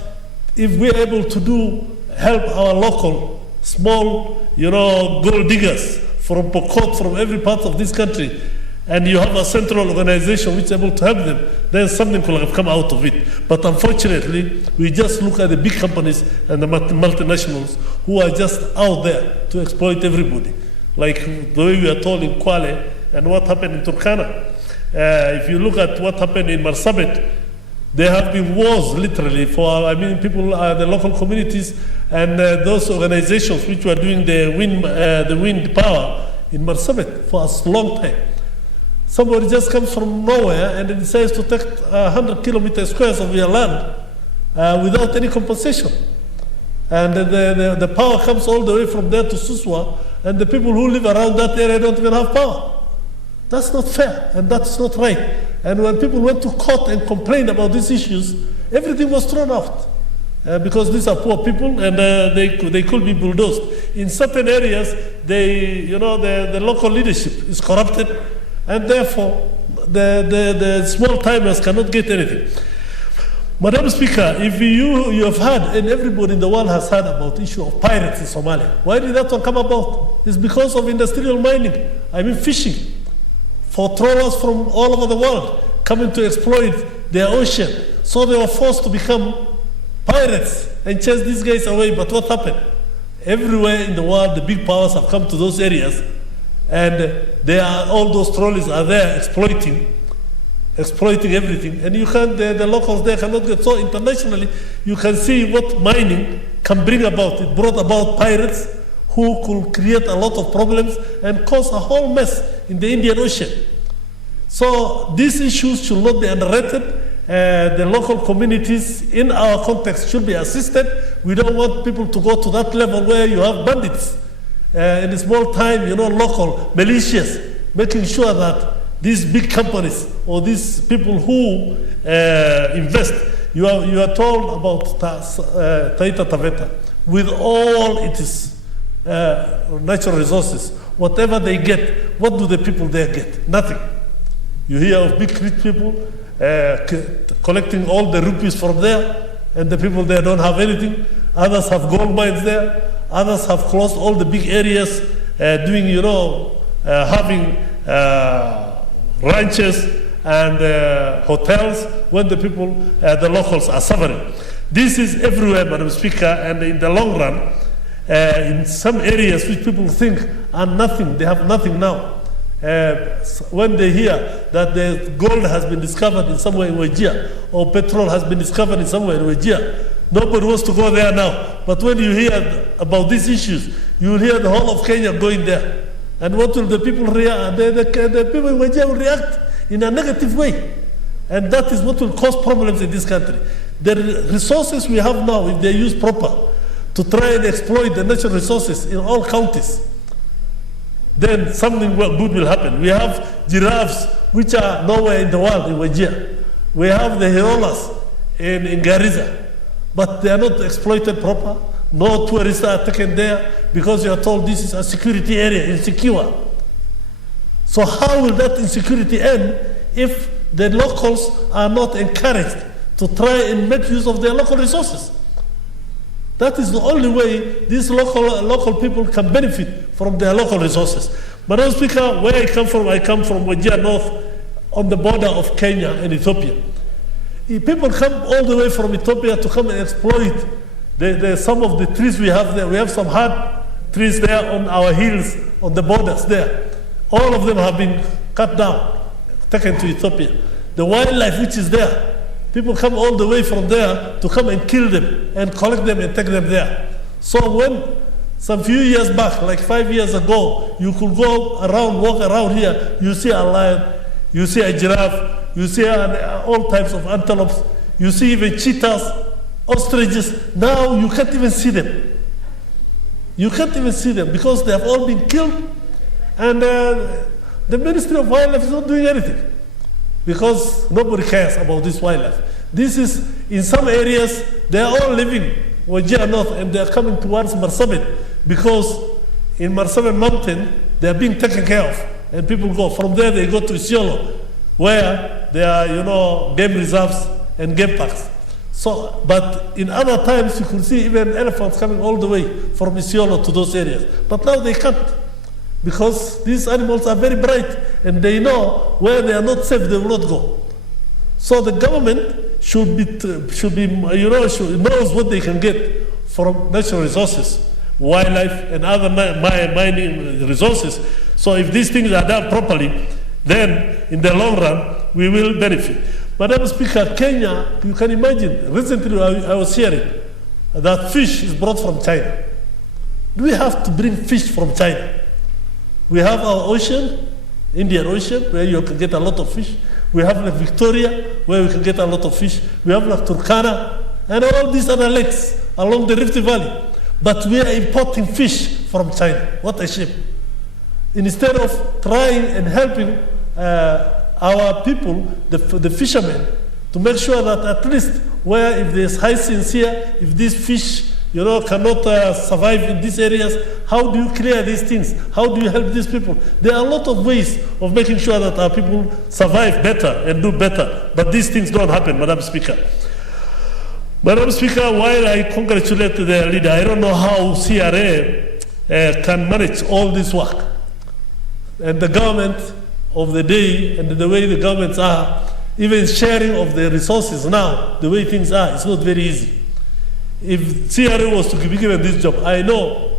if we're able to help our local, small, gold diggers from Pokot, from every part of this country, and you have a central organization which is able to help them, then something could have come out of it. But unfortunately, we just look at the big companies and the multinationals who are just out there to exploit everybody. Like the way we are told in Kwale and what happened in Turkana. If you look at what happened in Marsabit, there have been wars literally for, people, the local communities and those organizations which were doing the wind power in Marsabit for a long time. Somebody just comes from nowhere and decides to take 100 kilometer squares of your land without any compensation. And the power comes all the way from there to Suswa, and the people who live around that area don't even have power. That's not fair, and that's not right. And when people went to court and complained about these issues, everything was thrown out. Because these are poor people, and they could be bulldozed. In certain areas, the local leadership is corrupted, and therefore the small timers cannot get anything. Madam Speaker, if you have heard, and everybody in the world has heard about the issue of pirates in Somalia, why did that one come about? It's because of industrial mining, fishing, for trawlers from all over the world coming to exploit their ocean. So they were forced to become pirates and chase these guys away. But what happened? Everywhere in the world, the big powers have come to those areas, and all those trolleys are there exploiting everything. And you can't, the locals there cannot get. So internationally, you can see what mining can bring about. It brought about pirates who could create a lot of problems and cause a whole mess in the Indian Ocean. So these issues should not be underrated. The local communities in our context should be assisted. We don't want people to go to that level where you have bandits in a small time, local militias, making sure that these big companies or these people who invest, you are told about Taita Taveta, with all its natural resources, whatever they get, what do the people there get? Nothing. You hear of big rich people collecting all the rupees from there, and the people there don't have anything. Others have gold mines there. Others have closed all the big areas, having ranches and hotels when the people, the locals are suffering. This is everywhere, Madam Speaker, and in the long run, in some areas which people think are nothing, they have nothing now. When they hear that the gold has been discovered in somewhere in Wajir, or petrol has been discovered in somewhere in Wajir, nobody wants to go there now. But when you hear about these issues, you will hear the whole of Kenya going there. And what will the people react? The people in Wajir will react in a negative way. And that is what will cause problems in this country. The resources we have now, if they're used proper, to try and exploit the natural resources in all counties, then something good will happen. We have giraffes, which are nowhere in the world in Wajir. We have the hyenas in Garissa, but they are not exploited proper. No tourists are taken there because you are told this is a security area, insecure. So how will that insecurity end if the locals are not encouraged to try and make use of their local resources? That is the only way these local people can benefit from their local resources. Madam Speaker, where I come from Wajir North, on the border of Kenya and Ethiopia. People come all the way from Ethiopia to come and exploit some of the trees we have there. We have some hard trees there on our hills, on the borders there. All of them have been cut down, taken to Ethiopia. The wildlife which is there, people come all the way from there to come and kill them and collect them and take them there. So when some few years back, like 5 years ago, you could go around, walk around here, you see a lion, you see a giraffe, you see all types of antelopes, you see even cheetahs, ostriches. Now you can't even see them. You can't even see them because they have all been killed, and the Ministry of Wildlife is not doing anything, because nobody cares about this wildlife. This is, in some areas, they are all living Wajir North, and they are coming towards Marsabit, because in Marsabit Mountain, they are being taken care of, and people go. From there, they go to Isiolo, where there are, game reserves and game parks. So, but in other times, you could see even elephants coming all the way from Isiolo to those areas. But now they can't, because these animals are very bright, and they know where they are not safe, they will not go. So the government should knows what they can get from natural resources, wildlife, and other mining resources. So if these things are done properly, then in the long run, we will benefit. Madam Speaker, Kenya, you can imagine, recently I was hearing that fish is brought from China. Do we have to bring fish from China? We have our ocean, Indian Ocean, where you can get a lot of fish. We have Lake Victoria, where we can get a lot of fish. We have Lake Turkana, and all these other lakes along the Rift Valley. But we are importing fish from China. What a shame. Instead of trying and helping our people, the fishermen, to make sure that at least where if there's hyacinths here, if these fish cannot survive in these areas, how do you clear these things? How do you help these people? There are a lot of ways of making sure that our people survive better and do better, but these things don't happen, Madam Speaker. Madam Speaker, while I congratulate the leader, I don't know how CRA can manage all this work. And the government of the day and the way the governments are, even sharing of the resources now, the way things are, it's not very easy. If CRA was to be given this job, I know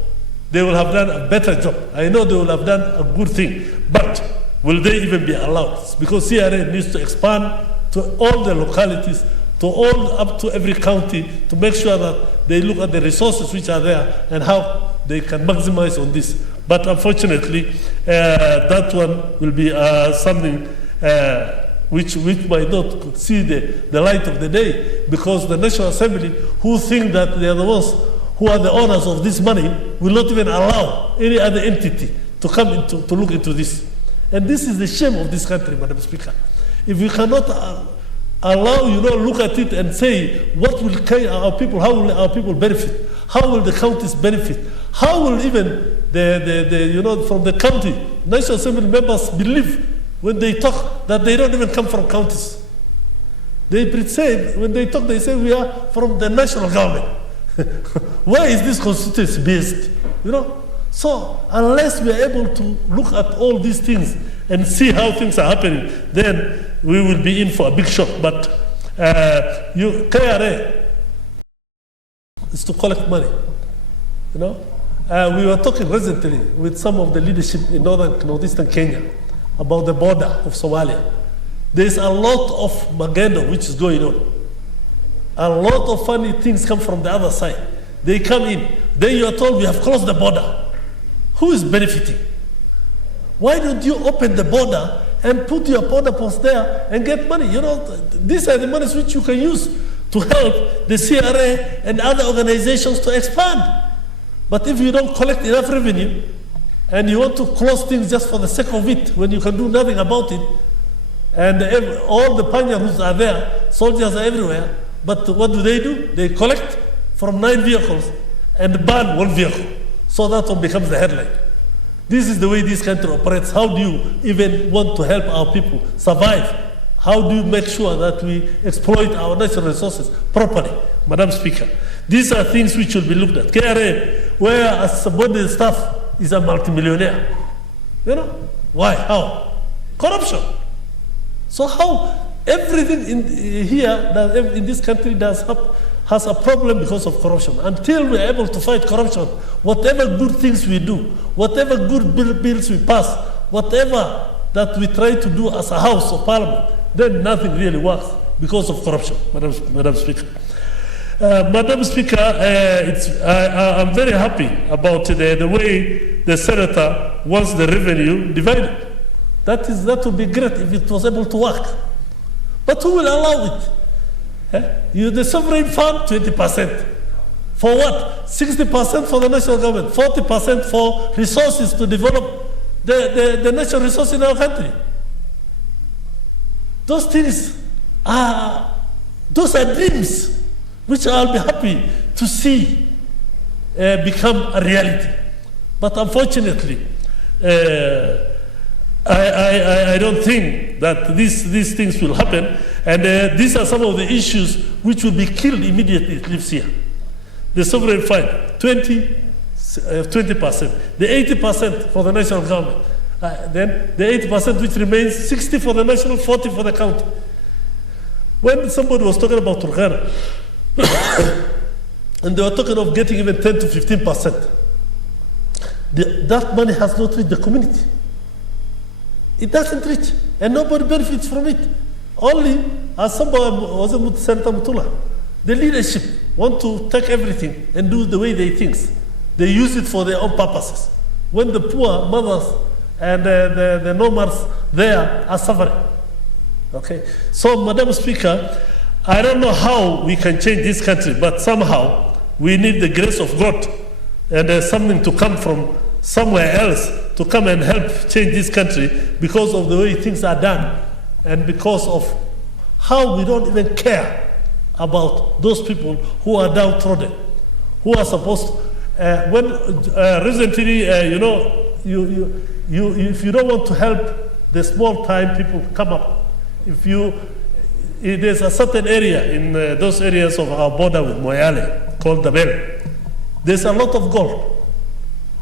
they will have done a better job. I know they will have done a good thing. But will they even be allowed? Because CRA needs to expand to all the localities, up to every county, to make sure that they look at the resources which are there and how they can maximize on this. But unfortunately, that one will be something which might not see the light of the day, because the National Assembly, who think that they are the ones who are the owners of this money, will not even allow any other entity to come into to look into this. And this is the shame of this country, Madam Speaker. If we cannot allow, look at it and say, what will our people, how will our people benefit? How will the counties benefit? How will even from the county, National Assembly members believe when they talk that they don't even come from counties? They say, when they talk, they say we are from the national government. Where is this constituency based? So unless we are able to look at all these things and see how things are happening, then we will be in for a big shock. But KRA is to collect money. We were talking recently with some of the leadership in northeastern Kenya about the border of Somalia. There's a lot of magendo which is going on. A lot of funny things come from the other side. They come in. Then you are told we have closed the border. Who is benefiting? Why don't you open the border and put your border post there and get money? These are the monies which you can use to help the CRA and other organizations to expand. But if you don't collect enough revenue and you want to close things just for the sake of it, when you can do nothing about it, and all the panyarus are there, soldiers are everywhere, but what do? They collect from 9 vehicles and burn 1 vehicle. So that one becomes the headline. This is the way this country operates. How do you even want to help our people survive? How do you make sure that we exploit our natural resources properly? Madam Speaker, these are things which should be looked at. KRA, where as body staff is a multimillionaire. Why? How? Corruption. So how everything in this country has a problem because of corruption. Until we're able to fight corruption, whatever good things we do, whatever good bills we pass, whatever that we try to do as a House of Parliament, then nothing really works because of corruption, Madam Speaker. Madam Speaker, I'm very happy about the way the Senator wants the revenue divided. That would be great if it was able to work. But who will allow it? The sovereign fund, 20%. For what? 60% for the national government, 40% for resources to develop the natural resources in our country. Those things those are dreams which I'll be happy to see become a reality. But unfortunately, I don't think that these things will happen. And these are some of the issues which will be killed immediately it lives here. The sovereign fund, 20%. The 80% for the national government. Then the 80% which remains, 60 for the national, 40 for the county. When somebody was talking about Turkana, and they were talking of getting even 10 to 15%, that money has not reached the community. It doesn't reach, and nobody benefits from it. Only, as somebody was Senator Mutula, the leadership want to take everything and do the way they think. They use it for their own purposes. When the poor mothers and the nomads there are suffering. Okay, so Madam Speaker, I don't know how we can change this country, but somehow we need the grace of God and something to come from somewhere else to come and help change this country because of the way things are done and because of how we don't even care about those people who are downtrodden, who are supposed to, recently, if you don't want to help the small time people come up, if there's a certain area in those areas of our border with Moyale called the Bell, there's a lot of gold.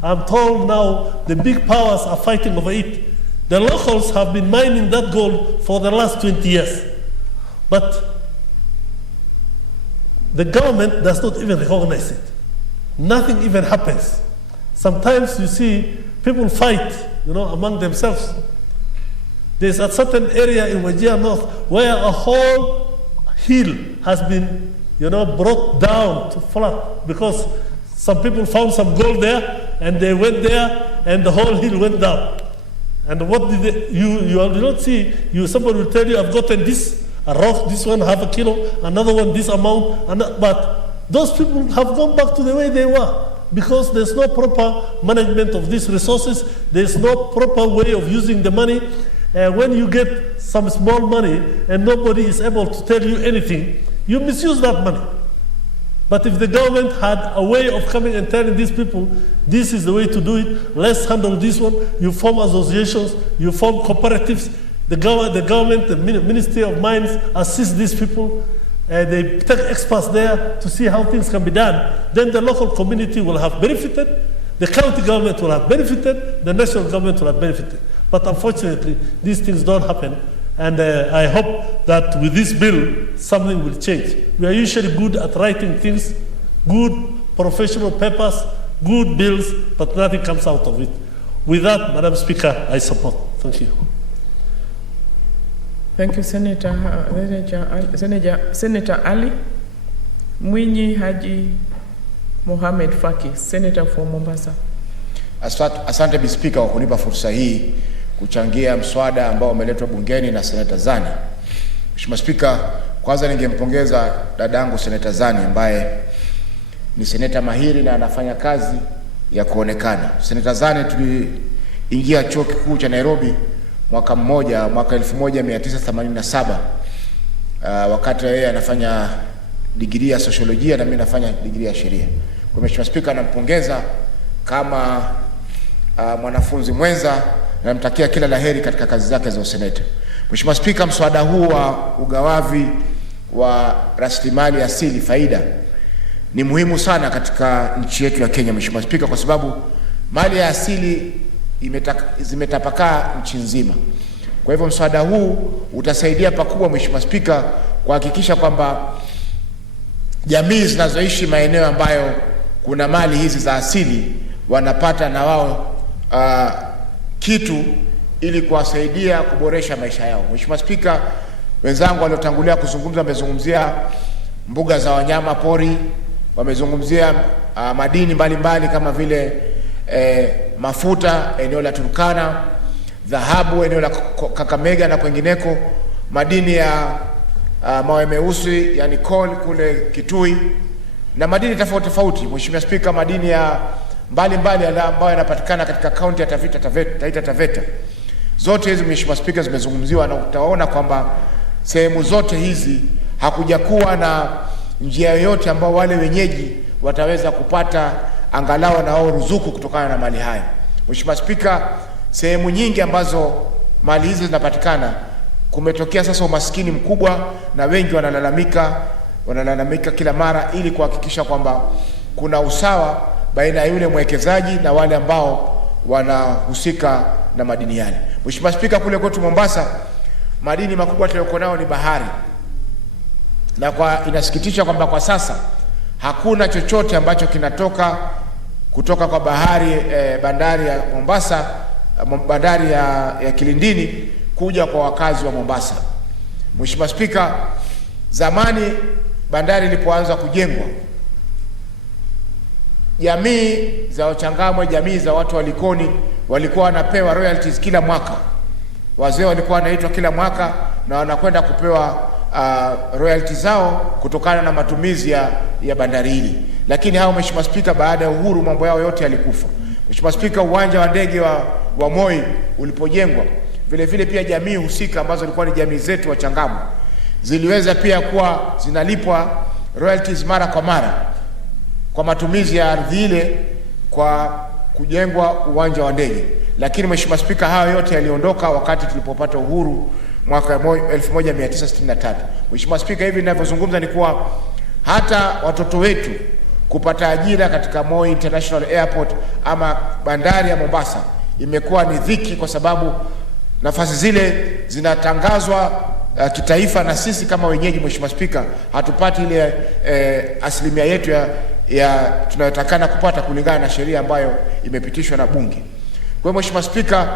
I'm told now the big powers are fighting over it. The locals have been mining that gold for the last 20 years. But the government does not even recognize it. Nothing even happens. Sometimes you see people fight, among themselves. There's a certain area in Wajir North where a whole hill has been, brought down to flat because some people found some gold there and they went there and the whole hill went down. And what did they, you do not see, somebody will tell you, I've gotten this, a rock, this one half a kilo, another one this amount, but those people have gone back to the way they were because there's no proper management of these resources, there's no proper way of using the money. When you get some small money and nobody is able to tell you anything, you misuse that money. But if the government had a way of coming and telling these people, this is the way to do it, let's handle this one, you form associations, you form cooperatives, the government, the Ministry of Mines assist these people, they take experts there to see how things can be done, then the local community will have benefited, the county government will have benefited, the national government will have benefited. But unfortunately, these things don't happen. And I hope that with this bill, something will change. We are usually good at writing things, good professional papers, good bills, but nothing comes out of it. With that, Madam Speaker, I support. Thank you. Thank you, Senator Ali. Mwinyi Haji Mohamed Faki, Senator for Mombasa. Asante Bi Speaker kwa kunipa fursa hii kuchangia mswada ambao umeletwa bungeni na Senator Zani. Mheshimiwa Speaker, kwanza ningempongeza dadangu Senator Zani ambaye ni seneta mahiri na anafanya kazi ya kuonekana. Senator Zani tuliingia chuo kikuu cha Nairobi mwaka 1987 wakati yeye anafanya degree ya sociolojia na mimi nafanya degree ya sheria. Kwa Mheshimiwa Speaker, nampongeza kama mwanafunzi mwenza na namtakia kila laheri katika kazi zake za useneta. Mheshimiwa Speaker, mswada huu wa ugawavi wa rasilimali asili faida ni muhimu sana katika nchi yetu ya Kenya, Mheshimiwa Speaker, kwa sababu mali ya asili zimetapakaa nchi nzima. Kwa hivyo mswada huu utasaidia pakubwa, Mheshimiwa Speaker, kuhakikisha kwamba jamii zinazoishi maeneo ambayo kuna mali hizi za asili wanapata na wao kitu ili kuwasaidia kuboresha maisha yao. Mheshimiwa Speaker, wenzangu waliotangulia kuzungumza wamezungumzia mbuga za wanyama pori, wamezungumzia madini mbalimbali kama vile mafuta eneo la Turkana, dhahabu eneo la Kakamega na kwengineko, madini ya mawe meusi yani coal kule Kitui na madini tofauti tofauti. Mheshimiwa Speaker, madini ya mbalimbali ambayo yanapatikana katika kaunti ya Taita Taveta. Zote hizi Mheshimiwa Speaker zimezungumziwa na utaona kwamba sehemu zote hizi hakuja kuwa na njia yoyote ambao wale wenyeji wataweza kupata angalau na wao ruzuku kutokana na mali haya. Mheshimiwa Speaker, sehemu nyingi ambazo mali hizi zinapatikana kumetokea sasa umaskini mkubwa na wengi wanalalamika kila mara ili kuhakikisha kwamba kuna usawa baina ya yule mwekezaji na wale ambao wanahusika na madini yale. Mheshimiwa Speaker, kule kwetu Mombasa madini makubwa tuliyoko nao ni bahari. Na inasikitisha kwamba kwa sasa hakuna chochote ambacho kinatoka kutoka kwa bahari bandari ya Mombasa, bandari ya Kilindini kuja kwa wakazi wa Mombasa. Mheshimiwa Speaker, zamani bandari ilipoanza kujengwa, jamii za Ochangamwe, jamii za watu wa Likoni walikuwa wanapewa royalties kila mwaka. Wazee walikuwa wanaitwa kila mwaka na wanakwenda kupewa royalties zao kutokana na matumizi ya bandari hili. Lakini hao Mheshimiwa Speaker, baada ya uhuru mambo yao yote yalikufa. Mheshimiwa Speaker, uwanja wa ndege wa Moi ulipojengwa, vile vile pia jamii husika ambazo zilikuwa ni jamii zetu wa Changamwe ziliweza pia kuwa zinalipwa royalties mara kwa mara kwa matumizi ya ardhi ile kwa kujengwa uwanja wa ndege. Lakini Mheshimiwa Speaker, hayo yote yaliondoka wakati tulipopata uhuru mwaka 1963. Mheshimiwa Speaker, hivi ninavyozungumza ni kuwa hata watoto wetu kupata ajira katika Moi International Airport ama bandari ya Mombasa imekuwa ni dhiki, kwa sababu nafasi zile zinatangazwa kitaifa, na sisi kama wenyeji, Mheshimiwa Spika, hatupati ile asilimia yetu ya tunayotakana kupata kulingana na sheria ambayo imepitishwa na Bunge. Kwa hiyo Mheshimiwa Spika,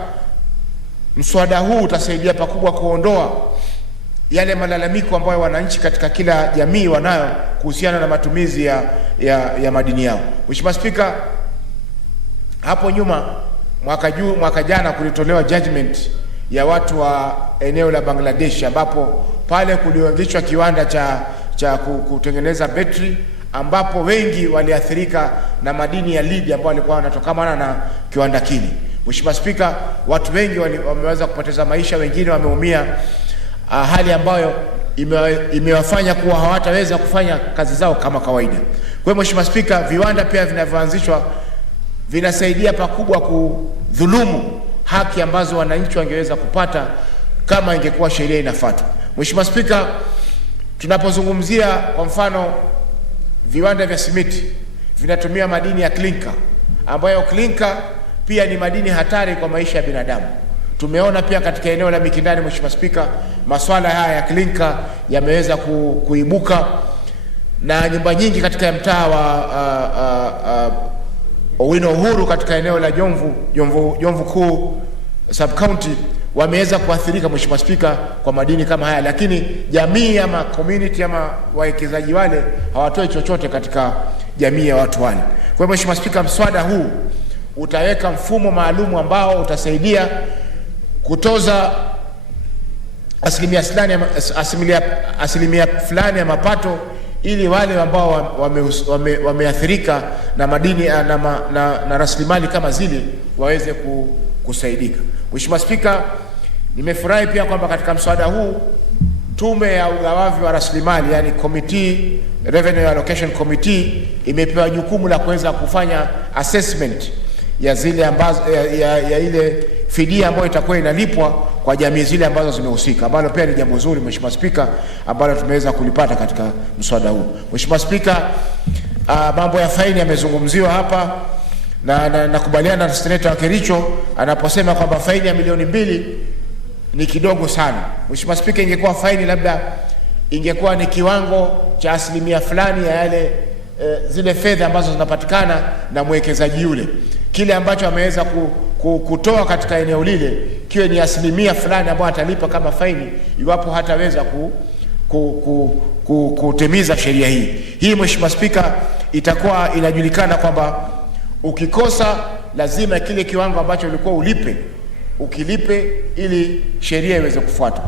mswada huu utasaidia pakubwa kuondoa yale malalamiko ambayo wananchi katika kila jamii wanayo kuhusiana na matumizi ya madini yao. Mheshimiwa Spika, hapo nyuma mwaka jana kulitolewa judgment ya watu wa eneo la Bangladesh, ambapo pale kulianzishwa kiwanda cha kutengeneza betri, ambapo wengi waliathirika na madini ya lead ambayo walikuwa wanatokana na kiwanda kile. Mheshimiwa Spika, watu wengi wameweza kupoteza maisha, wengine wameumia, hali ambayo imewafanya kuwa hawataweza kufanya kazi zao kama kawaida. Kwa hiyo Mheshimiwa Spika, viwanda pia vinavyoanzishwa vinasaidia pakubwa kudhulumu haki ambazo wananchi wangeweza kupata kama ingekuwa sheria inafuatwa. Mheshimiwa Spika, tunapozungumzia kwa mfano viwanda vya simiti vinatumia madini ya klinka, ambayo klinka pia ni madini hatari kwa maisha ya binadamu. Tumeona pia katika eneo la Mikindani, Mheshimiwa Spika, masuala haya ya klinka yameweza kuibuka, na nyumba nyingi katika mtaa wa Owino Uhuru katika eneo la Jomvu Kuu sub county wameweza kuathirika, Mheshimiwa Spika, kwa madini kama haya, lakini jamii ama community ama wawekezaji wale hawatoi chochote katika jamii ya watu wale. Kwa hiyo Mheshimiwa Spika, mswada huu utaweka mfumo maalum ambao utasaidia kutoza asilimia fulani ya mapato, ili wale ambao wameathirika na madini na rasilimali kama zile waweze kusaidika. Mheshimiwa Spika, nimefurahi pia kwamba katika mswada huu tume ya ugawavi wa rasilimali, yani Committee Revenue Allocation Committee, imepewa jukumu la kuweza kufanya assessment ya zile ambazo ya ile fidia ambayo itakuwa inalipwa kwa jamii zile ambazo zimehusika, ambalo pia ni jambo zuri, Mheshimiwa Spika, ambalo tumeweza kulipata katika mswada huu. Mheshimiwa Spika, mambo ya faini yamezungumziwa hapa, na nakubaliana na Senator wa Kericho anaposema kwamba faini ya milioni 2 ni kidogo sana. Mheshimiwa Spika, ingekuwa faini labda ingekuwa ni kiwango cha asilimia fulani ya yale zile fedha ambazo zinapatikana na mwekezaji yule, kile ambacho ameweza kutoa katika eneo lile kiwe ni asilimia fulani ambayo atalipa kama faini iwapo hataweza kutimiza sheria hii. Hii Mheshimiwa Spika, itakuwa inajulikana kwamba ukikosa lazima kile kiwango ambacho ulikuwa ukilipe ili sheria iweze kufuata.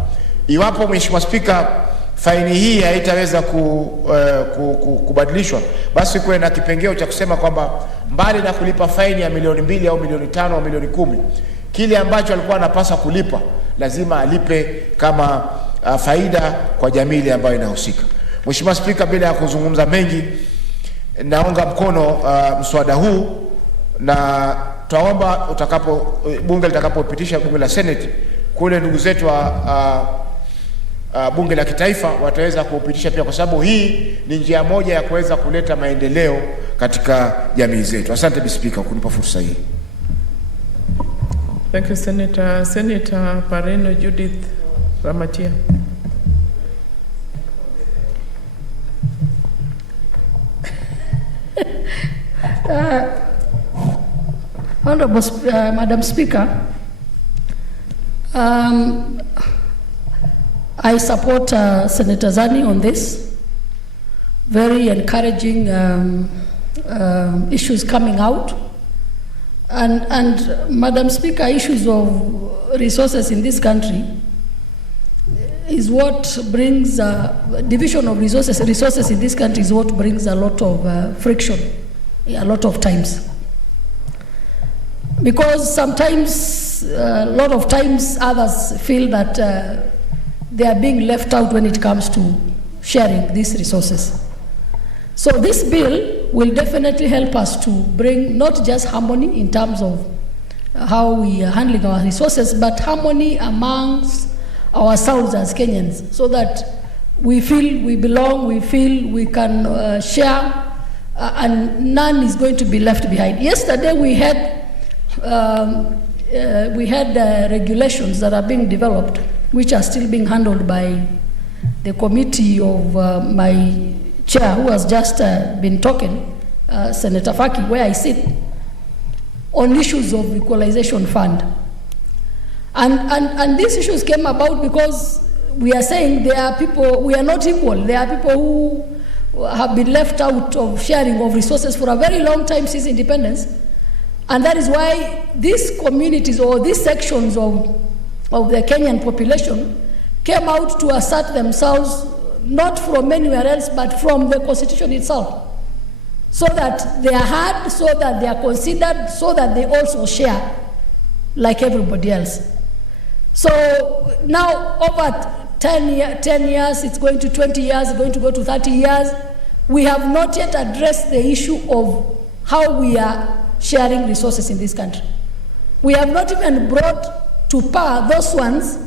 Iwapo Mheshimiwa Spika, faini hii haitaweza kubadilishwa, basi kuwe na kipengeo cha kusema kwamba mbali na kulipa faini ya milioni 2 au milioni 5 au milioni 10, kile ambacho alikuwa anapaswa kulipa lazima alipe kama faida kwa jamii ile ambayo inahusika. Mheshimiwa Spika, bila ya kuzungumza mengi, naunga mkono mswada huu, na tutaomba bunge litakapopitisha, bunge la Senate kule, ndugu zetu wa bunge la kitaifa wataweza kuupitisha pia, kwa sababu hii ni njia moja ya kuweza kuleta maendeleo katika jamii zetu. Asante Bi Spika kunipa fursa hii. Thank you, Senator. Senator Pareno Judith Ramatia. Honorable Madam Speaker, I support Senator Zani on this. Very encouraging issues coming out. And Madam Speaker, issues of resources in this country is what brings, division of resources in this country is what brings a lot of friction, a lot of times. Because sometimes, a lot of times, others feel that they are being left out when it comes to sharing these resources. So this bill will definitely help us to bring not just harmony in terms of how we are handling our resources, but harmony amongst ourselves as Kenyans, so that we feel we belong, we feel we can share, and none is going to be left behind. Yesterday we had regulations that are being developed which are still being handled by the committee of my chair, who has just been talking, Senator Faki, where I sit, on issues of equalization fund. And these issues came about because we are saying there are people, we are not equal. There are people who have been left out of sharing of resources for a very long time since independence. And that is why these communities or these sections of the Kenyan population came out to assert themselves, not from anywhere else, but from the Constitution itself, so that they are heard, so that they are considered, so that they also share like everybody else. So now over 10 years, it's going to 20 years, it's going to go to 30 years, we have not yet addressed the issue of how we are sharing resources in this country. We have not even brought to par those ones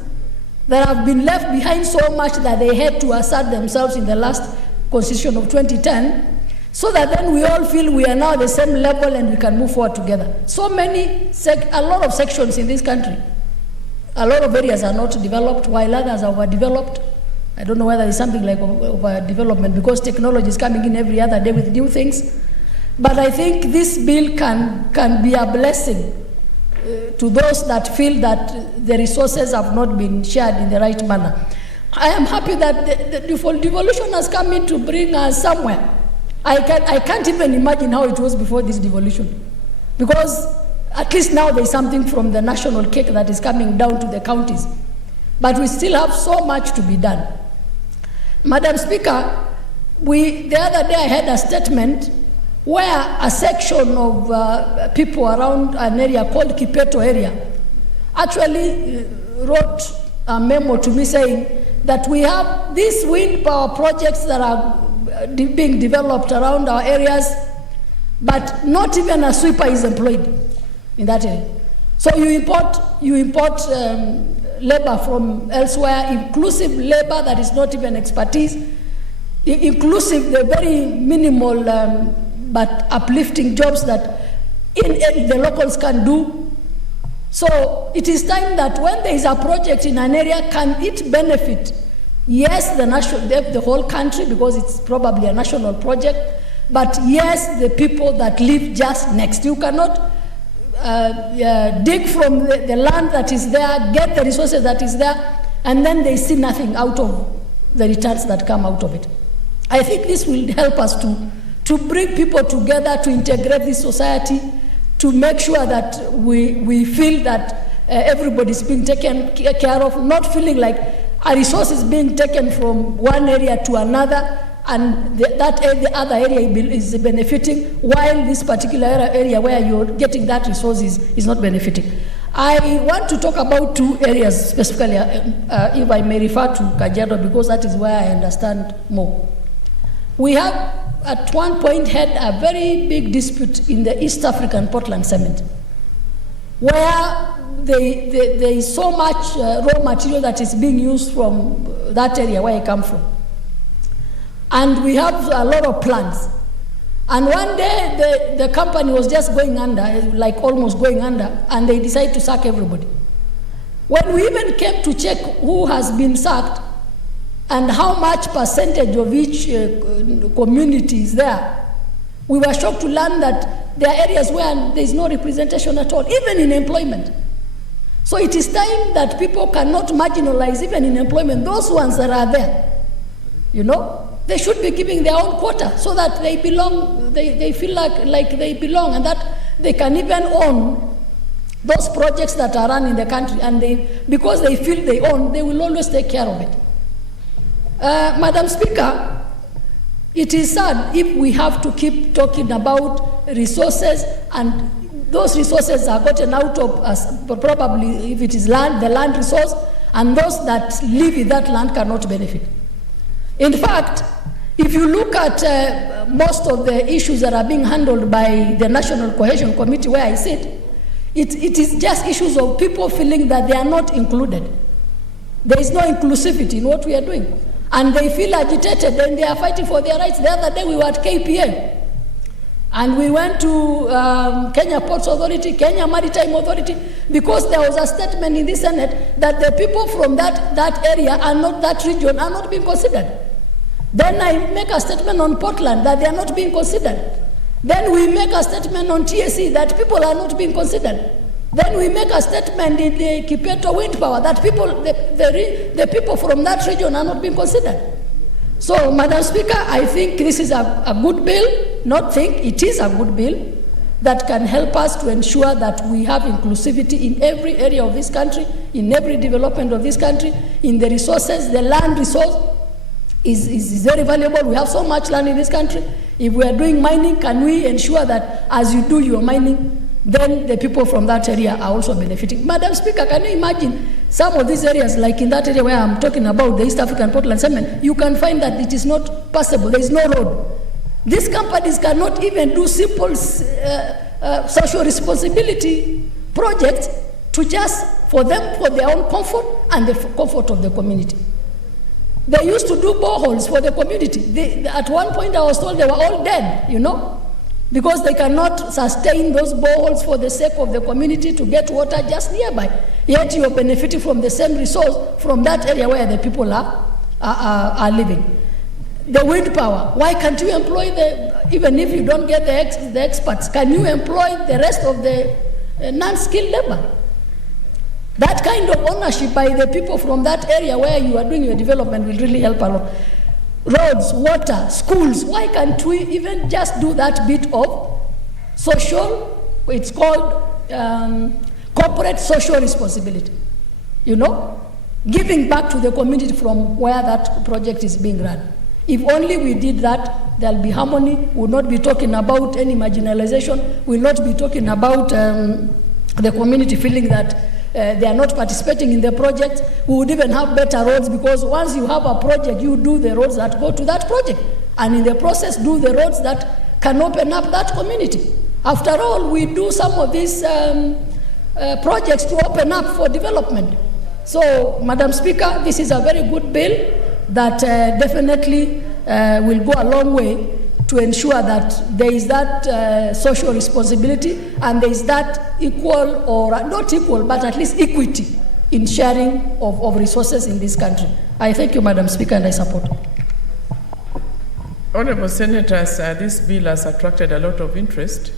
that have been left behind so much that they had to assert themselves in the last Constitution of 2010, so that then we all feel we are now at the same level and we can move forward together. So many, a lot of sections in this country, a lot of areas are not developed, while others are overdeveloped. I don't know whether it's something like overdevelopment because technology is coming in every other day with new things. But I think this bill can be a blessing to those that feel that the resources have not been shared in the right manner. I am happy that the devolution has come in to bring us somewhere. I can't even imagine how it was before this devolution, because at least now there is something from the national cake that is coming down to the counties. But we still have so much to be done. Madam Speaker, the other day I had a statement where a section of people around an area called Kipeto area actually wrote a memo to me saying that we have these wind power projects that are being developed around our areas, but not even a sweeper is employed in that area. So you import labor from elsewhere, inclusive labor that is not even expertise, inclusive the very minimal but uplifting jobs that the locals can do. So it is time that when there is a project in an area, can it benefit, yes, the whole country, because it's probably a national project, but yes, the people that live just next. You cannot dig from the land that is there, get the resources that is there, and then they see nothing out of the returns that come out of it. I think this will help us to bring people together, to integrate this society, to make sure that we feel that everybody is being taken care of, not feeling like a resource is being taken from one area to another, and the other area is benefiting, while this particular area where you're getting that resource is not benefiting. I want to talk about two areas specifically, if I may refer to Kajiado, because that is where I understand more. We have at one point had a very big dispute in the East African Portland Cement, where there is so much raw material that is being used from that area where I come from. And we have a lot of plants. And one day the company was just going under, like almost going under, and they decided to sack everybody. When we even came to check who has been sacked, and how much percentage of each community is there, we were shocked to learn that there are areas where there is no representation at all, even in employment. So it is time that people cannot marginalize even in employment those ones that are there. You know, they should be giving their own quota so that they belong, they feel like they belong, and that they can even own those projects that are run in the country, and because they feel they own, they will always take care of it. Madam Speaker, it is sad if we have to keep talking about resources, and those resources are gotten out of us, probably if it is land, the land resource, and those that live in that land cannot benefit. In fact, if you look at most of the issues that are being handled by the National Cohesion Committee where I sit, it is just issues of people feeling that they are not included. There is no inclusivity in what we are doing. And they feel agitated and they are fighting for their rights. The other day we were at KPA. And we went to Kenya Ports Authority, Kenya Maritime Authority, because there was a statement in the Senate that the people from that area and not that region are not being considered. Then I make a statement on Portland that they are not being considered. Then we make a statement on TSE that people are not being considered. Then we make a statement in the Kipeto wind power that the people from that region are not being considered. So, Madam Speaker, I think this is a good bill, it is a good bill that can help us to ensure that we have inclusivity in every area of this country, in every development of this country, in the resources. The land resource is very valuable. We have so much land in this country. If we are doing mining, can we ensure that as you do your mining, then the people from that area are also benefiting? Madam Speaker, can you imagine some of these areas, like in that area where I'm talking about, the East African Portland Cement, you can find that it is not passable. There is no road. These companies cannot even do simple social responsibility projects for their own comfort and the comfort of the community. They used to do boreholes for the community. At one point I was told they were all dead, because they cannot sustain those boreholes for the sake of the community to get water just nearby. Yet you are benefiting from the same resource from that area where the people are living. The wind power, why can't you employ even if you don't get the experts, can you employ the rest of the non-skilled labor? That kind of ownership by the people from that area where you are doing your development will really help a lot. Roads, water, schools, why can't we even just do that bit of social, it's called corporate social responsibility, giving back to the community from where that project is being run. If only we did that, there'll be harmony. We'll not be talking about any marginalization. We'll not be talking about the community feeling that they are not participating in the project. We would even have better roads, because once you have a project, you do the roads that go to that project, and in the process do the roads that can open up that community. After all, we do some of these projects to open up for development. So, Madam Speaker, this is a very good bill that definitely will go a long way to ensure that there is that social responsibility and there is that equal, or not equal, but at least equity in sharing of resources in this country. I thank you, Madam Speaker, and I support. Honourable Senators, this bill has attracted a lot of interest,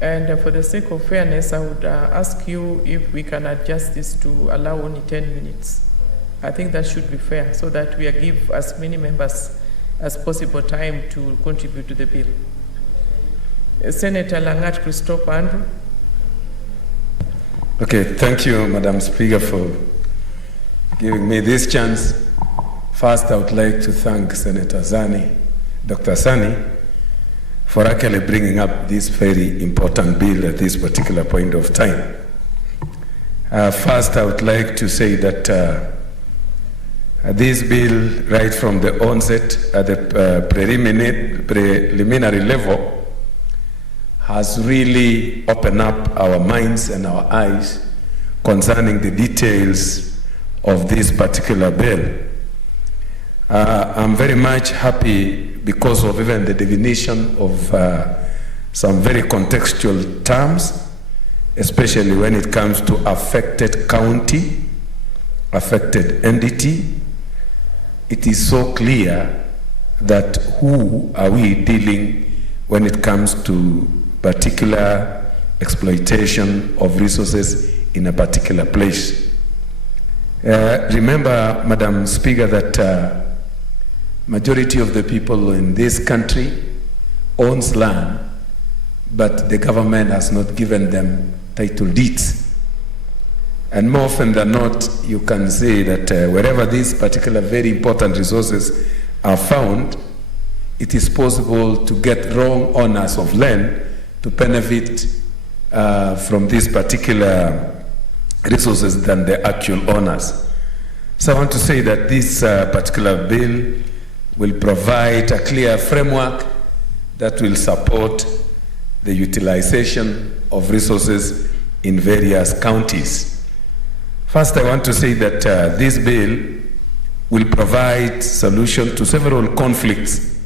and for the sake of fairness, I would ask you if we can adjust this to allow only 10 minutes. I think that should be fair, so that we give as many members as possible time to contribute to the bill. Senator Langat Christopher Andrew. Okay, thank you, Madam Speaker, for giving me this chance. First, I would like to thank Senator Zani, Dr. Zani, for actually bringing up this very important bill at this particular point of time. First, I would like to say that this bill, right from the onset at the preliminary level, has really opened up our minds and our eyes concerning the details of this particular bill. I'm very much happy because of even the definition of some very contextual terms, especially when it comes to affected county, affected entity. It is so clear that who are we dealing when it comes to particular exploitation of resources in a particular place. Remember, Madam Speaker, that majority of the people in this country owns land, but the government has not given them title deeds. And more often than not, you can say that wherever these particular very important resources are found, it is possible to get wrong owners of land to benefit from these particular resources than the actual owners. So I want to say that this particular bill will provide a clear framework that will support the utilization of resources in various counties. First, I want to say that this bill will provide solution to several conflicts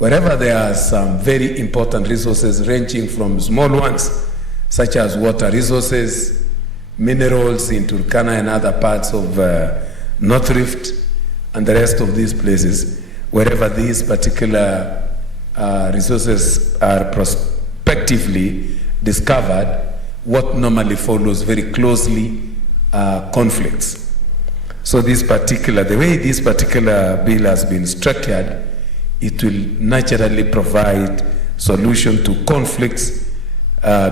wherever there are some very important resources ranging from small ones, such as water resources, minerals in Turkana and other parts of North Rift, and the rest of these places, wherever these particular resources are prospectively discovered, what normally follows very closely conflicts. So the way this particular bill has been structured, it will naturally provide solution to conflicts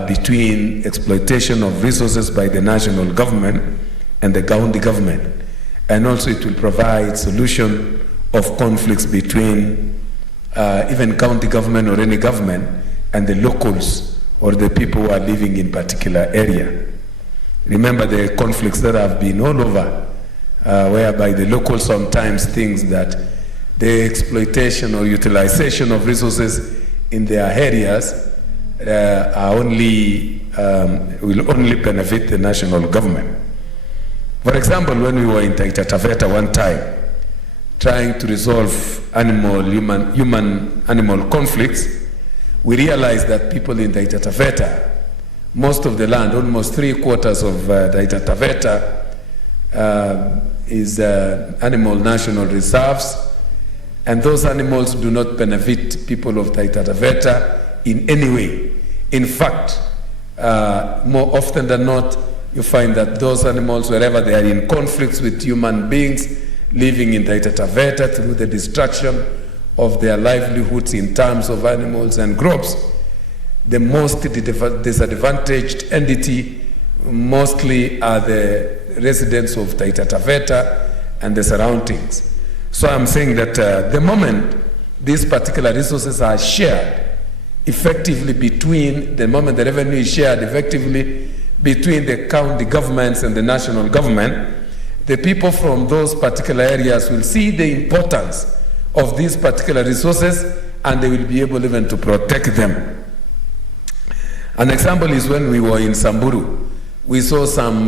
between exploitation of resources by the national government and the county government. And also it will provide solution of conflicts between even county government or any government and the locals or the people who are living in particular area. Remember the conflicts that have been all over, whereby the locals sometimes think that the exploitation or utilization of resources in their areas will only benefit the national government. For example, when we were in Taita Taveta one time, trying to resolve human-animal conflicts, we realized that people in Taita Taveta, most of the land, almost 3/4 of Taita Taveta is animal national reserves, and those animals do not benefit people of Taita Taveta in any way. In fact, more often than not, you find that those animals, wherever they are in conflicts with human beings living in Taita Taveta through the destruction of their livelihoods in terms of animals and crops, the most disadvantaged entity mostly are the residents of Taita Taveta and the surroundings. So I'm saying that the moment these particular resources are shared effectively the moment the revenue is shared effectively between the county governments and the national government, the people from those particular areas will see the importance of these particular resources and they will be able even to protect them. An example is when we were in Samburu, we saw some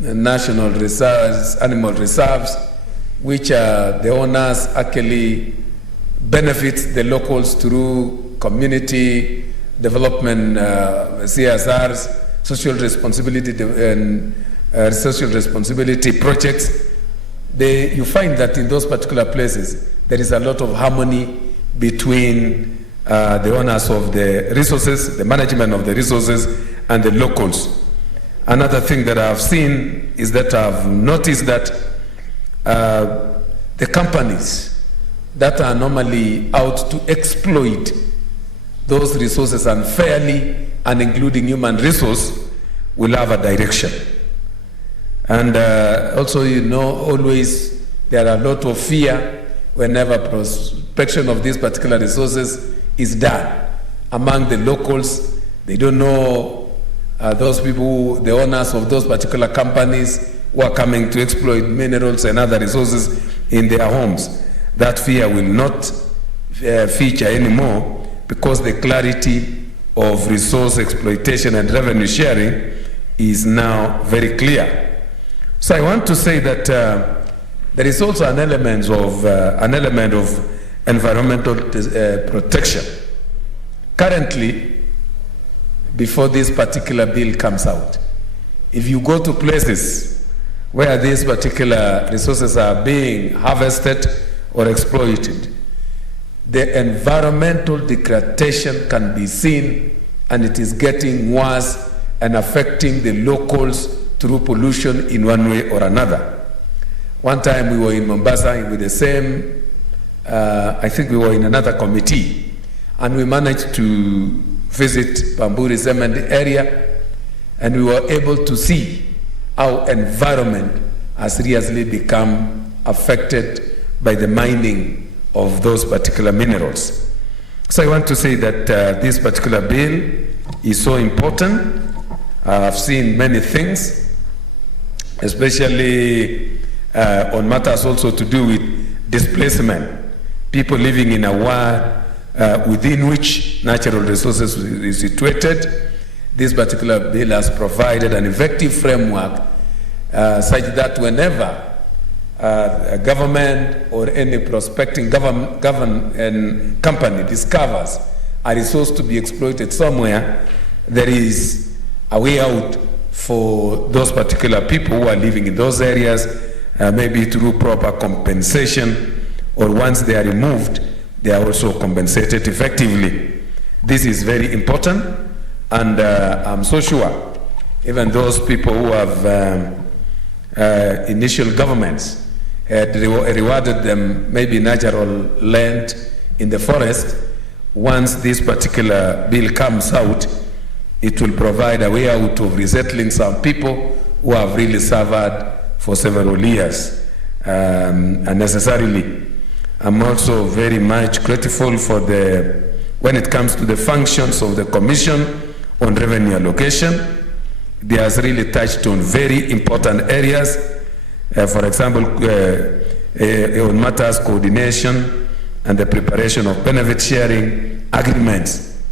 national reserves, animal reserves, which the owners actually benefit the locals through community development, CSRs, social responsibility projects. You find that in those particular places, there is a lot of harmony between the owners of the resources, the management of the resources, and the locals. Another thing that I've seen is that I've noticed that the companies that are normally out to exploit those resources unfairly and including human resource will have a direction. And also, always there are a lot of fear whenever prospection of these particular resources is done among the locals. They don't know those people, the owners of those particular companies who are coming to exploit minerals and other resources in their homes. That fear will not feature anymore because the clarity of resource exploitation and revenue sharing is now very clear. So I want to say that there is also an element of environmental protection. Currently, before this particular bill comes out, if you go to places where these particular resources are being harvested or exploited, the environmental degradation can be seen, and it is getting worse and affecting the locals through pollution in one way or another. One time we were in Mombasa with the same, I think we were in another committee, and we managed to visit Bamburi Cement area, and we were able to see how environment has seriously become affected by the mining of those particular minerals. So I want to say that this particular bill is so important. I've seen many things, especially on matters also to do with displacement. People living in a ward within which natural resources is situated. This particular bill has provided an effective framework such that whenever government or any prospecting company discovers a resource to be exploited somewhere, there is a way out for those particular people who are living in those areas, maybe through proper compensation, or once they are removed, they are also compensated effectively. This is very important, and I'm so sure even those people who have initial governments had rewarded them maybe natural land in the forest. Once this particular bill comes out, it will provide a way out of resettling some people who have really suffered for several years unnecessarily. I'm also very much grateful for when it comes to the functions of the Commission on Revenue Allocation. They has really touched on very important areas. For example, on matters coordination and the preparation of benefit sharing agreements.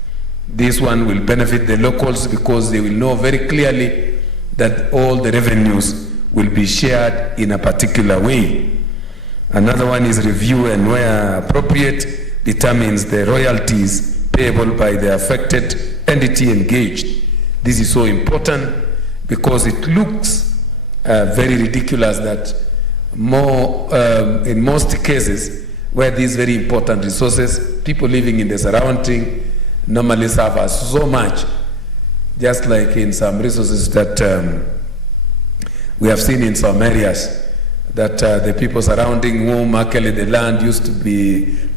This one will benefit the locals because they will know very clearly that all the revenues will be shared in a particular way. Another one is review and, where appropriate, determines the royalties payable by the affected entity engaged. This is so important because it looks very ridiculous that in most cases where these very important resources, people living in the surrounding normally suffer so much, just like in some resources that we have seen in some areas, that the people surrounding whom actually the land used to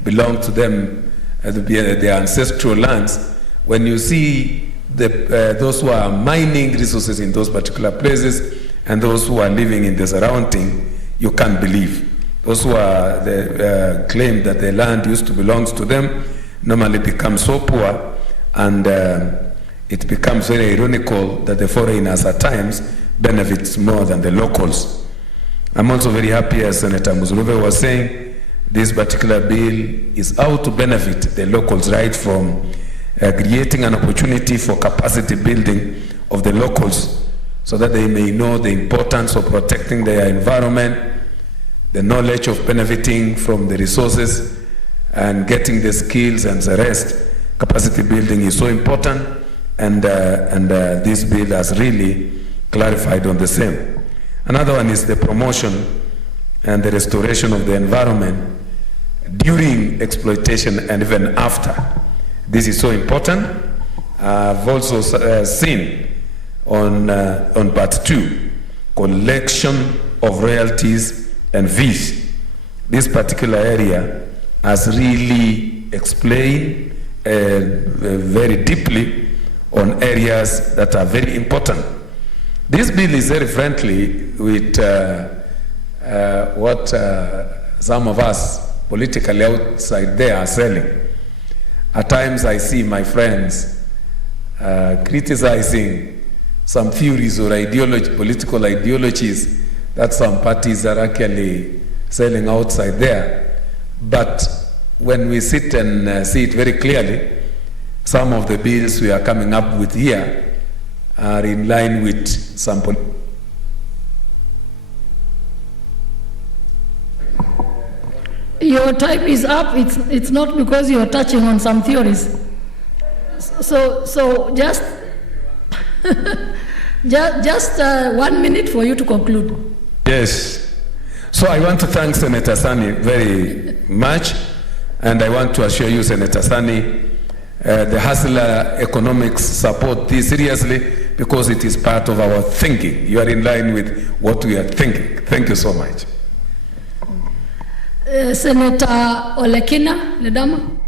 belong to them, their ancestral lands. When you see those who are mining resources in those particular places and those who are living in the surrounding, you can't believe. Those who are claim that the land used to belong to them normally become so poor, and it becomes very ironical that the foreigners at times benefits more than the locals. I'm also very happy, as Senator Muzurube was saying, this particular bill is out to benefit the locals, right from creating an opportunity for capacity building of the locals so that they may know the importance of protecting their environment, the knowledge of benefiting from the resources and getting the skills and the rest. Capacity building is so important, and this bill has really clarified on the same. Another one is the promotion and the restoration of the environment during exploitation and even after. This is so important. I've also seen on part 2, collection of royalties and fees. This particular area has really explained very deeply on areas that are very important. This bill is very friendly with what some of us politically outside there are selling. At times I see my friends criticizing some theories or political ideologies that some parties are actually selling outside there. But when we sit and see it very clearly, some of the bills we are coming up with here are in line with some Your time is up. It's not because you're touching on some theories. So just just 1 minute for you to conclude. Yes. So I want to thank Senator Sani very much, and I want to assure you, Senator Sani, the Hustler Economics support this seriously because it is part of our thinking. You are in line with what we are thinking. Thank you so much. Senator Olekina Ledama.